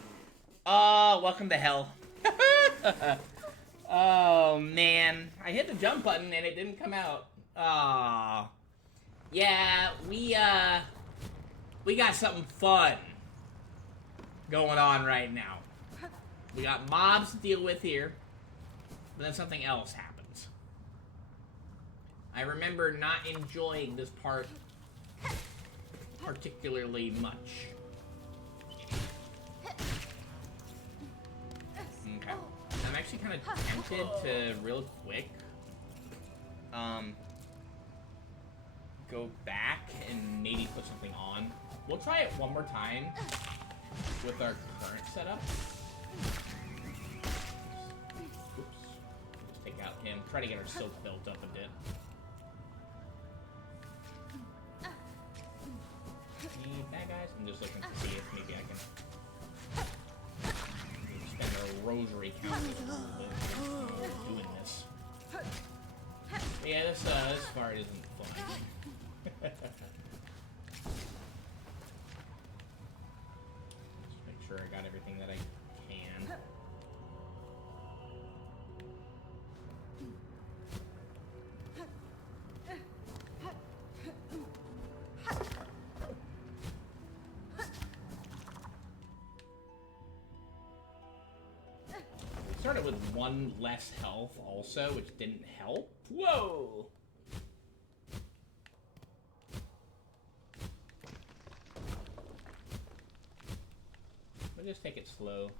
Oh, welcome to hell. Oh, man. I hit the jump button and it didn't come out. Oh. Yeah, we got something fun going on right now. We got mobs to deal with here, but then something else happens. I remember not enjoying this part particularly much. actually kind of tempted to real quick go back and maybe put something on. We'll try it one more time with our current setup. Oops. Just take out him. Try to get our silk built up a bit. Any bad guys? I'm just looking to see if maybe I can spend a rosary count a little bit doing this. But yeah, this part isn't fun. Just make sure I got everything that I can. Started with one less health also, which didn't help. Whoa! We'll just take it slow.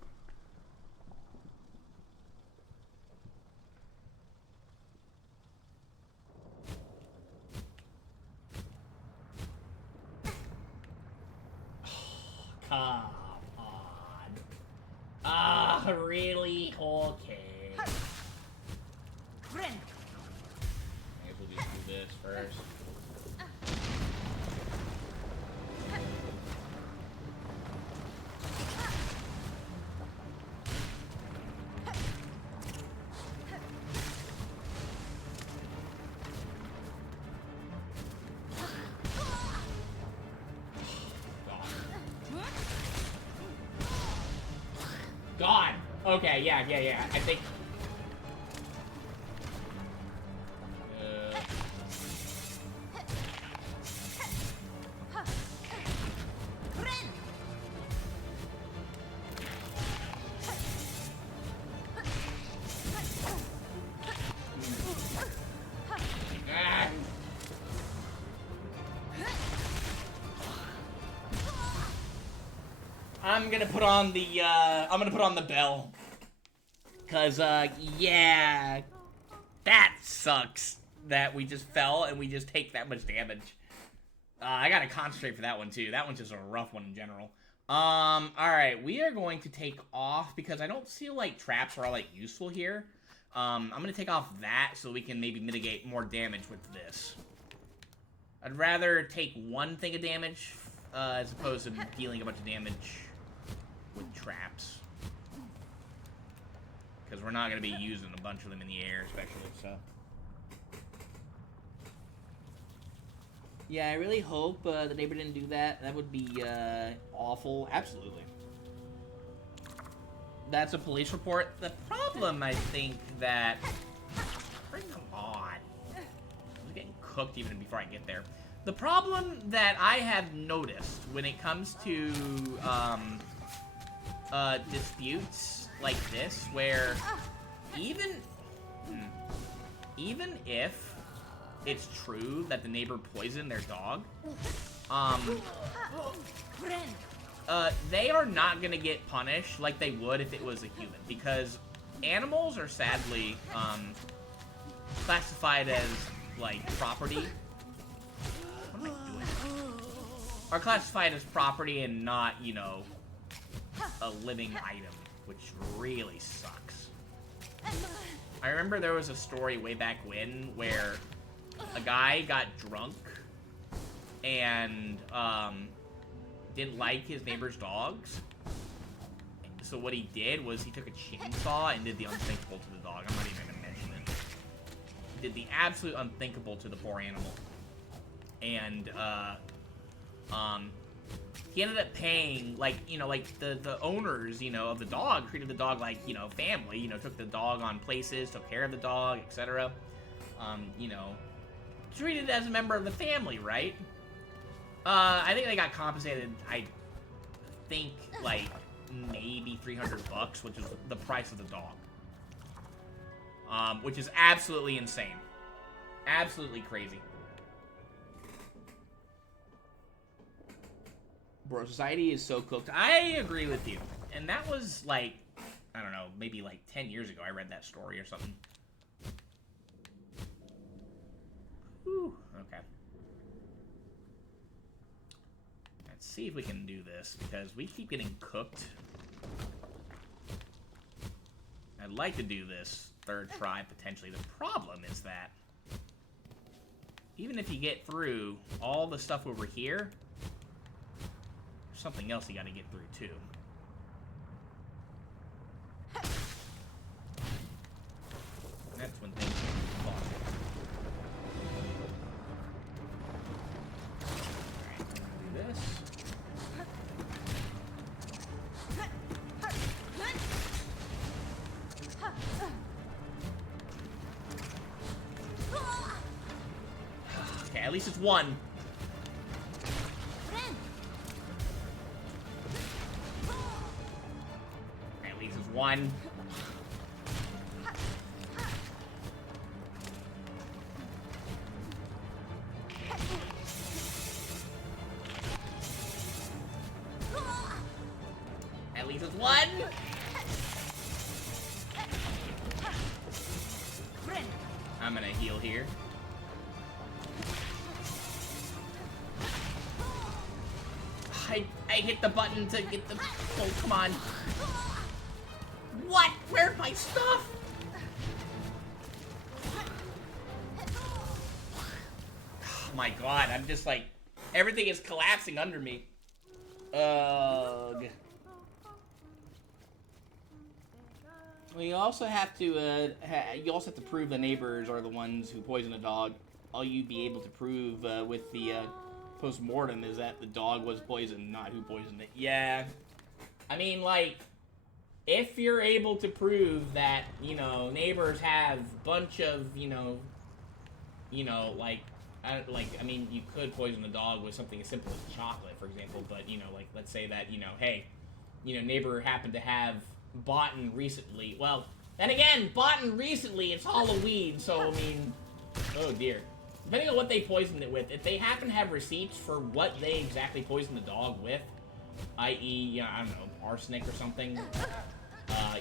Come on. Ah, really? Okay. I guess we'll just do this first. God. Okay, yeah. I think. I'm gonna put on the bell. Cause yeah, that sucks that we just fell and we just take that much damage. I gotta concentrate for that one too. That one's just a rough one in general. Alright, we are going to take off because I don't feel like traps are all like useful here. I'm gonna take off that so we can maybe mitigate more damage with this. I'd rather take one thing of damage as opposed to dealing a bunch of damage with traps. Because we're not going to be using a bunch of them in the air, especially, so. Yeah, I really hope the neighbor didn't do that. That would be awful. Absolutely. That's a police report. The problem, I think, that... Come on. I'm getting cooked even before I get there. The problem that I have noticed when it comes to disputes like this, where even if it's true that the neighbor poisoned their dog, they are not gonna get punished like they would if it was a human, because animals are sadly classified as like property. What am I doing? Are classified as property and not, you know, a living item, which really sucks. I remember there was a story way back when where a guy got drunk and didn't like his neighbor's dogs. So what he did was he took a chainsaw and did the unthinkable to the dog. I'm not even gonna mention it. He did the absolute unthinkable to the poor animal. And he ended up paying, like, you know, like, the owners, you know, of the dog treated the dog like, you know, family, you know, took the dog on places, took care of the dog, etc. You know, treated it as a member of the family, right? I think they got compensated, I think, like, maybe $300, which is the price of the dog. Which is absolutely insane. Absolutely crazy. Bro, society is so cooked. I agree with you. And that was, like, I don't know, maybe like 10 years ago I read that story or something. Whew, okay. Let's see if we can do this, because we keep getting cooked. I'd like to do this third try, potentially. The problem is that even if you get through all the stuff over here, there's something else you gotta get through, too. And that's when things get lost. Alright, I'm gonna do this. Okay, at least it's one. At least it's one. At least it's one. I'm gonna heal here. I hit the button to get the... Oh, come on. What? Where's my stuff? Oh my god, I'm just like... Everything is collapsing under me. Ugh. We also have to, you also have to prove the neighbors are the ones who poisoned the dog. All you'd be able to prove with the post-mortem is that the dog was poisoned, not who poisoned it. Yeah. I mean, like, if you're able to prove that, you know, neighbors have a bunch of, you know, like, I mean, you could poison the dog with something as simple as chocolate, for example, but, you know, like, let's say that, you know, hey, you know, neighbor happened to have bought recently. Well, then again, bought recently, it's Halloween, so, I mean, oh dear. Depending on what they poisoned it with, if they happen to have receipts for what they exactly poisoned the dog with, i.e., you know, I don't know, arsenic or something,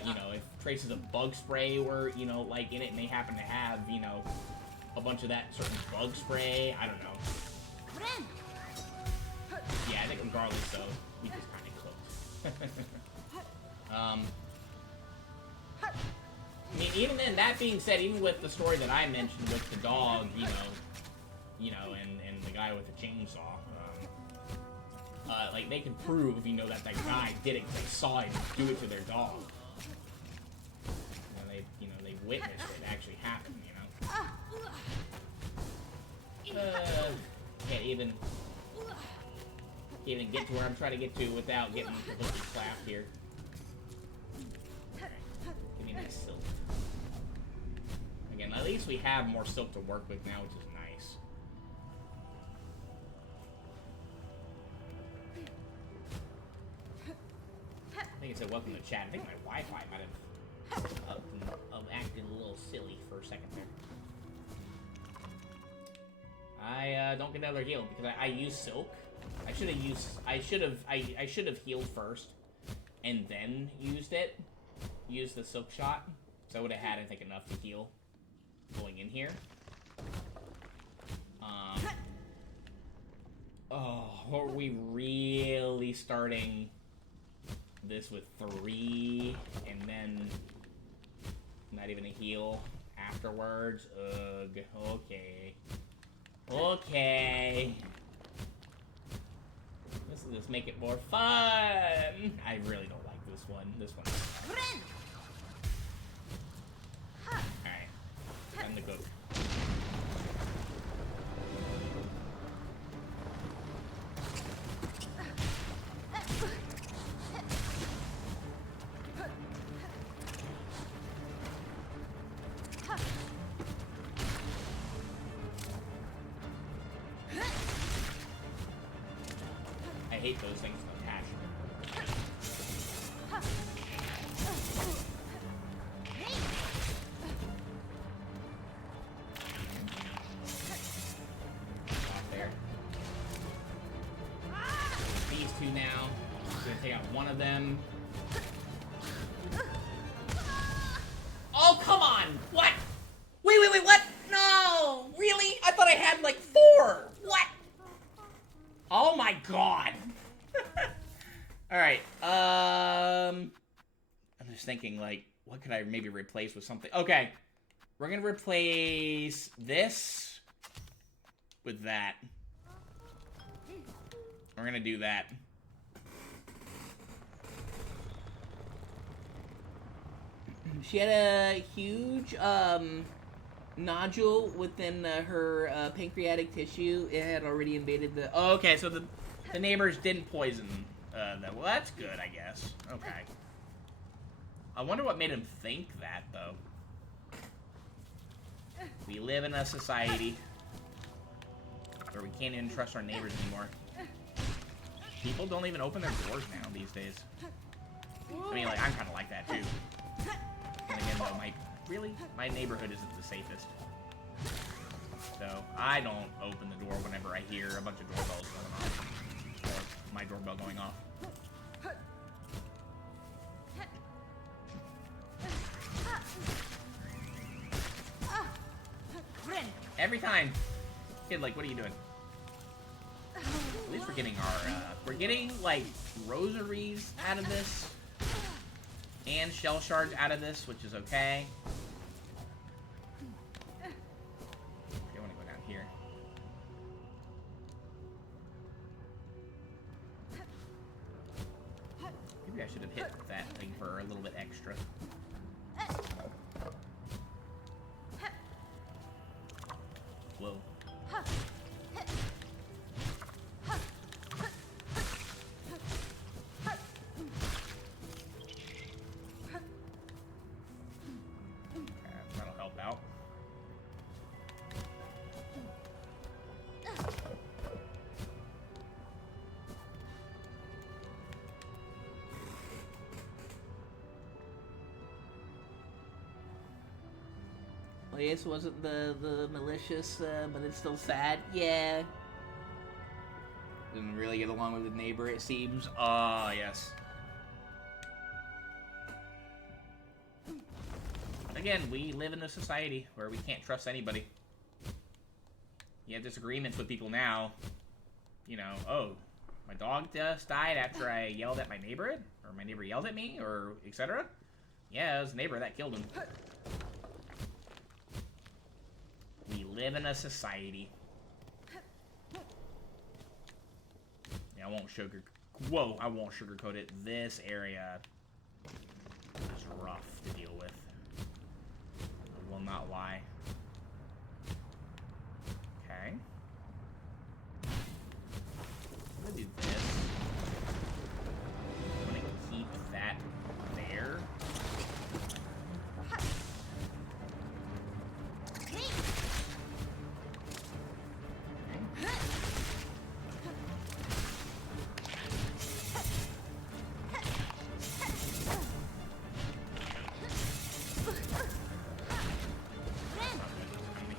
you know, if traces of bug spray were, you know, like, in it, and they happen to have, you know, a bunch of that certain bug spray, I don't know. Yeah, I think regardless, so, we just kind of cooked. I mean, even then, that being said, even with the story that I mentioned with the dog, you know, and the guy with the chainsaw, like, they could prove, you know, that guy did it because they saw him do it to their dog. You know, they witnessed it actually happen, you know? Can't even get to where I'm trying to get to without getting completely clapped here. Give me that silk. Again, at least we have more silk to work with now, which is nice. I think it said welcome to chat. I think my Wi-Fi might have acted a little silly for a second there. I don't get another heal because I use silk. I should have healed first and then used it. Used the silk shot. So I would have had, I think, enough to heal going in here. Oh, are we really starting this with 3 and then not even a heal afterwards? Ugh, okay. Okay. Let's make it more fun. I really don't like this one. This one. Alright. Time to go. I hate those things with passion. Off there. These two now. I'm just gonna take out one of them. like, what could I maybe replace with something? Okay. We're gonna replace this with that. We're gonna do that. She had a huge, nodule within her pancreatic tissue. It had already invaded the... Oh, okay, so the neighbors didn't poison that. Well, that's good, I guess. Okay. I wonder what made him think that, though. We live in a society where we can't even trust our neighbors anymore. People don't even open their doors now these days. I mean, like, I'm kind of like that, too. And again, though, my neighborhood isn't the safest. So, I don't open the door whenever I hear a bunch of doorbells going off. Or my doorbell going off. Every time. Kid, like, what are you doing? At least we're getting our, we're getting, like, rosaries out of this. And shell shards out of this, which is okay. Okay, I want to go down here. Maybe I should have hit that thing for a little bit extra. Whoa. That'll help out. Well, yes, it wasn't the malicious, but it's still sad. Yeah. Didn't really get along with the neighbor, it seems. Ah, yes. Again, we live in a society where we can't trust anybody. You have disagreements with people now. You know, oh, my dog just died after I yelled at my neighbor, or my neighbor yelled at me, or etc. Yeah, it was the neighbor that killed him. We live in a society. Yeah, I won't sugarcoat it. This area is rough to deal with. I will not lie. Okay. I'm gonna do this. I'm gonna keep that there.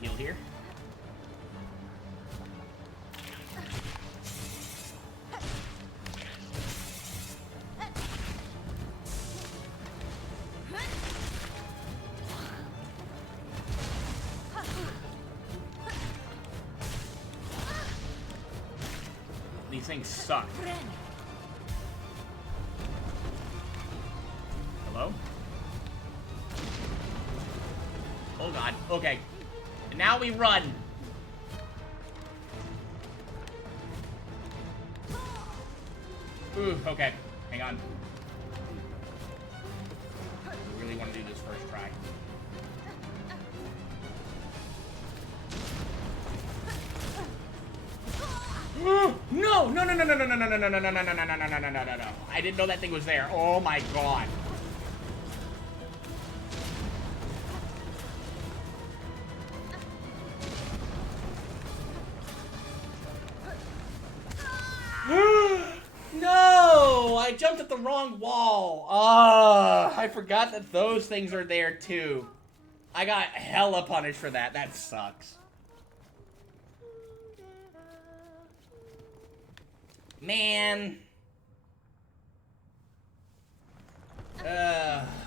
Heal here. These things suck. Hello? Oh god. Okay. And now we run. Ooh, okay. Hang on. I really want to do this first try. No! No, no, no, no, no, no, no, no, no, no, no, no, no, no, no, no, no, no, no, no. I didn't know that thing was there. Oh my god. No! I jumped at the wrong wall. I forgot that those things are there too. I got hella punished for that. That sucks. Man.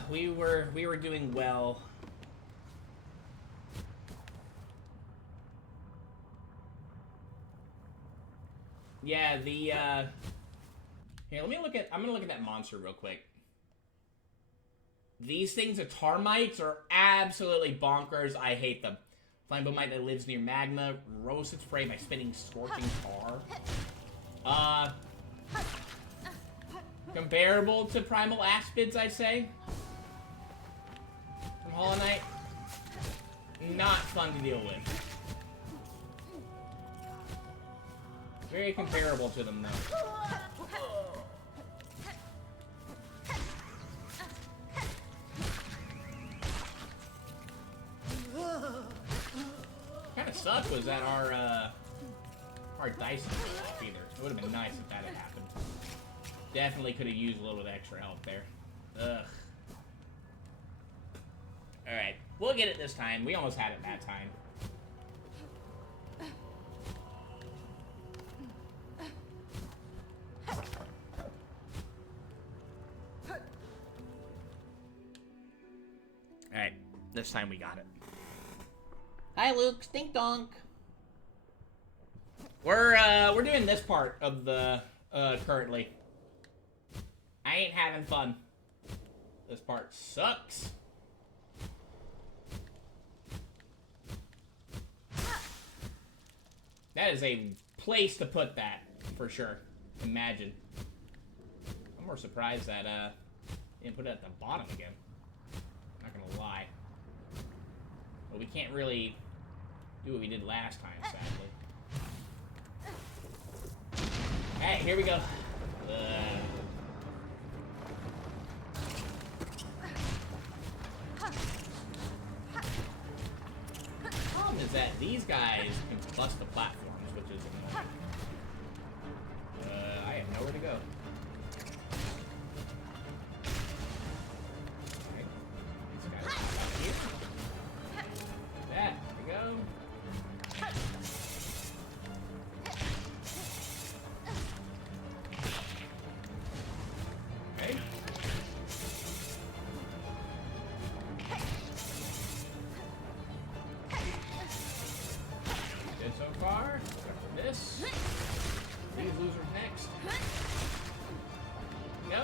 We were doing well. Yeah, here, let me look at, I'm gonna look at that monster real quick. These things, the termites, are absolutely bonkers. I hate them. Flammable mite that lives near magma. Roasts its prey by spitting scorching tar. Comparable to primal aspids, I'd say. From Hollow Knight. Not fun to deal with. Very comparable to them, though. Kind of sucked was that our dice didn't either. It would have been nice if that had happened. Definitely could have used a little bit extra help there. Ugh. Alright, we'll get it this time. We almost had it that time. Alright, this time we got it. Hi Luke, stink donk. We're doing this part of the currently. I ain't having fun. This part sucks. That is a place to put that, for sure. Imagine. I'm more surprised that they didn't put it at the bottom again. Not gonna lie. But we can't really do what we did last time, sadly. Alright, here we go. Problem is that these guys can bust the platforms, which is annoying. I have nowhere to go. Okay. These guys out here. That, there we go. Okay. Good so far. Except for this. These losers next. Go.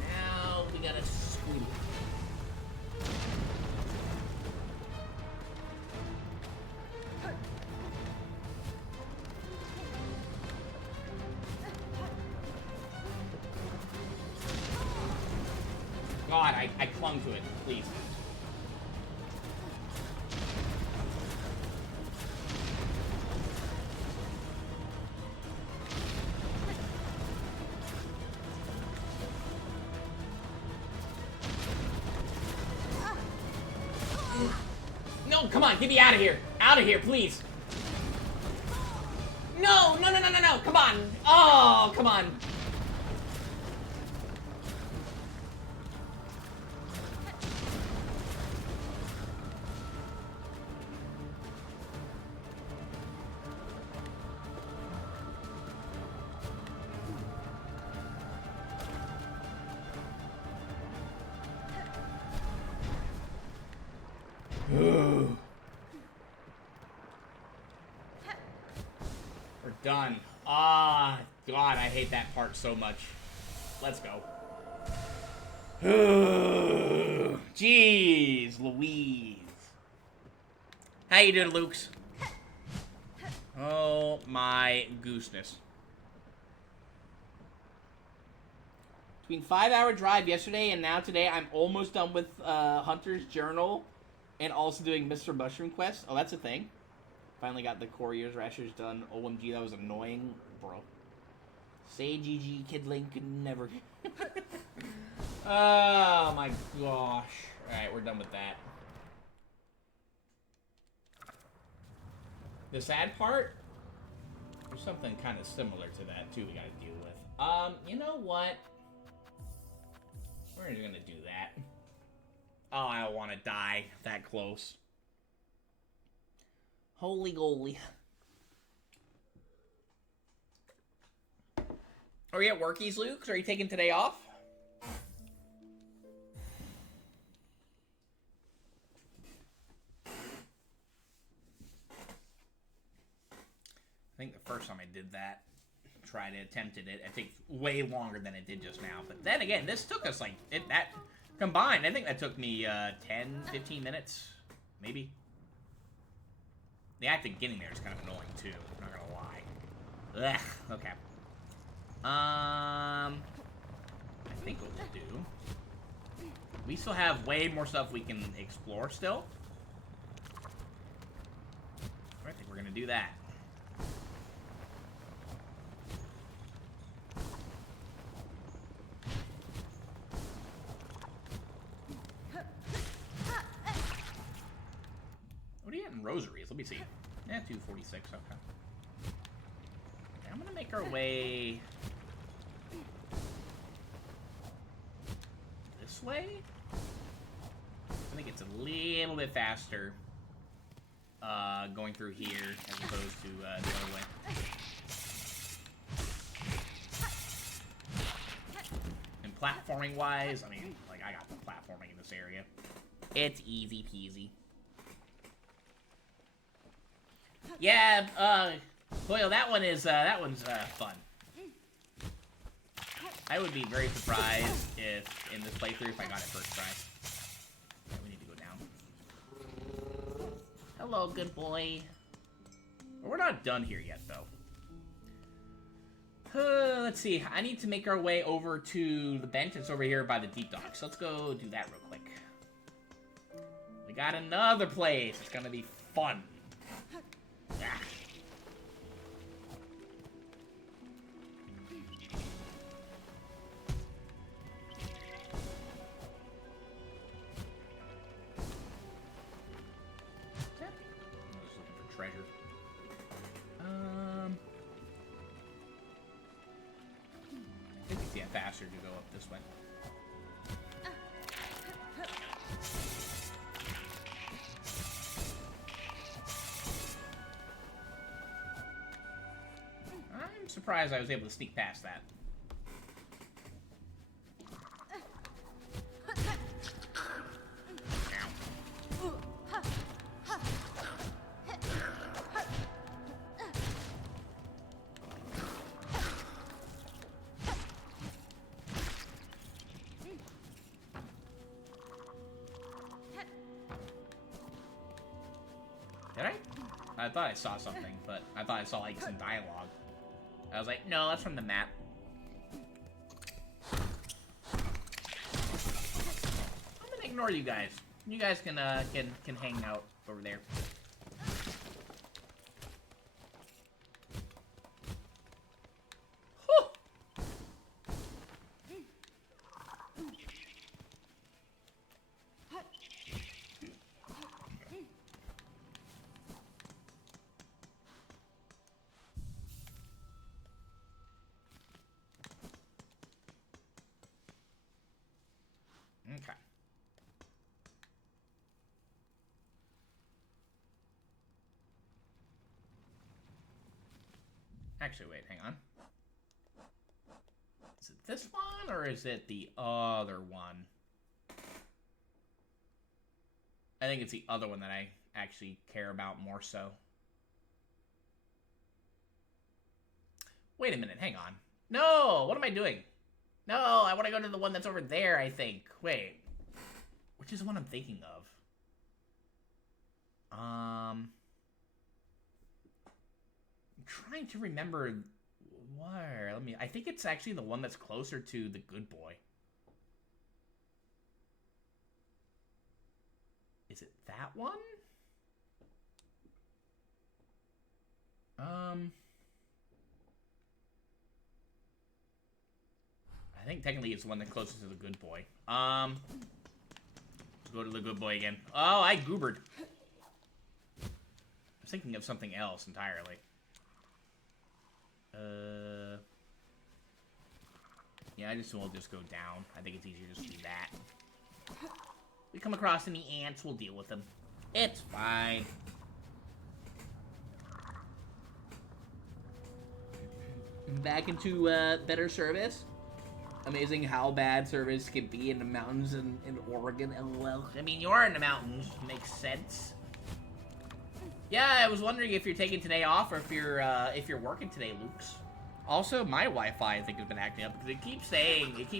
Now we gotta squeeze. God, I clung to it, please. No, come on, get me out of here. Out of here, please. No, no, no, no, no, no, come on. Oh, come on. We're done. Ah, God, I hate that part so much. Let's go. Jeez, Louise. How you doing, Lukes? Oh my gooseness. Between 5-hour drive yesterday and now today, I'm almost done with Hunter's Journal and also doing Mr. Mushroom Quest. Oh, that's a thing. Finally got the core ears rashers done. OMG, that was annoying, bro. Say GG, Kid Link could never. Oh my gosh. Alright, we're done with that. The sad part? There's something kind of similar to that, too, we gotta deal with. You know what? We're just gonna do that. Oh, I don't want to die that close. Holy goalie. Are you at workies, Luke? Are you taking today off? I think the first time I did that, tried it, attempted it. I think way longer than it did just now. But then again, this took us like that combined. I think that took me 10, 15 minutes, maybe. The act of getting there is kind of annoying too. I'm not gonna lie. Ugh. Okay. I think what we'll do. We still have way more stuff we can explore still. I think we're gonna do that. What are you getting rosaries? Let me see. Yeah, 246, okay. I'm gonna make our way this way. I think it's a little bit faster going through here as opposed to the other way. And platforming wise, I mean, like I got the platforming in this area. It's easy peasy. Yeah, Boyle, that one's fun. I would be very surprised if, in this playthrough, if I got it first try. Okay, we need to go down. Hello, good boy. Well, we're not done here yet, though. Let's see. I need to make our way over to the bench. It's over here by the deep dock. So let's go do that real quick. We got another place. It's gonna be fun. Ah. Treasure. I think it's faster to go up this way. I'm surprised I was able to sneak past that. Did I? I thought I saw something, but I thought I saw like some dialogue. I was like, no, that's from the map. I'm gonna ignore you guys. You guys can hang out over there. Okay. Actually, wait, hang on. Is it this one, or is it the other one? I think it's the other one that I actually care about more so. Wait a minute, hang on. No, what am I doing? No, I want to go to the one that's over there, I think. Wait. Which is the one I'm thinking of? I'm trying to remember where. I think it's actually the one that's closer to the good boy. Is it that one? I think technically it's the one that's closest to the good boy. Go to the good boy again. Oh, I goobered. I was thinking of something else entirely. Yeah, we'll just go down. I think it's easier just to do that. We come across any ants, we'll deal with them. It's fine. Back into better service. Amazing how bad service can be in the mountains in Oregon. LOL. I mean, you are in the mountains. Makes sense. Yeah, I was wondering if you're taking today off or if you're working today, Luke's. Also, my Wi-Fi, I think, has been acting up because it keeps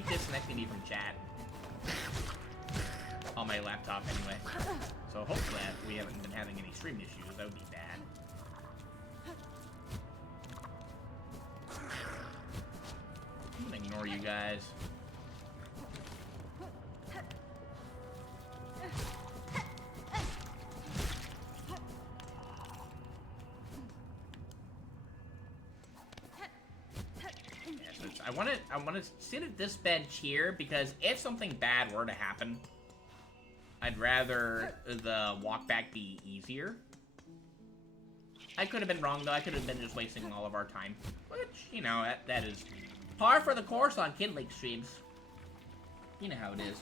disconnecting me from chat. On my laptop, anyway. So hopefully we haven't been having any stream issues. That would be bad. I'm gonna ignore you guys. I want to sit at this bench here because if something bad were to happen, I'd rather the walk back be easier. I could have been wrong though. I could have been just wasting all of our time, which, you know, that is par for the course on Kid Lake streams. You know how it is.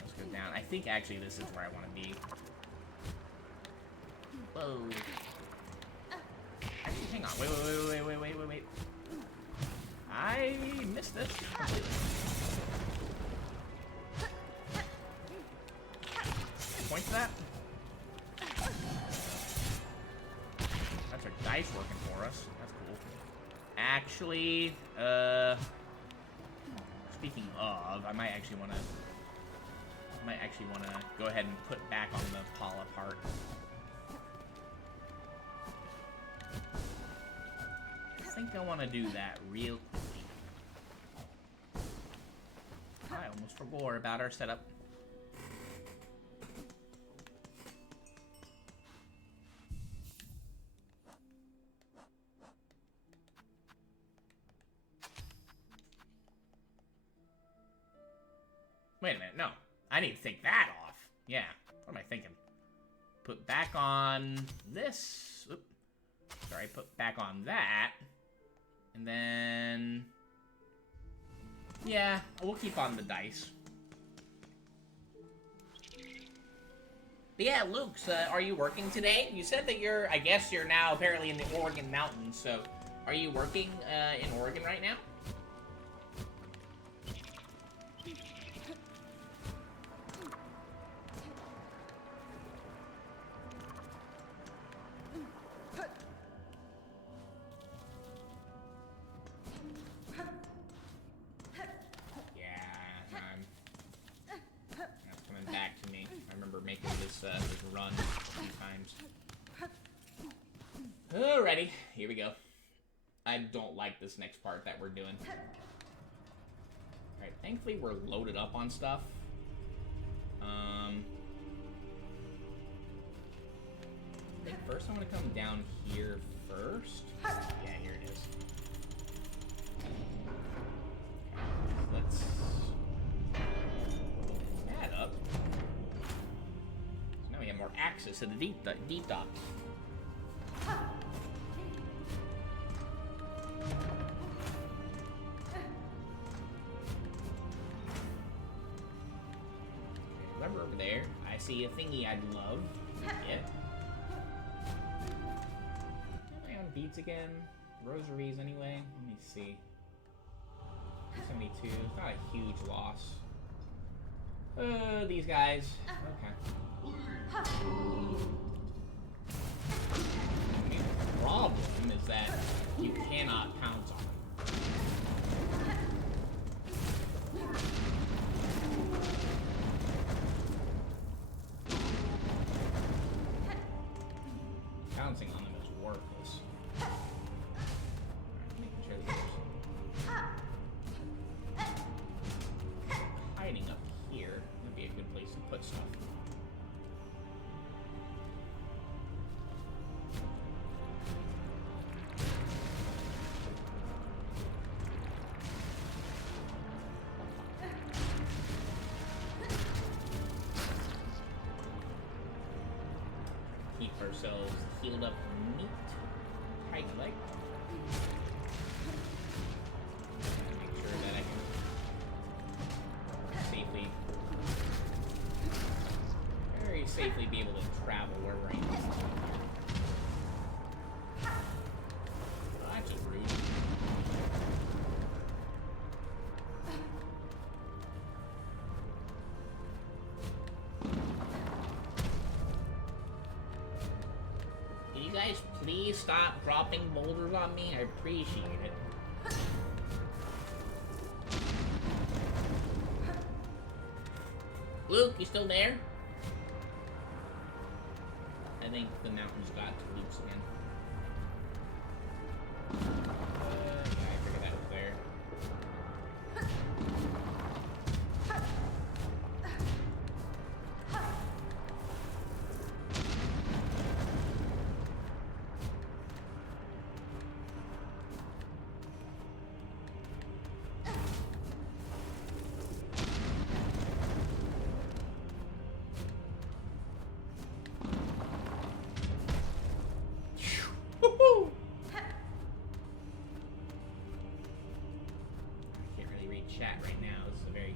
Let's go down. I think actually this is where I want to be. Whoa. Actually, hang on. Wait. I missed this. Point to that. That's our dice working for us. That's cool. Actually, speaking of, I might actually want to go ahead and put back on the Paula part. I think I want to do that real quickly. I almost forgot about our setup. Wait a minute, no. I need to take that off. Yeah, what am I thinking? Put back on this. Oop. Sorry, put back on that. And then... yeah, we'll keep on the dice. But yeah, Luke, are you working today? You said that I guess you're now apparently in the Oregon mountains, so are you working in Oregon right now? Run a few times. Alrighty, here we go. I don't like this next part that we're doing. Alright, thankfully we're loaded up on stuff. I think first I'm gonna come down here first. Yeah, here it is. Okay, let's add up. We have more access to the deep dock. Remember over there, I see a thingy I'd love. Yeah. My own beads again. Rosaries anyway. Let me see. 72. It's not a huge loss. These guys. Okay. The problem is that you cannot pounce on them. Pouncing on them is worthless. Making sure that there's hiding up here would be a good place to put stuff. Ourselves healed up neat. Tight leg. Make sure that I can safely, very safely be able to travel wherever I need. Oh, that's just rude. Please stop dropping boulders on me. I appreciate it. Luke, you still there? I think the mountains got to Luke's again. Yeah, I figured that was there. Woohoo! I can't really read chat right now. This is a very,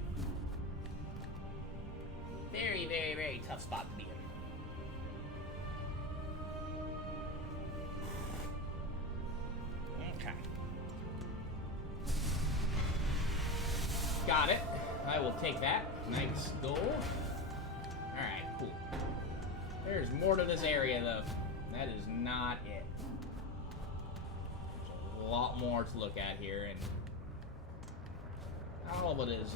very, very, very tough spot to be in. Okay. Got it. I will take that. Nice goal. Alright, cool. There's more to this area, though. That is not it. There's a lot more to look at here, and not all of it is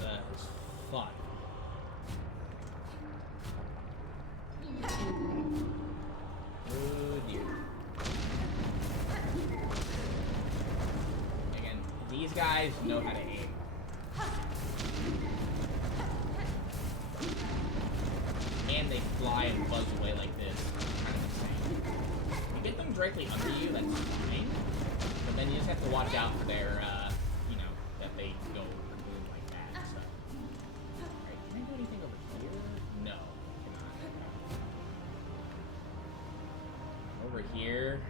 fun. Oh dear. Again, these guys know how to aim. And they fly and buzz away like this. Kind of insane. You get them directly under you, that's fine. But then you just have to watch out for their, you know, that they go boom like that. So. Alright, can I do anything over here? No, I cannot. Over here,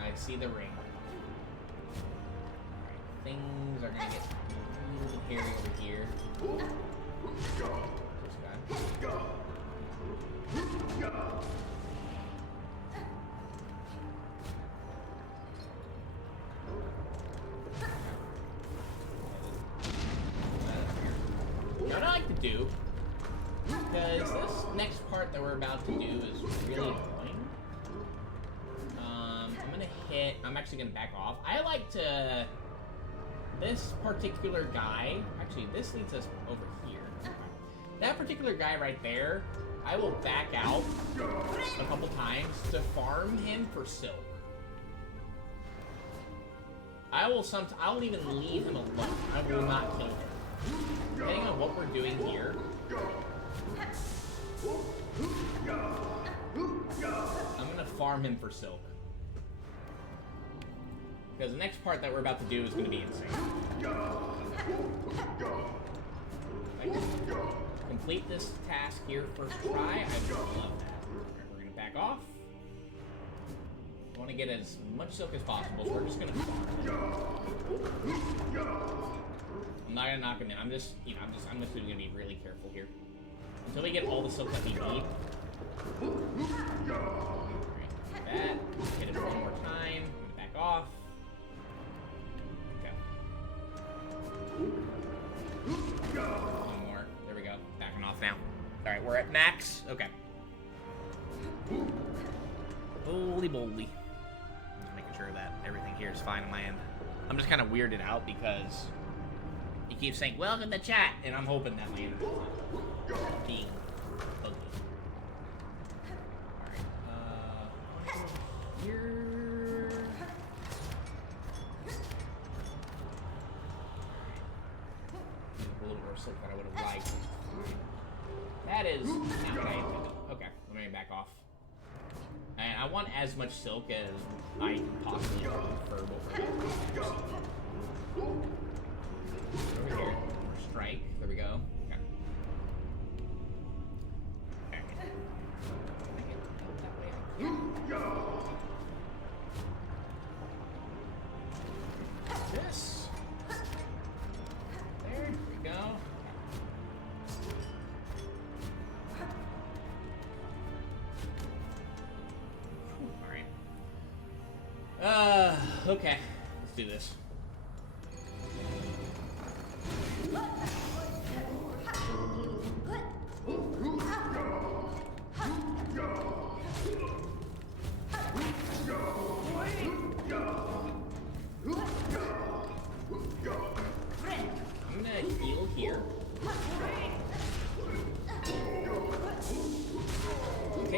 I see the ring. Alright, things are gonna get a little bit hairy over here. This guy. What I like to do, because this next part that we're about to do is really annoying. I'm gonna hit. I'm actually gonna back off. I like to. This particular guy. Actually, this leads us over here. That particular guy right there. I will back out a couple times to farm him for silk. I'll even leave him alone. I will not kill him. Depending on what we're doing here. I'm gonna farm him for silk. Because the next part that we're about to do is gonna be insane. I can complete this task here first try. I would love that. Alright, we're gonna back off. I want to get as much silk as possible, so we're just gonna farm it. I'm not gonna knock him in. I'm just gonna be really careful here until we get all the silk that we need. Alright, that. Hit him one more time. I'm gonna back off. Okay. One more. There we go. Backing off now. Alright, we're at max. Okay. Holy moly. Just making sure that everything here is fine on my end. I'm just kind of weirded out because he keeps saying, welcome to chat, and I'm hoping that my end is not being ugly. Alright, here. A little more silk than I would have liked. That is not what I intended. Okay, let me back off. And I want as much silk as I can possibly confer over here. Strike. There we go. Okay. Alright. Can I get up that way? This. There we go. Alright. Okay. Let's do this.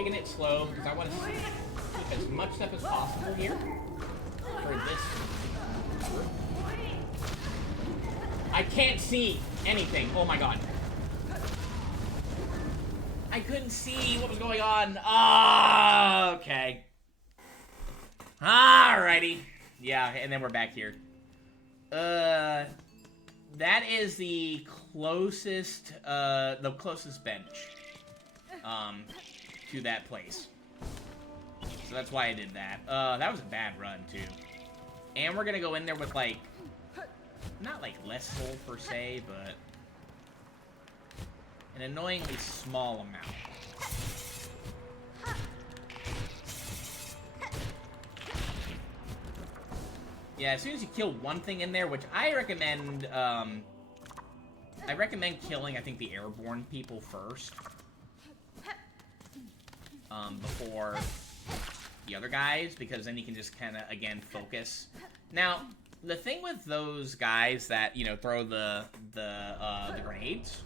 taking it slow because I want to keep as much stuff as possible here for this group. I can't see anything. Oh my god. I couldn't see what was going on. Ah, okay. Alrighty. Yeah, and then we're back here. That is the closest bench, to that place. So that's why I did that. That was a bad run, too. And we're gonna go in there with, like, not, like, less soul per se, but an annoyingly small amount. Yeah, as soon as you kill one thing in there, which I recommend killing, I think, the airborne people first. Before the other guys, because then you can just kind of, again, focus. Now, the thing with those guys that, you know, throw the grenades,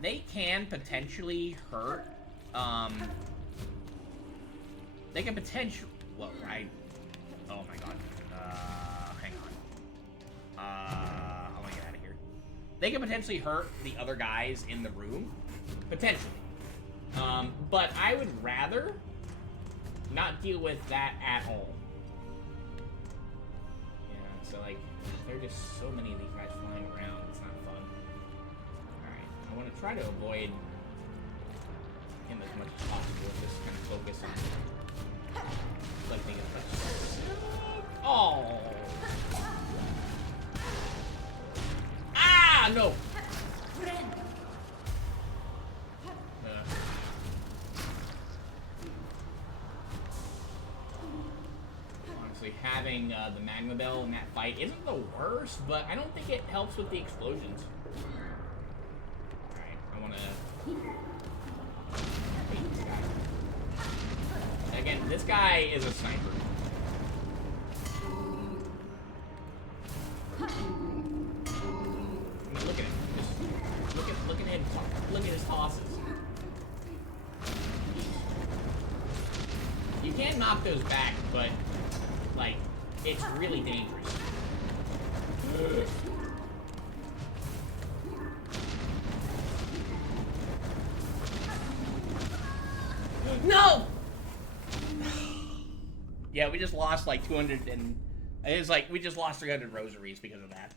they can potentially hurt, they can potentially, well, right, oh my god, hang on, I want to get out of here. They can potentially hurt the other guys in the room, potentially, but I would rather not deal with that at all. Yeah, so, like, there are just so many of these guys flying around, it's not fun. Alright, I want to try to avoid him as much as possible, just kind of focus on collecting as much as possible. Oh! Ah, no! Honestly, having the Magma Bell in that fight isn't the worst, but I don't think it helps with the explosions. Alright, I want to... Again, this guy is a sniper. I mean, look at him. Just look at him. Look at his tosses. You can knock those back, but, like, it's really dangerous. No! Yeah, we just lost like 200 and... It was like, we just lost 300 rosaries because of that.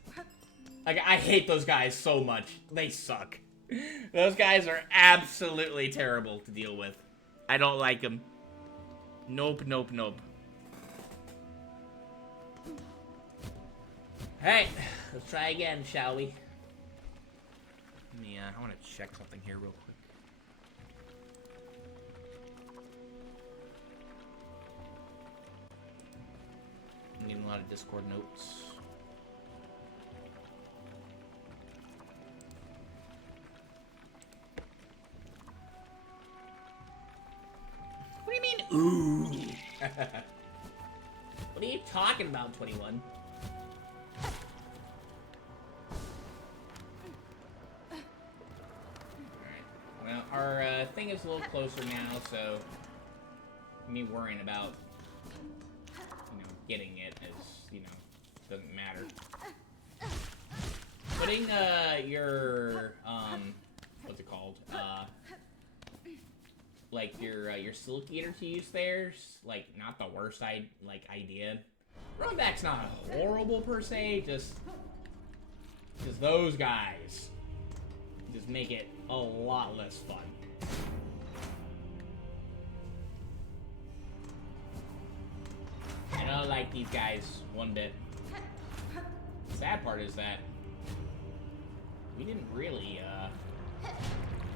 Like, I hate those guys so much. They suck. Those guys are absolutely terrible to deal with. I don't like them. Nope, nope, nope. Alright, let's try again, shall we? Yeah, I want to check something here real quick. I'm getting a lot of Discord notes. What do you mean, ooh? What are you talking about, 21? Alright, well, our thing is a little closer now, so me worrying about, you know, getting it is, you know, doesn't matter. Putting, your, what's it called? Like, your Silk Eater to use there's, like, not the worst idea. Run back's not horrible, per se, just those guys just make it a lot less fun. I don't like these guys one bit. The sad part is that we didn't really,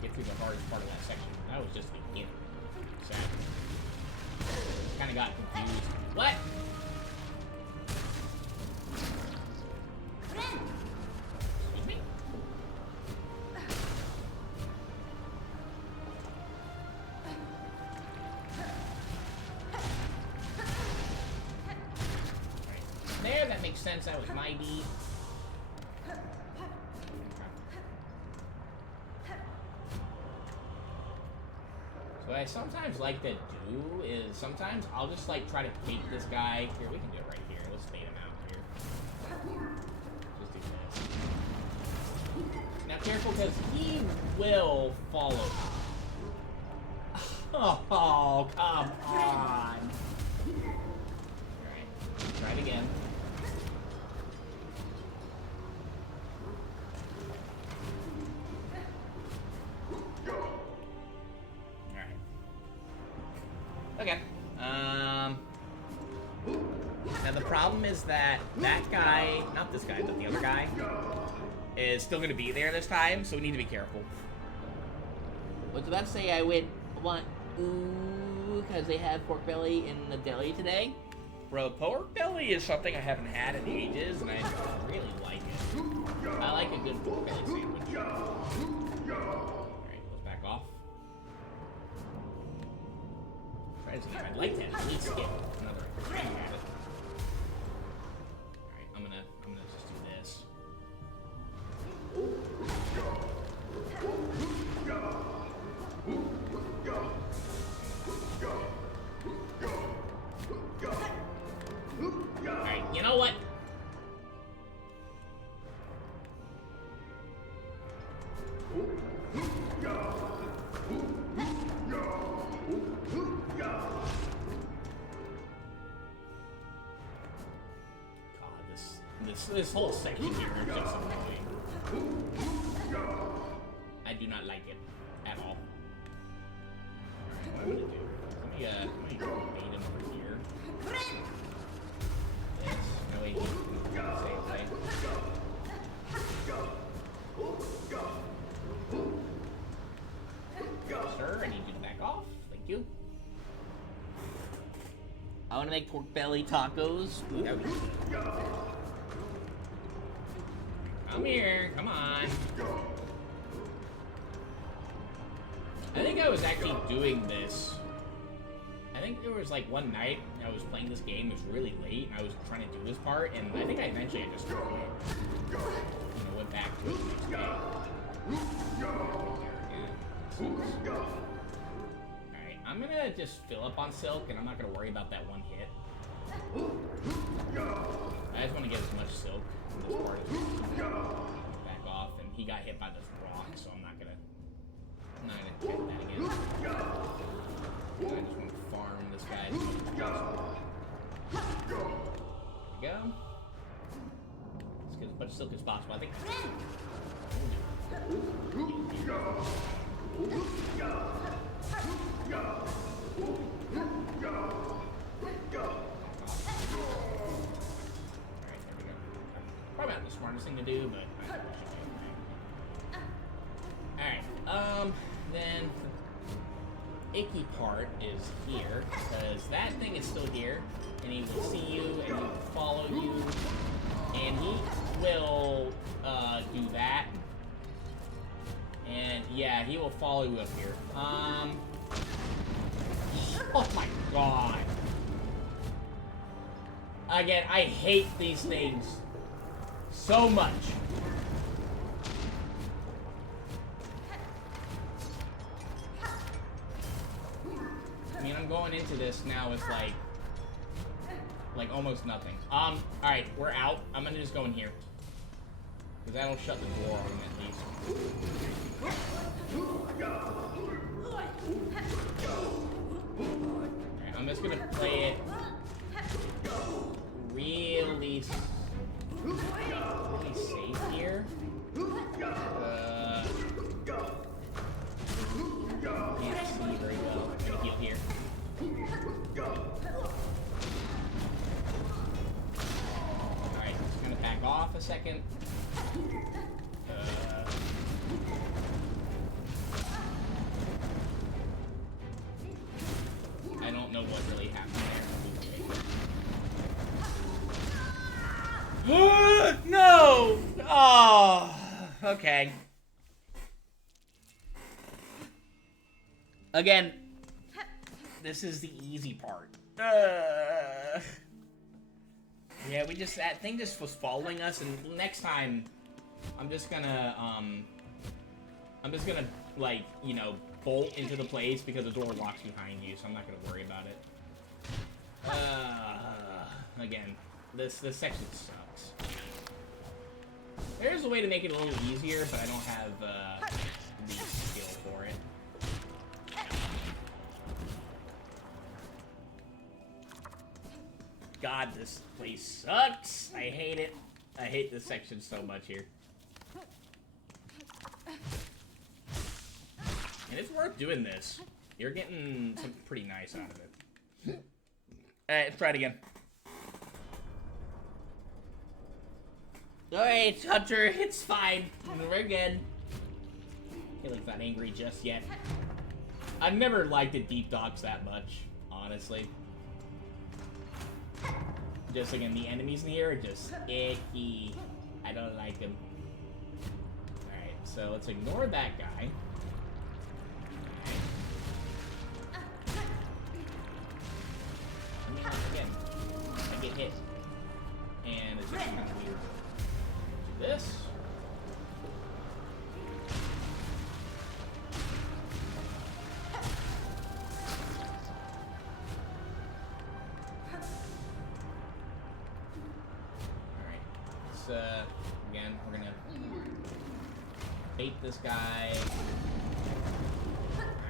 get through the hardest part of that section. That was just the beginning. Sad. Kinda got confused. What? Excuse me? Right. There, that makes sense. That was my D. So what I sometimes like to do is sometimes I'll just like try to take this guy. Here, we can do it right here. Let's bait him out here. Just do this. Now careful because he will follow me. Oh, come on. Alright, try it again. Okay. Now the problem is that guy, not this guy, but the other guy, is still gonna be there this time, so we need to be careful. I was about to say I would want because they have pork belly in the deli today. Bro, pork belly is something I haven't had in ages, and I really like it. I like a good pork belly sandwich. Alright, let's back off. I'd like to at least get another swing at it. Alright, I'm gonna just do this. Alright, you know what? This whole section here is just annoying. I do not like it at all. Alright, what I'm gonna do? Let me bait him over here. Yes, no way he can say play. Sir, I need you to back off. Thank you. I want to make pork belly tacos. Ooh, that would be good. Come here, come on. I think I was actually doing this. I think there was like one night I was playing this game, it was really late, and I was trying to do this part, and I think I eventually just went back to it the next day. Alright, I'm gonna just fill up on Silk, and I'm not gonna worry about that one hit. I just want to get as much Silk in this part as possible. Back off, and he got hit by this rock, so I'm not gonna check that again. I just want to farm this guy as much as possible. There we go. Let's get as much Silk as possible. I think probably not the smartest thing to do, but I think we should do it. Alright, then the icky part is here, because that thing is still here, and he will see you, and he will follow you, and he will, do that. And, yeah, he will follow you up here. Oh my god. Again, I hate these things so much. I mean, I'm going into this now with like almost nothing. Alright, we're out. I'm gonna just go in here. Because that'll shut the door on him at least. Alright, I'm just gonna play it really safe here. Can't see very well. I'm gonna heal here. Alright, just gonna back off a second. I don't know what really happened there. No! Oh, okay. Again, this is the easy part. Yeah, that thing just was following us, and next time, I'm just gonna, like, bolt into the place because the door locks behind you, so I'm not gonna worry about it. Again, this section sucks. There's a way to make it a little easier, but I don't have the skill for it. God, this place sucks. I hate it. I hate this section so much here. And it's worth doing this. You're getting something pretty nice out of it. Alright, let's try it again. Alright, Hunter, it's fine. We're good. Kaylee's not angry just yet. I've never liked the deep docks that much, honestly. Just again, the enemies in here are just icky. I don't like them. Alright, so let's ignore that guy. Again, I get hit. And it's just kind of weird. Do this. Alright. Let's, again, we're gonna bait this guy.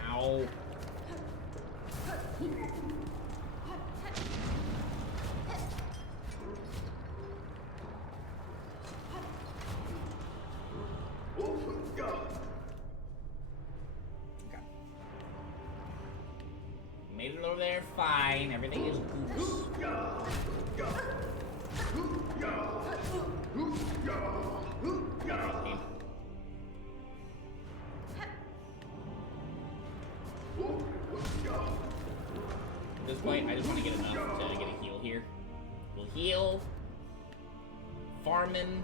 Ow. Made it over there fine. Everything is goose. At this point, I just want to get enough to get a heal here. We'll heal. Farmin'.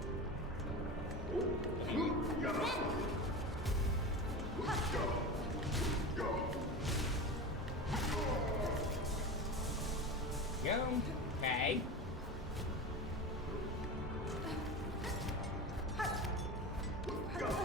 Go. Okay. Go.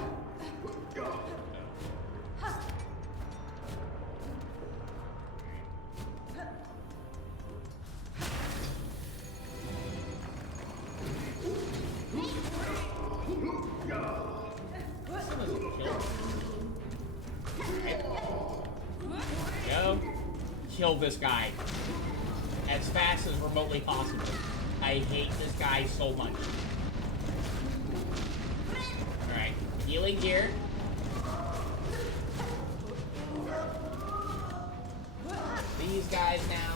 Kill this guy as fast as remotely possible. I hate this guy so much. Alright, healing here. These guys now.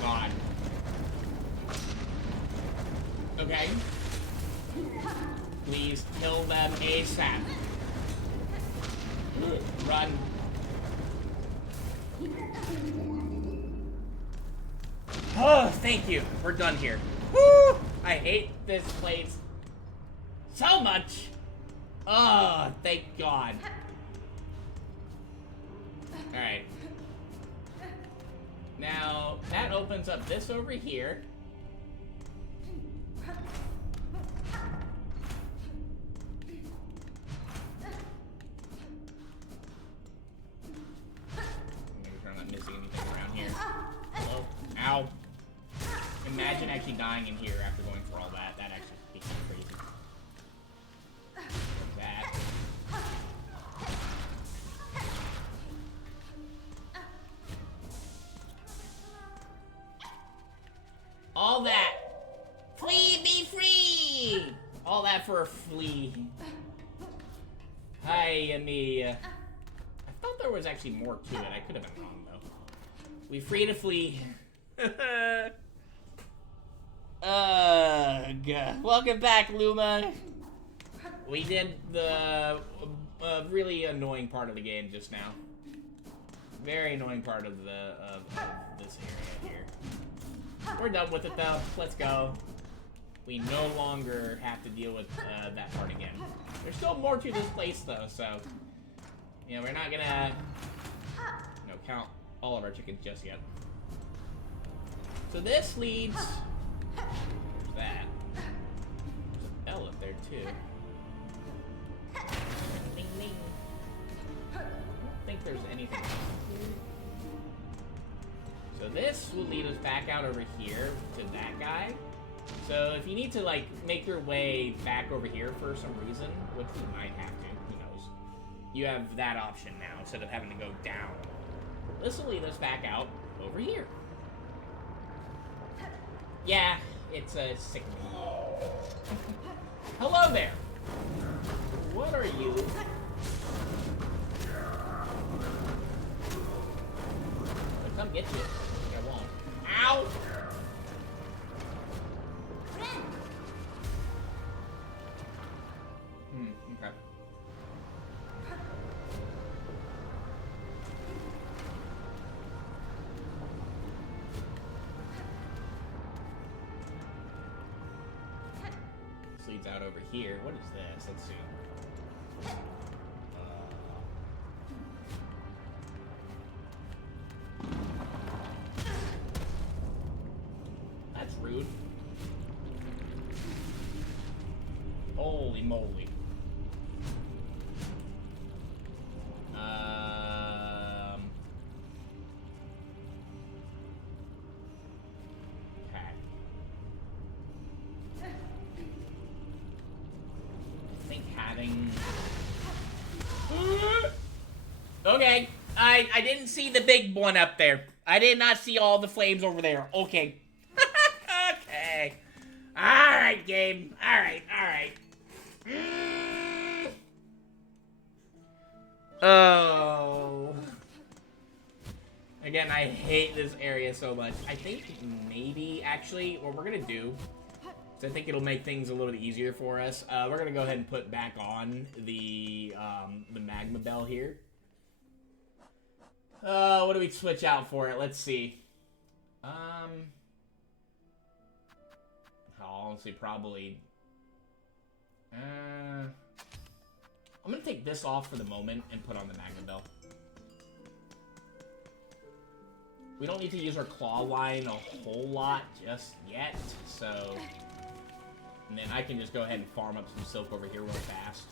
God. Okay. Please kill them ASAP. Run. Oh, thank you. We're done here. Woo! I hate this place so much. Oh, thank God. Alright. Now, that opens up this over here. Make sure I'm not missing anything around here. Hello? Ow. Imagine actually dying in here after going through all that. That actually makes me crazy. That. All that. Flee, be free! All that for a flea. Hi, me. I thought there was actually more to it. I could have been wrong, though. We free to flee. God. Welcome back, Luma. We did the really annoying part of the game just now. Very annoying part of the of this area here. We're done with it though. Let's go. we no longer have to deal with that part again. There's still more to this place, though, so... You know, we're not gonna... You know, count all of our chickens just yet. So this leads... There's that. There's a bell up there, too. Ding, ding. I don't think there's anything else. So this will lead us back out over here to that guy. So if you need to, like, make your way back over here for some reason, which we might have to, who knows, you have that option now instead of having to go down. This will lead us back out over here. Yeah, it's a sick. Hello there. What are you? I'll come get you. I won't. Ow! Okay. This leads out over here. What is this? Let's see. That's rude. Holy moly. Okay. I think having... Okay. I didn't see the big one up there. I did not see all the flames over there. Okay. Okay. Alright, game. Alright, alright. Oh. Again, I hate this area so much. I think maybe, actually, what we're gonna do, so I think it'll make things a little bit easier for us, we're gonna go ahead and put back on the magma bell here. What do we switch out for it? Let's see. Honestly, probably... I'm gonna take this off for the moment and put on the magma bell. We don't need to use our claw line a whole lot just yet, so... And then I can just go ahead and farm up some silk over here real fast.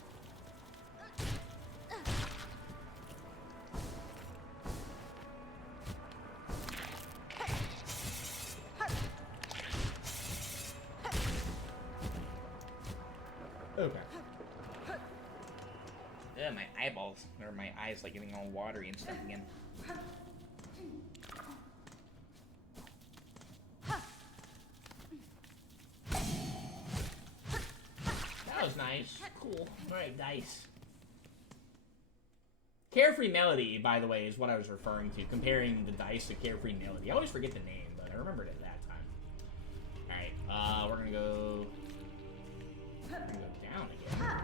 Okay. Yeah, my eyeballs, or my eyes, like getting all watery and stuff again. That was nice. Cool. Alright, dice. Carefree Melody, by the way, is what I was referring to. Comparing the dice to Carefree Melody. I always forget the name, but I remembered it that time. Alright, we're gonna go... We're gonna go down again.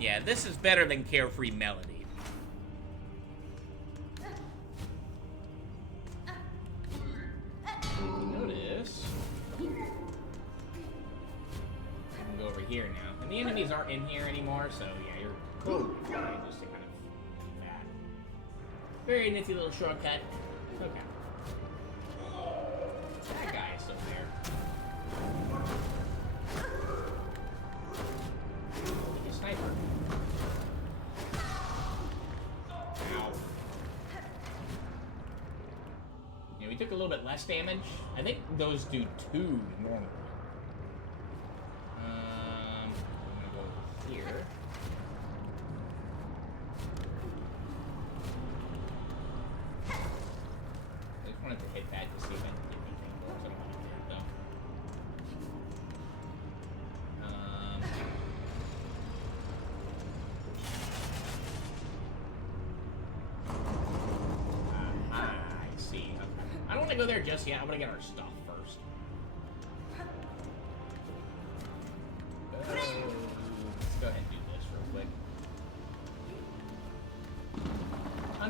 Yeah, this is better than Carefree Melody. Notice... I can go over here now. And the enemies aren't in here anymore, so yeah, you're totally fine just to kind of do that. Very nifty little shortcut. Okay. That guy's still there. He's a sniper. Ow. Yeah, we took a little bit less damage. I think those do 2 normally. I'm gonna go over here. I just wanted to hit that to see if I can get anything close. I don't want to do it though. I see. Okay. I don't want to go there just yet. I want to get our stuff first. Let's go ahead and do this real quick.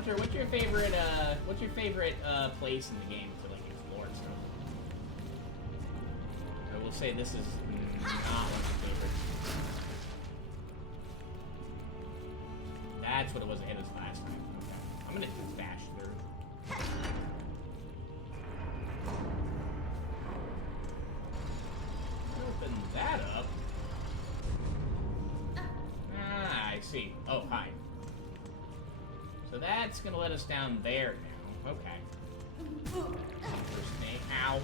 Hunter, what's your favorite place in the game to like explore and stuff? I will say this is not one of my favorites. That's what it was that hit us last time. Okay. I'm gonna bash through. Open that up. Ah, I see. Oh, hi. So that's gonna let us down there now. Okay. Interesting. Ow.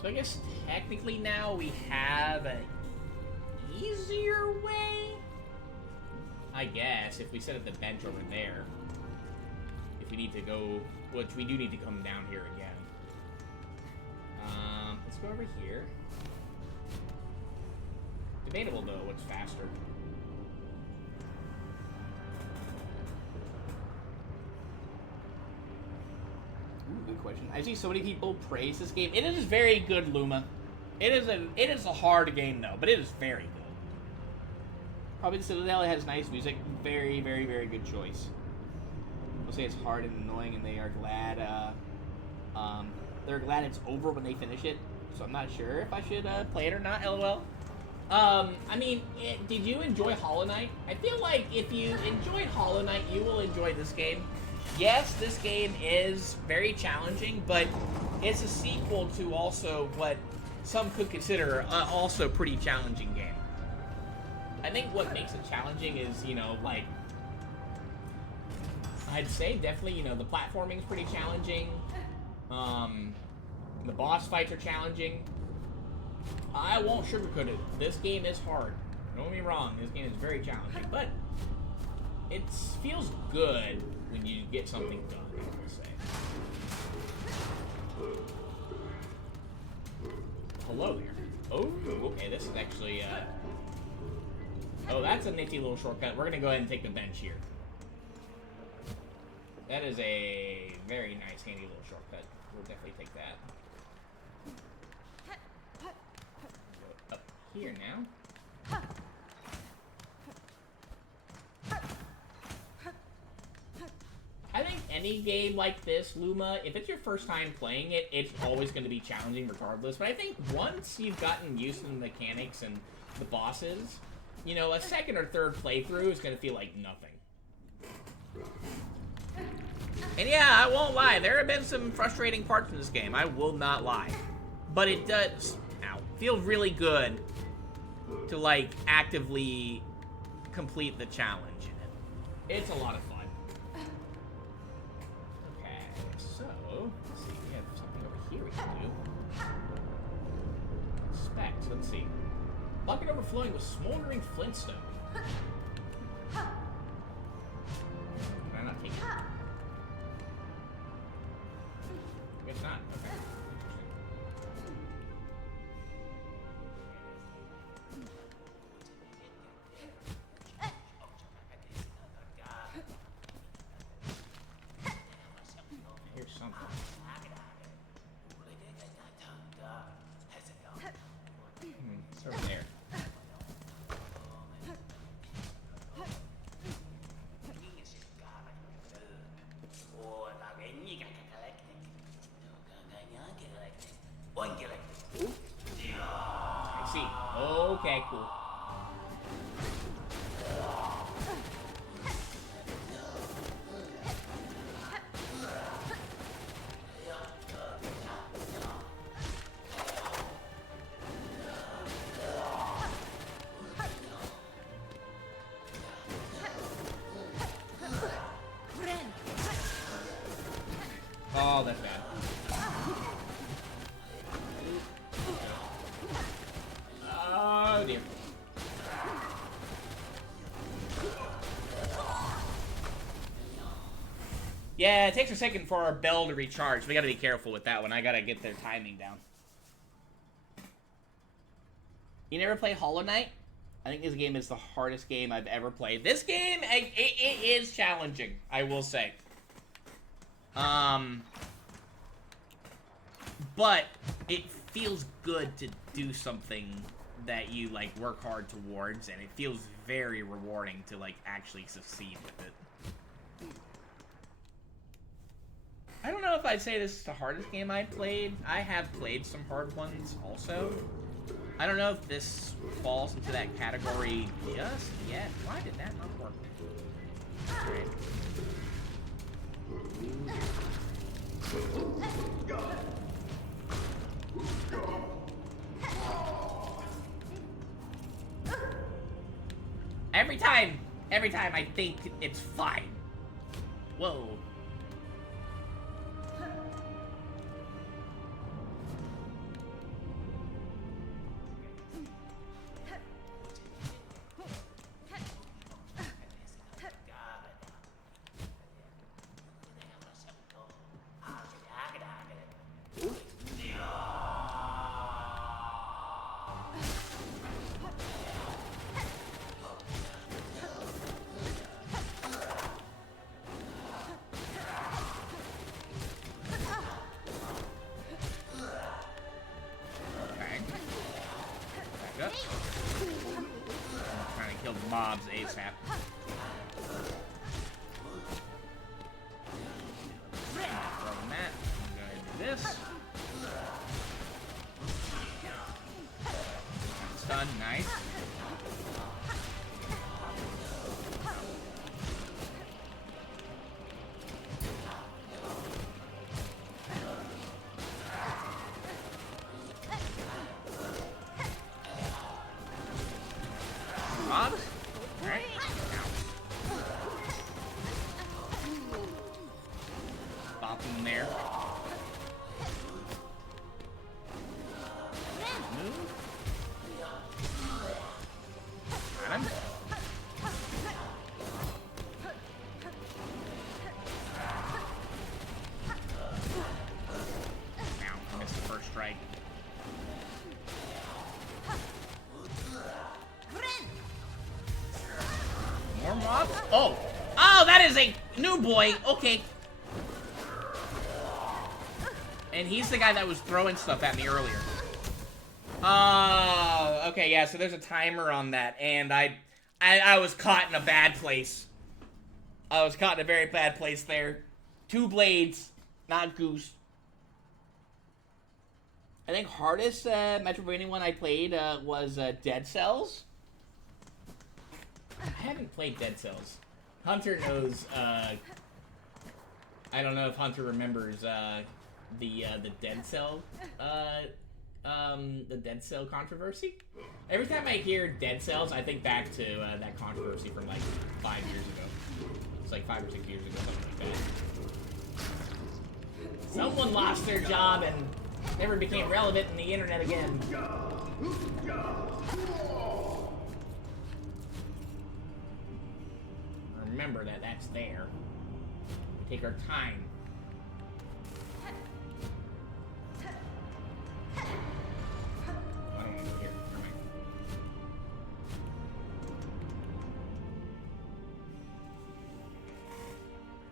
So I guess technically now we have an easier way? I guess, if we set up the bench over there. If we need to go, which we do need to come down here again. Let's go over here. Debatable though, what's faster. Ooh, good question. I see so many people praise this game. It is very good, Luma. It is a hard game though, but it is very good. Probably the Citadel has nice music. Very, very, very good choice. I'll say it's hard and annoying, and they are glad. They're glad it's over when they finish it. So I'm not sure if I should play it or not. LOL. I mean, did you enjoy Hollow Knight? I feel like if you enjoyed Hollow Knight, you will enjoy this game. Yes, this game is very challenging, but it's a sequel to also what some could consider also pretty challenging game. I think what makes it challenging is, you know, like, I'd say definitely, you know, the platforming is pretty challenging. The boss fights are challenging. I won't sugarcoat it. This game is hard. Don't get me wrong, this game is very challenging, but it feels good when you get something done, I will say. Hello there. Oh, okay, this is actually, oh, that's a nifty little shortcut. We're gonna go ahead and take the bench here. That is a very nice, handy little shortcut. We'll definitely take that. Go up here now. I think any game like this, Luma, if it's your first time playing it, it's always going to be challenging regardless. But I think once you've gotten used to the mechanics and the bosses, you know, a second or third playthrough is going to feel like nothing. And yeah, I won't lie, there have been some frustrating parts in this game, I will not lie. But it does, feel really good to, like, actively complete the challenge in it. It's a lot of fun. Okay, so, let's see, we have something over here we can do. Specs, let's see. Bucket overflowing with smoldering flintstone. Can I not take it? Guess not. Okay. Here's something. It's over there. I see. Okay, cool. Oh, that's bad. Oh, dear. Yeah, it takes a second for our bell to recharge. We gotta be careful with that one. I gotta get their timing down. You never played Hollow Knight? I think this game is the hardest game I've ever played. This game, it is challenging, I will say. But it feels good to do something that you like work hard towards, and it feels very rewarding to like actually succeed with it. I don't know if I'd say this is the hardest game I've played. I have played some hard ones also. I don't know if this falls into that category just yet. Why did that not work? Alright. Every time I think it's fine. Whoa. Mobs ASAP. Throwing that. I'm gonna do this. Stun, nice. Mobs? Bop him there. Move. Got him. Now, missed the first strike. More mobs? Oh! Oh, that is a new boy! Okay. And he's the guy that was throwing stuff at me earlier. Okay, yeah, so there's a timer on that, and I was caught in a bad place. I was caught in a very bad place there. 2 blades, not goose. I think hardest Metroidvania one I played was Dead Cells. I haven't played Dead Cells. Hunter knows, I don't know if Hunter remembers, the Dead Cell, the Dead Cell controversy. Every time I hear Dead Cells, I think back to that controversy from like 5 years ago. It's like 5 or 6 years ago, something like that. Someone lost their job and never became relevant in the internet again. Remember that that's there. We take our time. I don't want to go here. Never mind.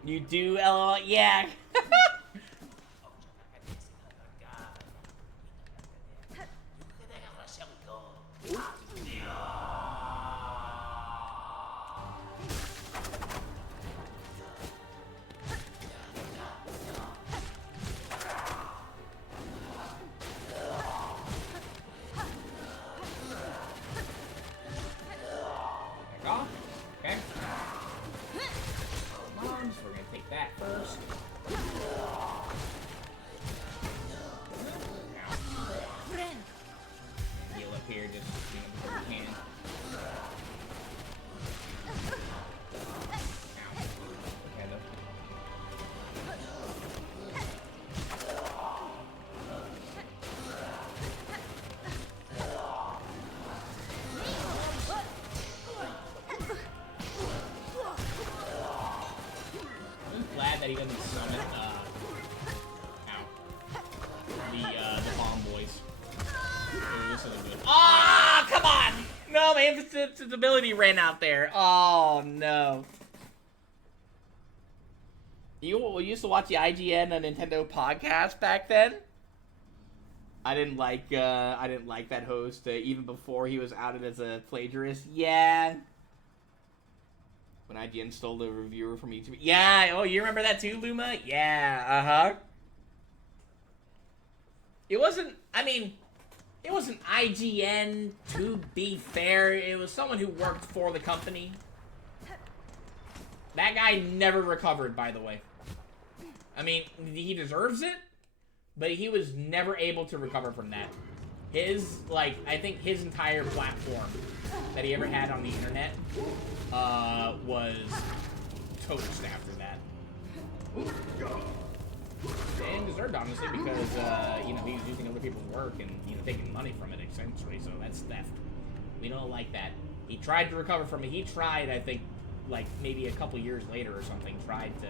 You do, LOL? Yeah. Okay. Moms, we're gonna take that first. Heal up here, just before we can. That he doesn't summon the bomb boys. This isn't good. Ah, come on! No, my invincibility ran out there. Oh no. You used to watch the IGN and Nintendo podcast back then? I didn't like that host even before he was outed as a plagiarist. Yeah. When IGN stole the reviewer from YouTube. Yeah. Oh, you remember that too, Luma? Yeah. It wasn't. I mean, it wasn't IGN. To be fair, it was someone who worked for the company. That guy never recovered, by the way. I mean, he deserves it. But he was never able to recover from that. His, like, I think his entire platform that he ever had on the internet was toast after that. And deserved, honestly, because, you know, he was using other people's work and, you know, taking money from it, essentially, so that's theft. We don't like that. He tried to recover from it. He tried, I think, like, maybe a couple years later or something, tried to,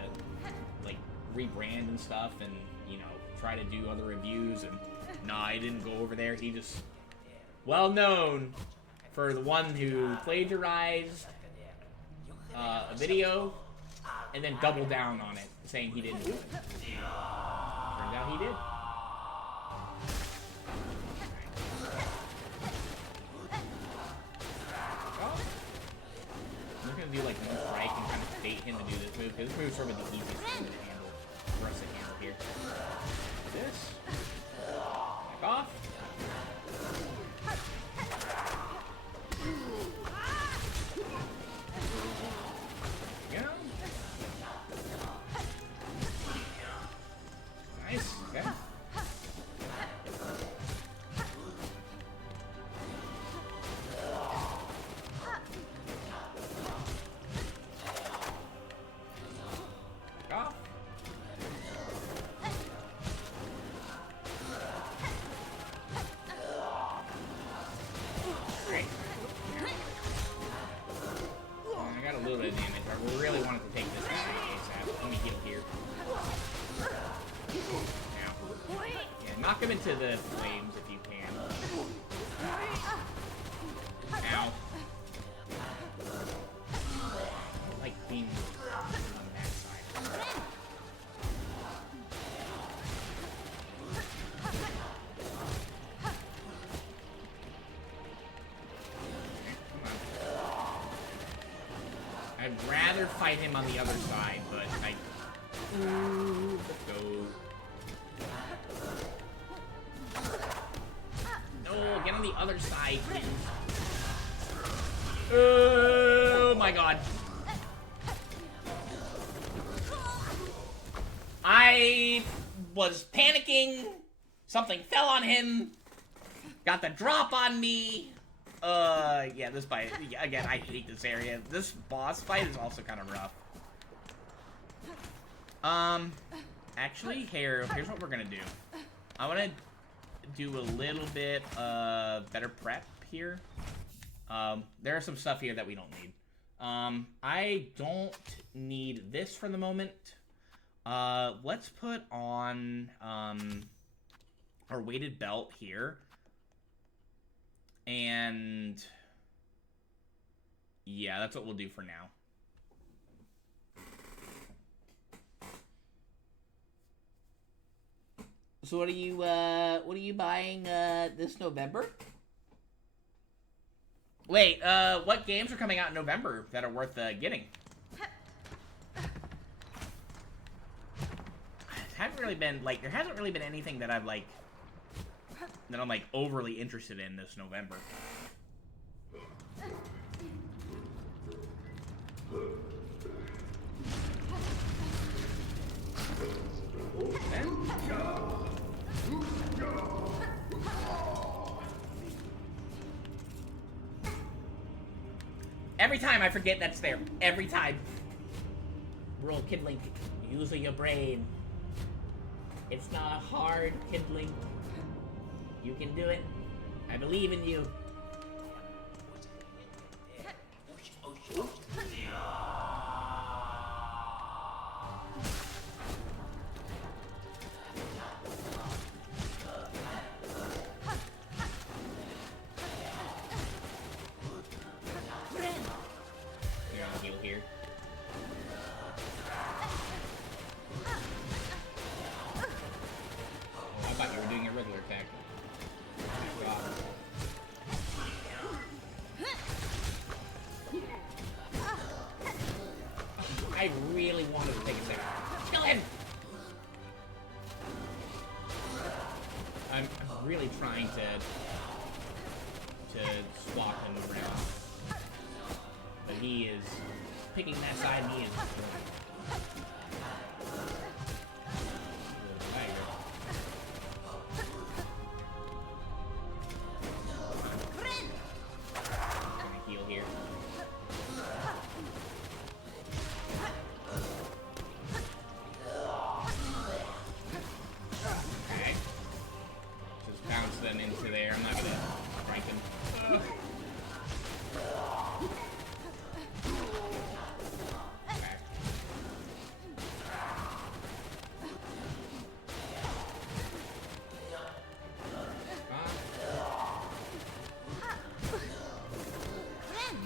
like, rebrand and stuff and, you know, try to do other reviews, and nah, he didn't go over there. He just well known for the one who plagiarized a video and then doubled down on it, saying he didn't do it. Turns out he did. I'm just gonna do like one strike and kind of bait him to do this move, because this move is sort of the easiest thing to handle for us to handle here. This. Back off. Yeah. Nice. Okay. Back off. Knock him into the flames if you can. Ow. I like being on that side. I'd rather fight him on the other side, but I... Let's go. No, get on the other side, please. Oh my god. I was panicking. Something fell on him. Got the drop on me. Yeah, this fight, again, I hate this area. This boss fight is also kind of rough. Actually, here's what we're gonna do. I want to do a little bit better prep here. There are some stuff here that we don't need. I don't need this for the moment. Let's put on our weighted belt here. And yeah, that's what we'll do for now. So what are you buying this November? Wait, what games are coming out in November that are worth getting? Haven't really been like there hasn't really been anything that I've like that I'm like overly interested in this November. Every time I forget that's there. Every time. Roll Kindling. Using your brain. It's not hard, Kindling. You can do it. I believe in you. I really wanted to take a second. Kill him! I'm really trying to swap him around. But he is picking that side, and he is gonna heal here. Okay. Just bounce them into there. I'm not gonna strike them. Ugh. Okay.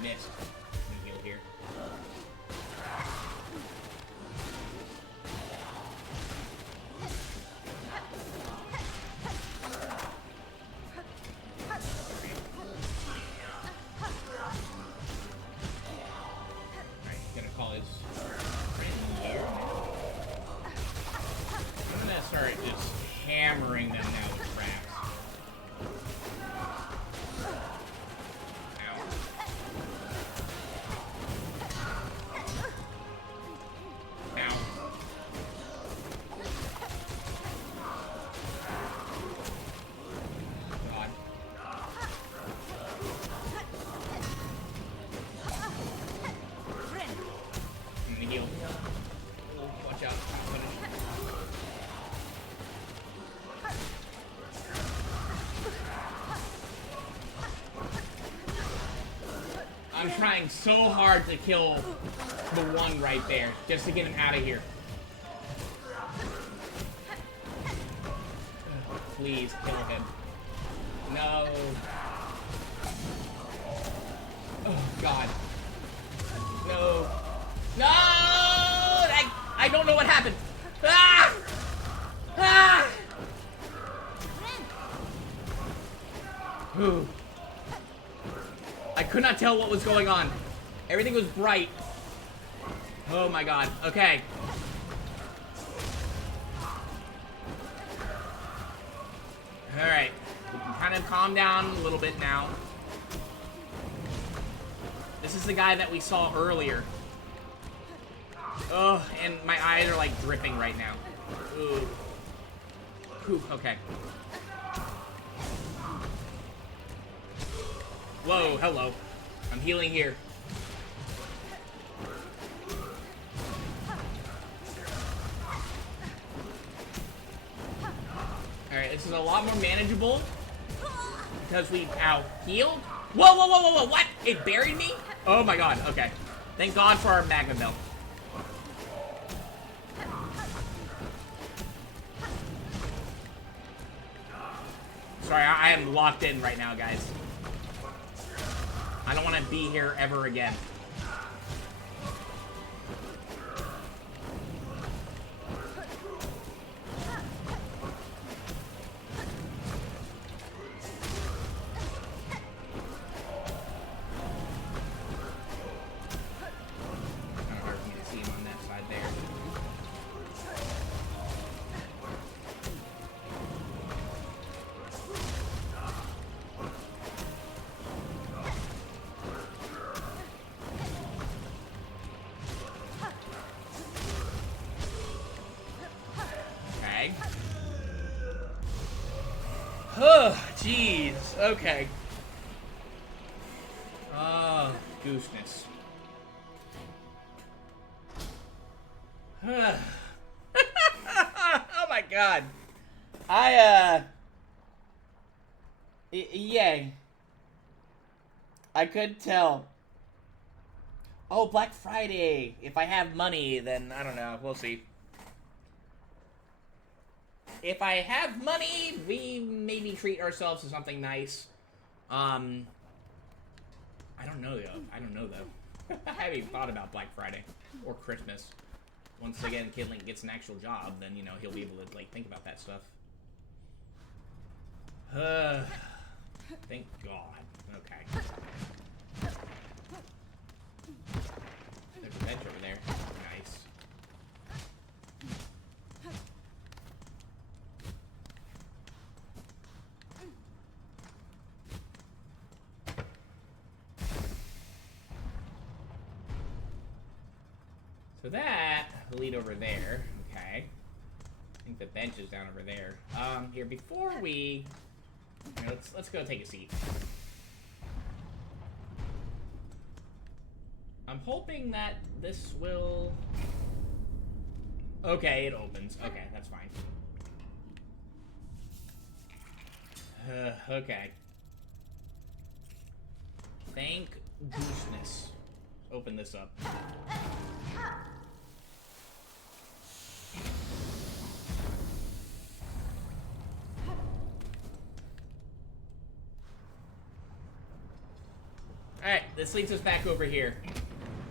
Missed. Let me heal here. Alright, gonna call his friend here now. I'm gonna start just hammering them now with traps. Ow. Ow. God. I'm gonna heal. Oh, watch out. I'm trying so hard to kill the one right there, just to get him out of here. Please kill him. No. Oh, God. No. No! I don't know what happened. Ah! Ah! Whew. I could not tell what was going on. Everything was bright. Oh my God. Okay. Alright. We can kind of calm down a little bit now. This is the guy that we saw earlier. Oh, and my eyes are like dripping right now. Ooh. Whew, okay. Whoa, hello. I'm healing here. Alright, this is a lot more manageable. Because we healed. Whoa, whoa, whoa, whoa, whoa, what? It buried me? Oh my God, okay. Thank God for our magma belt. Sorry, I am locked in right now, guys. I don't want to be here ever again. Kind of hard for me to see him on that side there. Oh, jeez. Okay. Oh, gooseness. Oh my God. Yay. I could tell. Oh, Black Friday. If I have money, then I don't know. We'll see. If I have money, we maybe treat ourselves to something nice. I don't know though. I haven't even thought about Black Friday or Christmas. Once again, Kid Link gets an actual job, then you know he'll be able to like think about that stuff. Thank God. Okay. There's a bench over there. Nice. So that will lead over there. Okay. I think the bench is down over there. Here, before we... let's go take a seat. I'm hoping that this will... Okay, it opens. Okay, that's fine. Okay. Thank goodness. Open this up. Alright, this leads us back over here.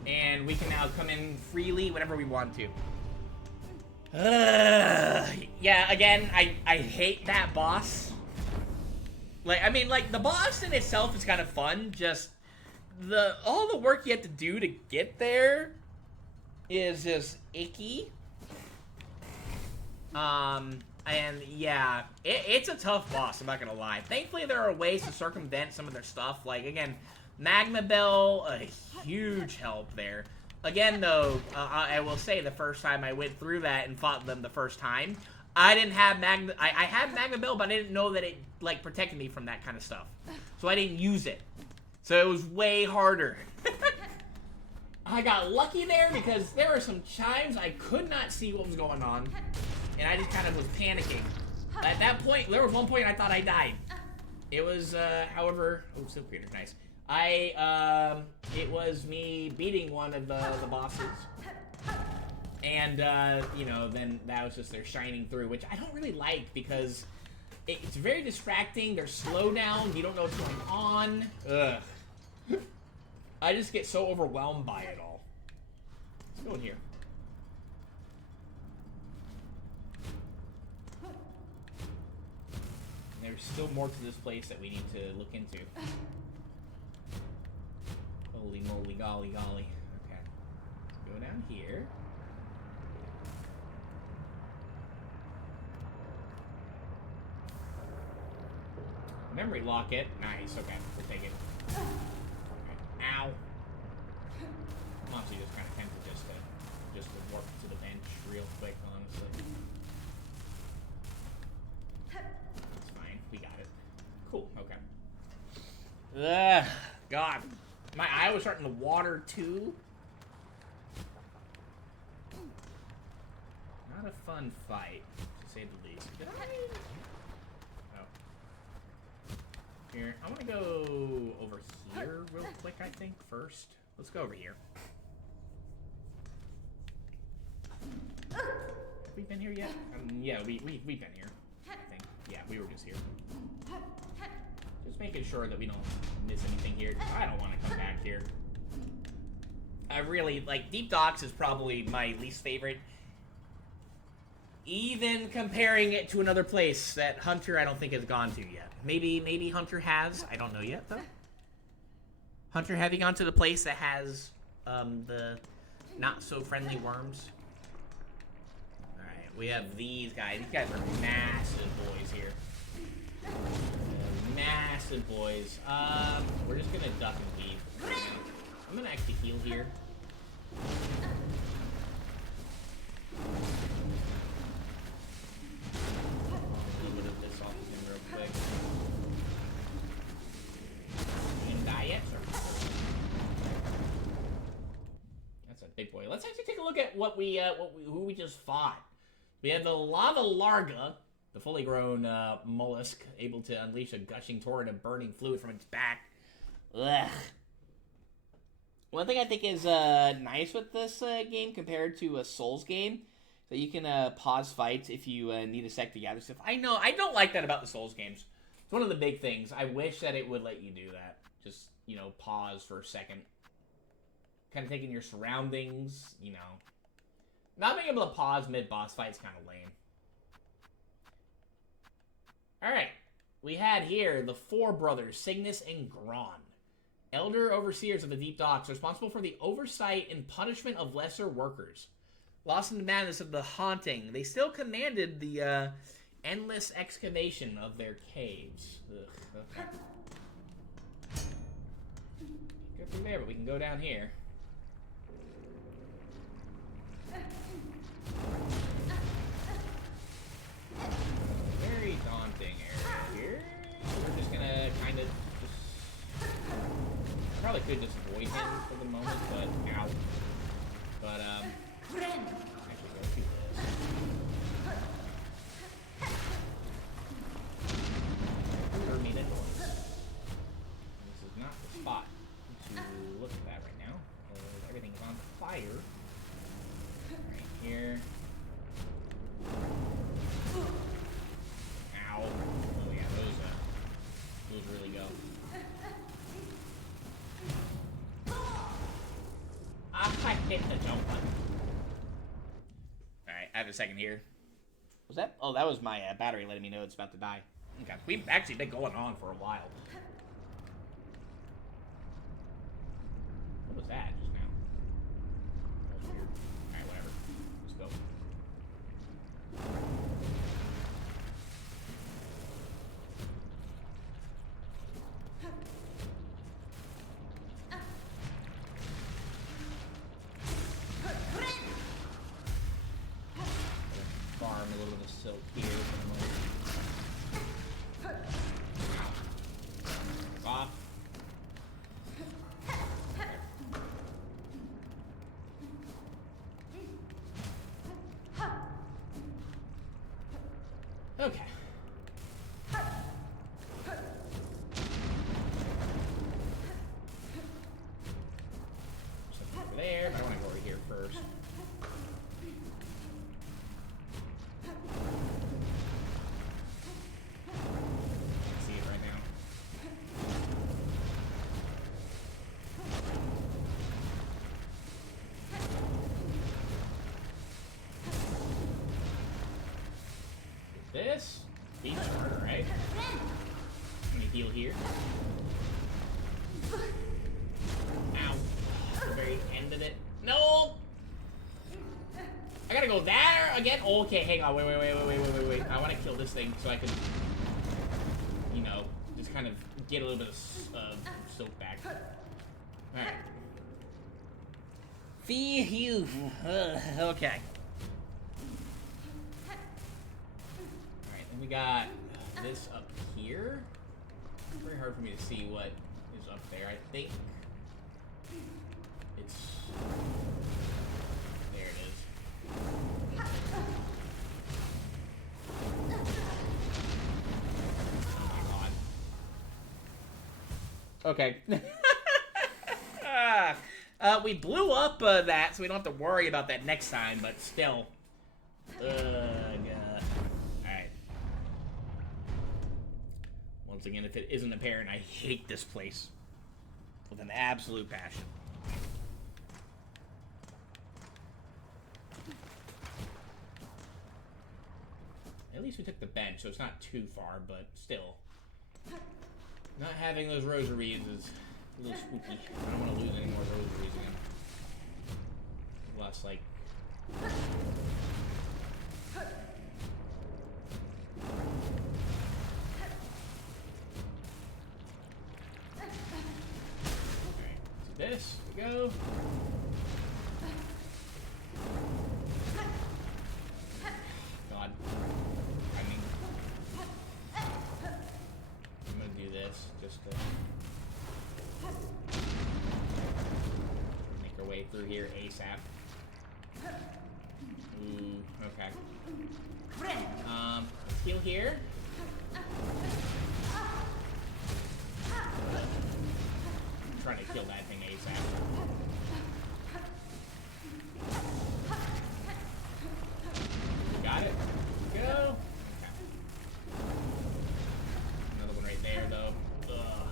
And we can now come in freely whenever we want to. Yeah, again, I hate that boss. Like, I mean, like, the boss in itself is kind of fun, just all the work you have to do to get there is just icky. And yeah, it's a tough boss, I'm not gonna lie. Thankfully, there are ways to circumvent some of their stuff. Like, again, Magma Bell, a huge help there. Again, though, I will say the first time I went through that and fought them the first time, I didn't have Magma... I had Magma Bell, but I didn't know that it, like, protected me from that kind of stuff. So I didn't use it. So it was way harder. I got lucky there because there were some chimes I could not see what was going on. And I just kind of was panicking. At that point, there was one point I thought I died. It was, however... Oh, Silk Creator's nice. It was me beating one of the bosses. And, you know, then that was just their shining through, which I don't really like because it's very distracting. There's slowdown. You don't know what's going on. Ugh. I just get so overwhelmed by it all. Let's go in here. And there's still more to this place that we need to look into. Holy moly, golly, golly. Okay. Let's go down here. Memory locket. Nice. Okay, we'll take it. Okay. Ow. I'm honestly just kind of tempted just to warp to the bench real quick, honestly. That's fine. We got it. Cool. Okay. Ugh. God. My eye was starting to water, too. Not a fun fight, to say the least. Did I... Oh. Here. I want to go over here real quick, I think, first. Let's go over here. Have we been here yet? Yeah, we've been here, I think. Yeah, we were just here. Just making sure that we don't miss anything here. I don't want to come back here. I really, like, Deep Docks is probably my least favorite. Even comparing it to another place that Hunter I don't think has gone to yet. Maybe Hunter has. I don't know yet, though. Hunter, have you gone to the place that has the not-so-friendly worms? Alright, we have these guys. These guys are massive boys here. Massive boys. We're just gonna duck and weave. I'm gonna actually heal here. A little bit of this off of him real quick. You didn't die yet, sir? That's a big boy. Let's actually take a look at who we just fought. We have the Lava Larga, the fully grown mollusk, able to unleash a gushing torrent of burning fluid from its back. Ugh. One thing I think is nice with this game compared to a Souls game, that you can pause fights if you need a sec to gather stuff. I know, I don't like that about the Souls games. It's one of the big things. I wish that it would let you do that. Just, you know, pause for a second. Kind of taking your surroundings, you know. Not being able to pause mid-boss fight is kind of lame. Alright, we had here the four brothers, Cygnus and Gron. Elder overseers of the Deep Docks, responsible for the oversight and punishment of lesser workers. Lost in the madness of the haunting, they still commanded the endless excavation of their caves. Ugh, okay. Go through there, but we can go down here. Very daunting area here. We're just gonna kind of just... I probably could just avoid him for the moment, but ow. But, actually go do this. Or need a noise. This is not the spot to look at that right now, because everything is on fire. Right here. Ow. Oh yeah, those really go. I hit the jump button. Alright, I have a second here. Was that? Oh, that was my battery letting me know it's about to die. Okay, we've actually been going on for a while. What was that just now? That was weird. Alright, whatever. Let's go. Farm a little bit of silk here for the moment. Off. Okay. Something over there, but I want to go over here first. Can't see it right now. This beats harder, right? Let me heal here. Ow. The very end of it. No! I gotta go there again? Oh, okay, hang on. Wait. I want to kill this thing so I can, you know, just kind of get a little bit of soap back. Alright. Phew. Okay. Alright, then we got this up here. It's very hard for me to see what is up there. I think it's... There it is. Oh my god. Okay. We blew up that, so we don't have to worry about that next time, but still. God. Alright. Once again, if it isn't apparent, I hate this place with an absolute passion. At least we took the bench, so it's not too far, but still. Not having those rosaries is a little spooky. I don't want to lose any more rosaries again. Less like... Alright, so this, we go. God. I mean... I'm gonna do this, just to... make our way through here ASAP. Ooh, okay. Let's heal here. I'm trying to kill that thing ASAP. Got it. Go. Okay. Another one right there, though. Ugh.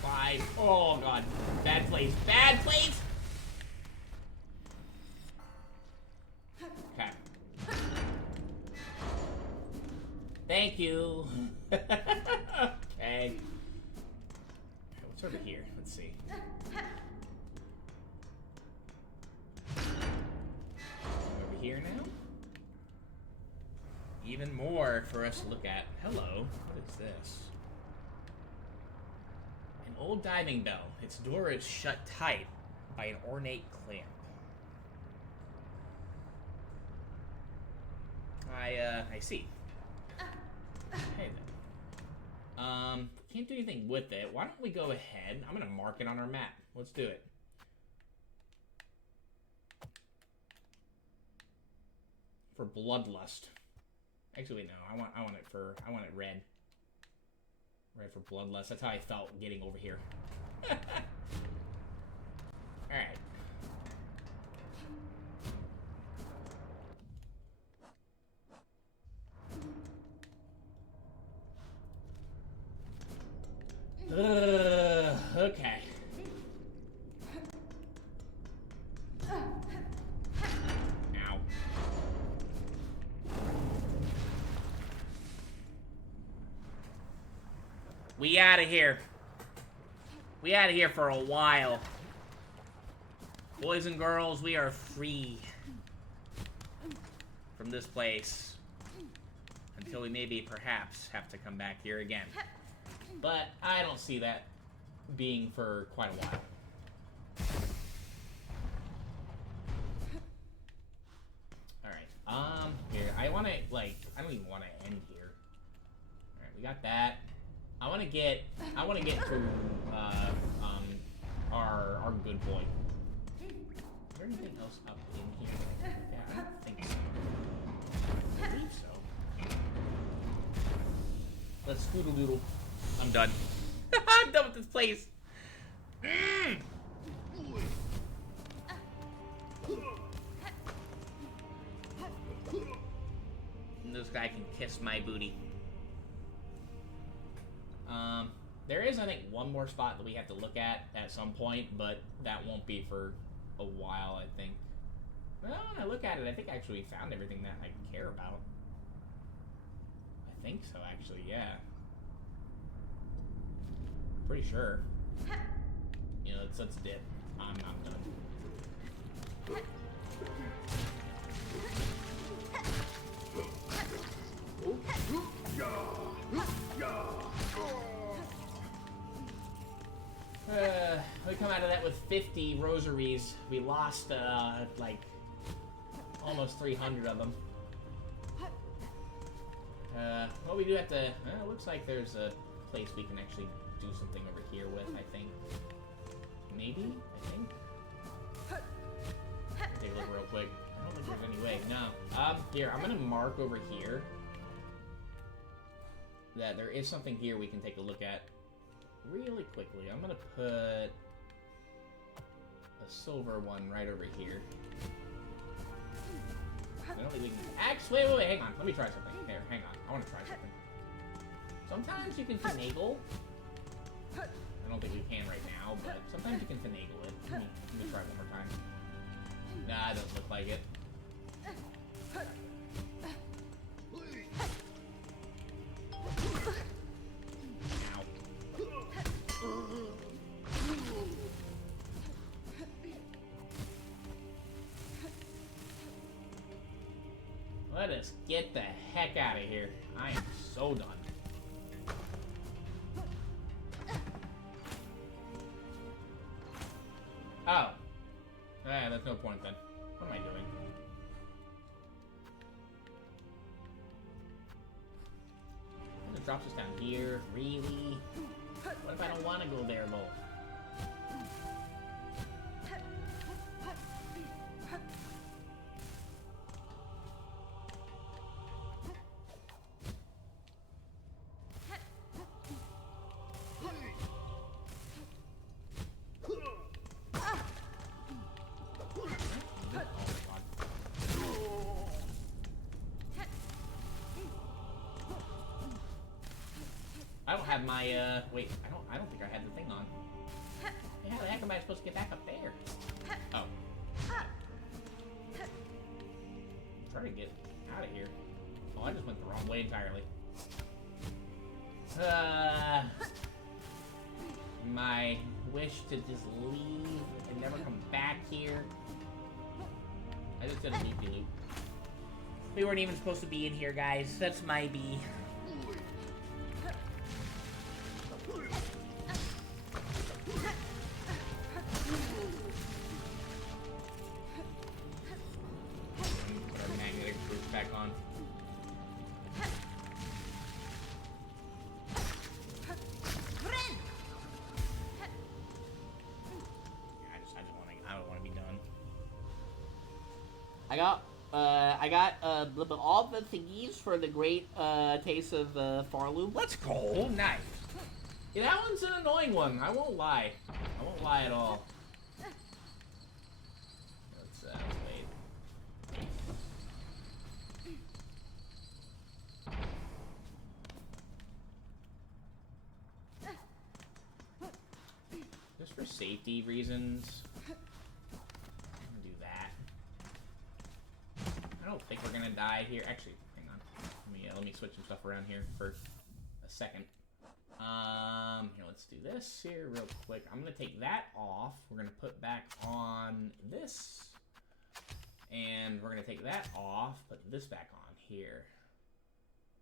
Try to fly. Oh, God. Bad place. Bad place! Okay. Thank you. Okay. What's over here? Let's see. Over here now? Even more for us to look at. Hello. What is this? An Old diving bell. Its door is shut tight by an ornate clamp. I see. Hey then. Can't do anything with it. Why don't we go ahead? I'm gonna mark it on our map. Let's do it. For bloodlust. Actually, wait, no. I want it red. Red for bloodlust. That's how I felt getting over here. Alright. Okay. Ow. We out of here. We out of here for a while. Boys and girls, we are free from this place until we maybe perhaps have to come back here again. But I don't see that being for quite a while. Alright, here, I want to, like, I don't even want to end here. Alright, we got that. I want to get to, our good boy. Is there anything else up in here? Yeah, I don't think so. I believe so. Let's scoodle-doodle. I'm done. I'm done with this place. And this guy can kiss my booty. There is, I think, one more spot that we have to look at some point, but that won't be for a while, I think. Well, when I look at it, I think I actually found everything that I care about. I think so, actually, yeah. Pretty sure. You know, let's dip. I'm done. We come out of that with 50 rosaries. We lost, like, almost 300 of them. Well, we do have to... it looks like there's a place we can actually do something over here with, I think. Maybe? I think? Take a look real quick. I don't think there's any way. No. Here, I'm gonna mark over here that there is something here we can take a look at really quickly. I'm gonna put a silver one right over here. I don't think we can... Actually, wait, hang on. Let me try something. Here, hang on. I want to try something. Sometimes you can finagle. I don't think we can right now, but sometimes you can finagle it. Let me try one more time. Nah, it doesn't look like it. Let us get the heck out of here. I am so done. Oh. There's no point then. What am I doing? It drops us down here. Really? What if I don't want to go there, though? I don't have my, wait, I don't think I had the thing on. How the heck am I supposed to get back up there? Oh. Try to get out of here. Oh, I just went the wrong way entirely. My wish to just leave and never come back here. I just did a loop-de-loop. We weren't even supposed to be in here, guys. That's my B. I got all the thingies for the great taste of Farloom. Let's go. Nice. Yeah, that one's an annoying one. I won't lie. I won't lie at all. Let's wait. Just for safety reasons, I'm gonna do that. I don't think we're gonna die here. Actually, hang on. Let me switch some stuff around here for a second. Here, let's do this here real quick. I'm gonna take that off. We're gonna put back on this, and we're gonna take that off. Put this back on here.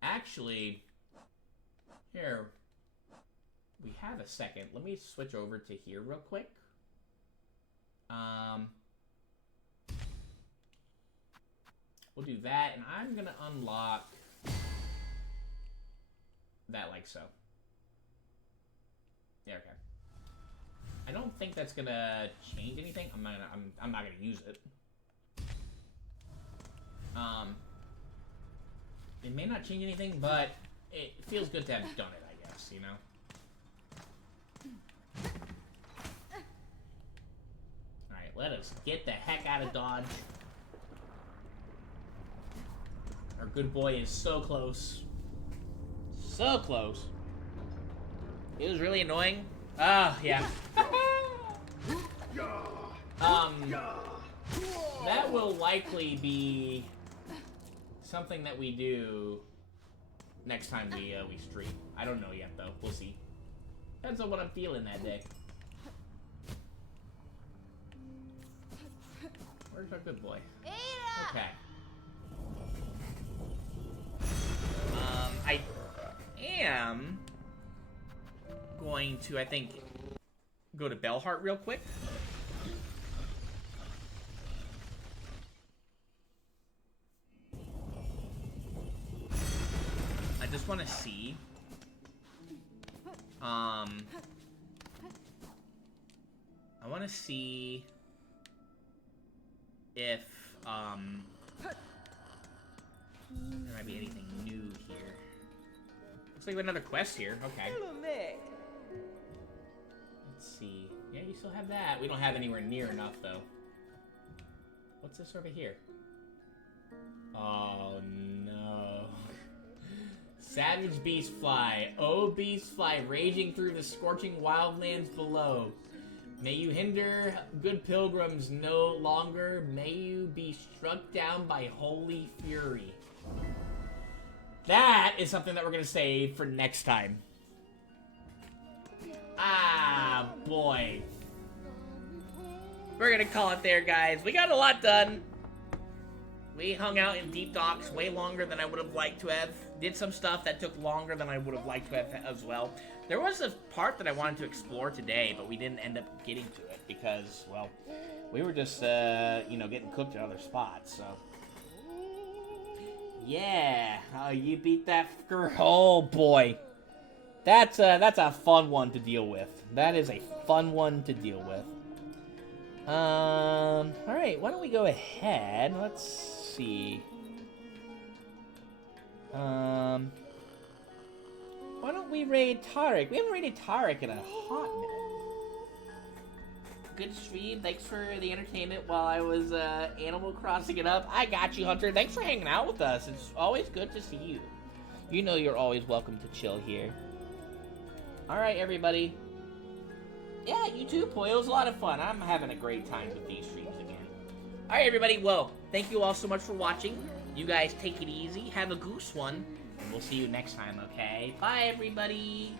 Actually, here. We have a second. Let me switch over to here real quick. We'll do that, and I'm gonna unlock that like so. Yeah, okay. I don't think that's gonna change anything. I'm not gonna use it. It may not change anything, but it feels good to have done it, I guess, you know? Alright, let us get the heck out of Dodge. Our good boy is so close. So close. It was really annoying. Ah, yeah. That will likely be something that we do next time we stream. I don't know yet, though. We'll see. Depends on what I'm feeling that day. Where's our good boy? Okay. I am going to, I think, go to Bellheart real quick. I just want to see. I want to see if there might be anything new here. Looks like we have another quest here. Okay. Let's see. Yeah, you still have that. We don't have anywhere near enough, though. What's this over here? Oh, no. Savage beast fly. Oh, beast fly, raging through the scorching wildlands below. May you hinder good pilgrims no longer. May you be struck down by holy fury. That is something that we're going to save for next time. Ah, boy. We're going to call it there, guys. We got a lot done. We hung out in Deep Docks way longer than I would have liked to have. Did some stuff that took longer than I would have liked to have as well. There was a part that I wanted to explore today, but we didn't end up getting to it because, well, we were just, you know, getting cooked at other spots, so. Yeah, you beat that girl. Oh, boy. That's a fun one to deal with. That is a fun one to deal with. Alright, why don't we go ahead? Let's see. Why don't we raid Tarek? We haven't raided Tarek in a hot minute. Good stream. Thanks for the entertainment while I was Animal Crossing it up. I got you, Hunter. Thanks for hanging out with us. It's always good to see you. You know you're always welcome to chill here. Alright, everybody. Yeah, you too, Poyo. It was a lot of fun. I'm having a great time with these streams again. Alright, everybody. Well, thank you all so much for watching. You guys take it easy. Have a goose one. And we'll see you next time, okay? Bye, everybody.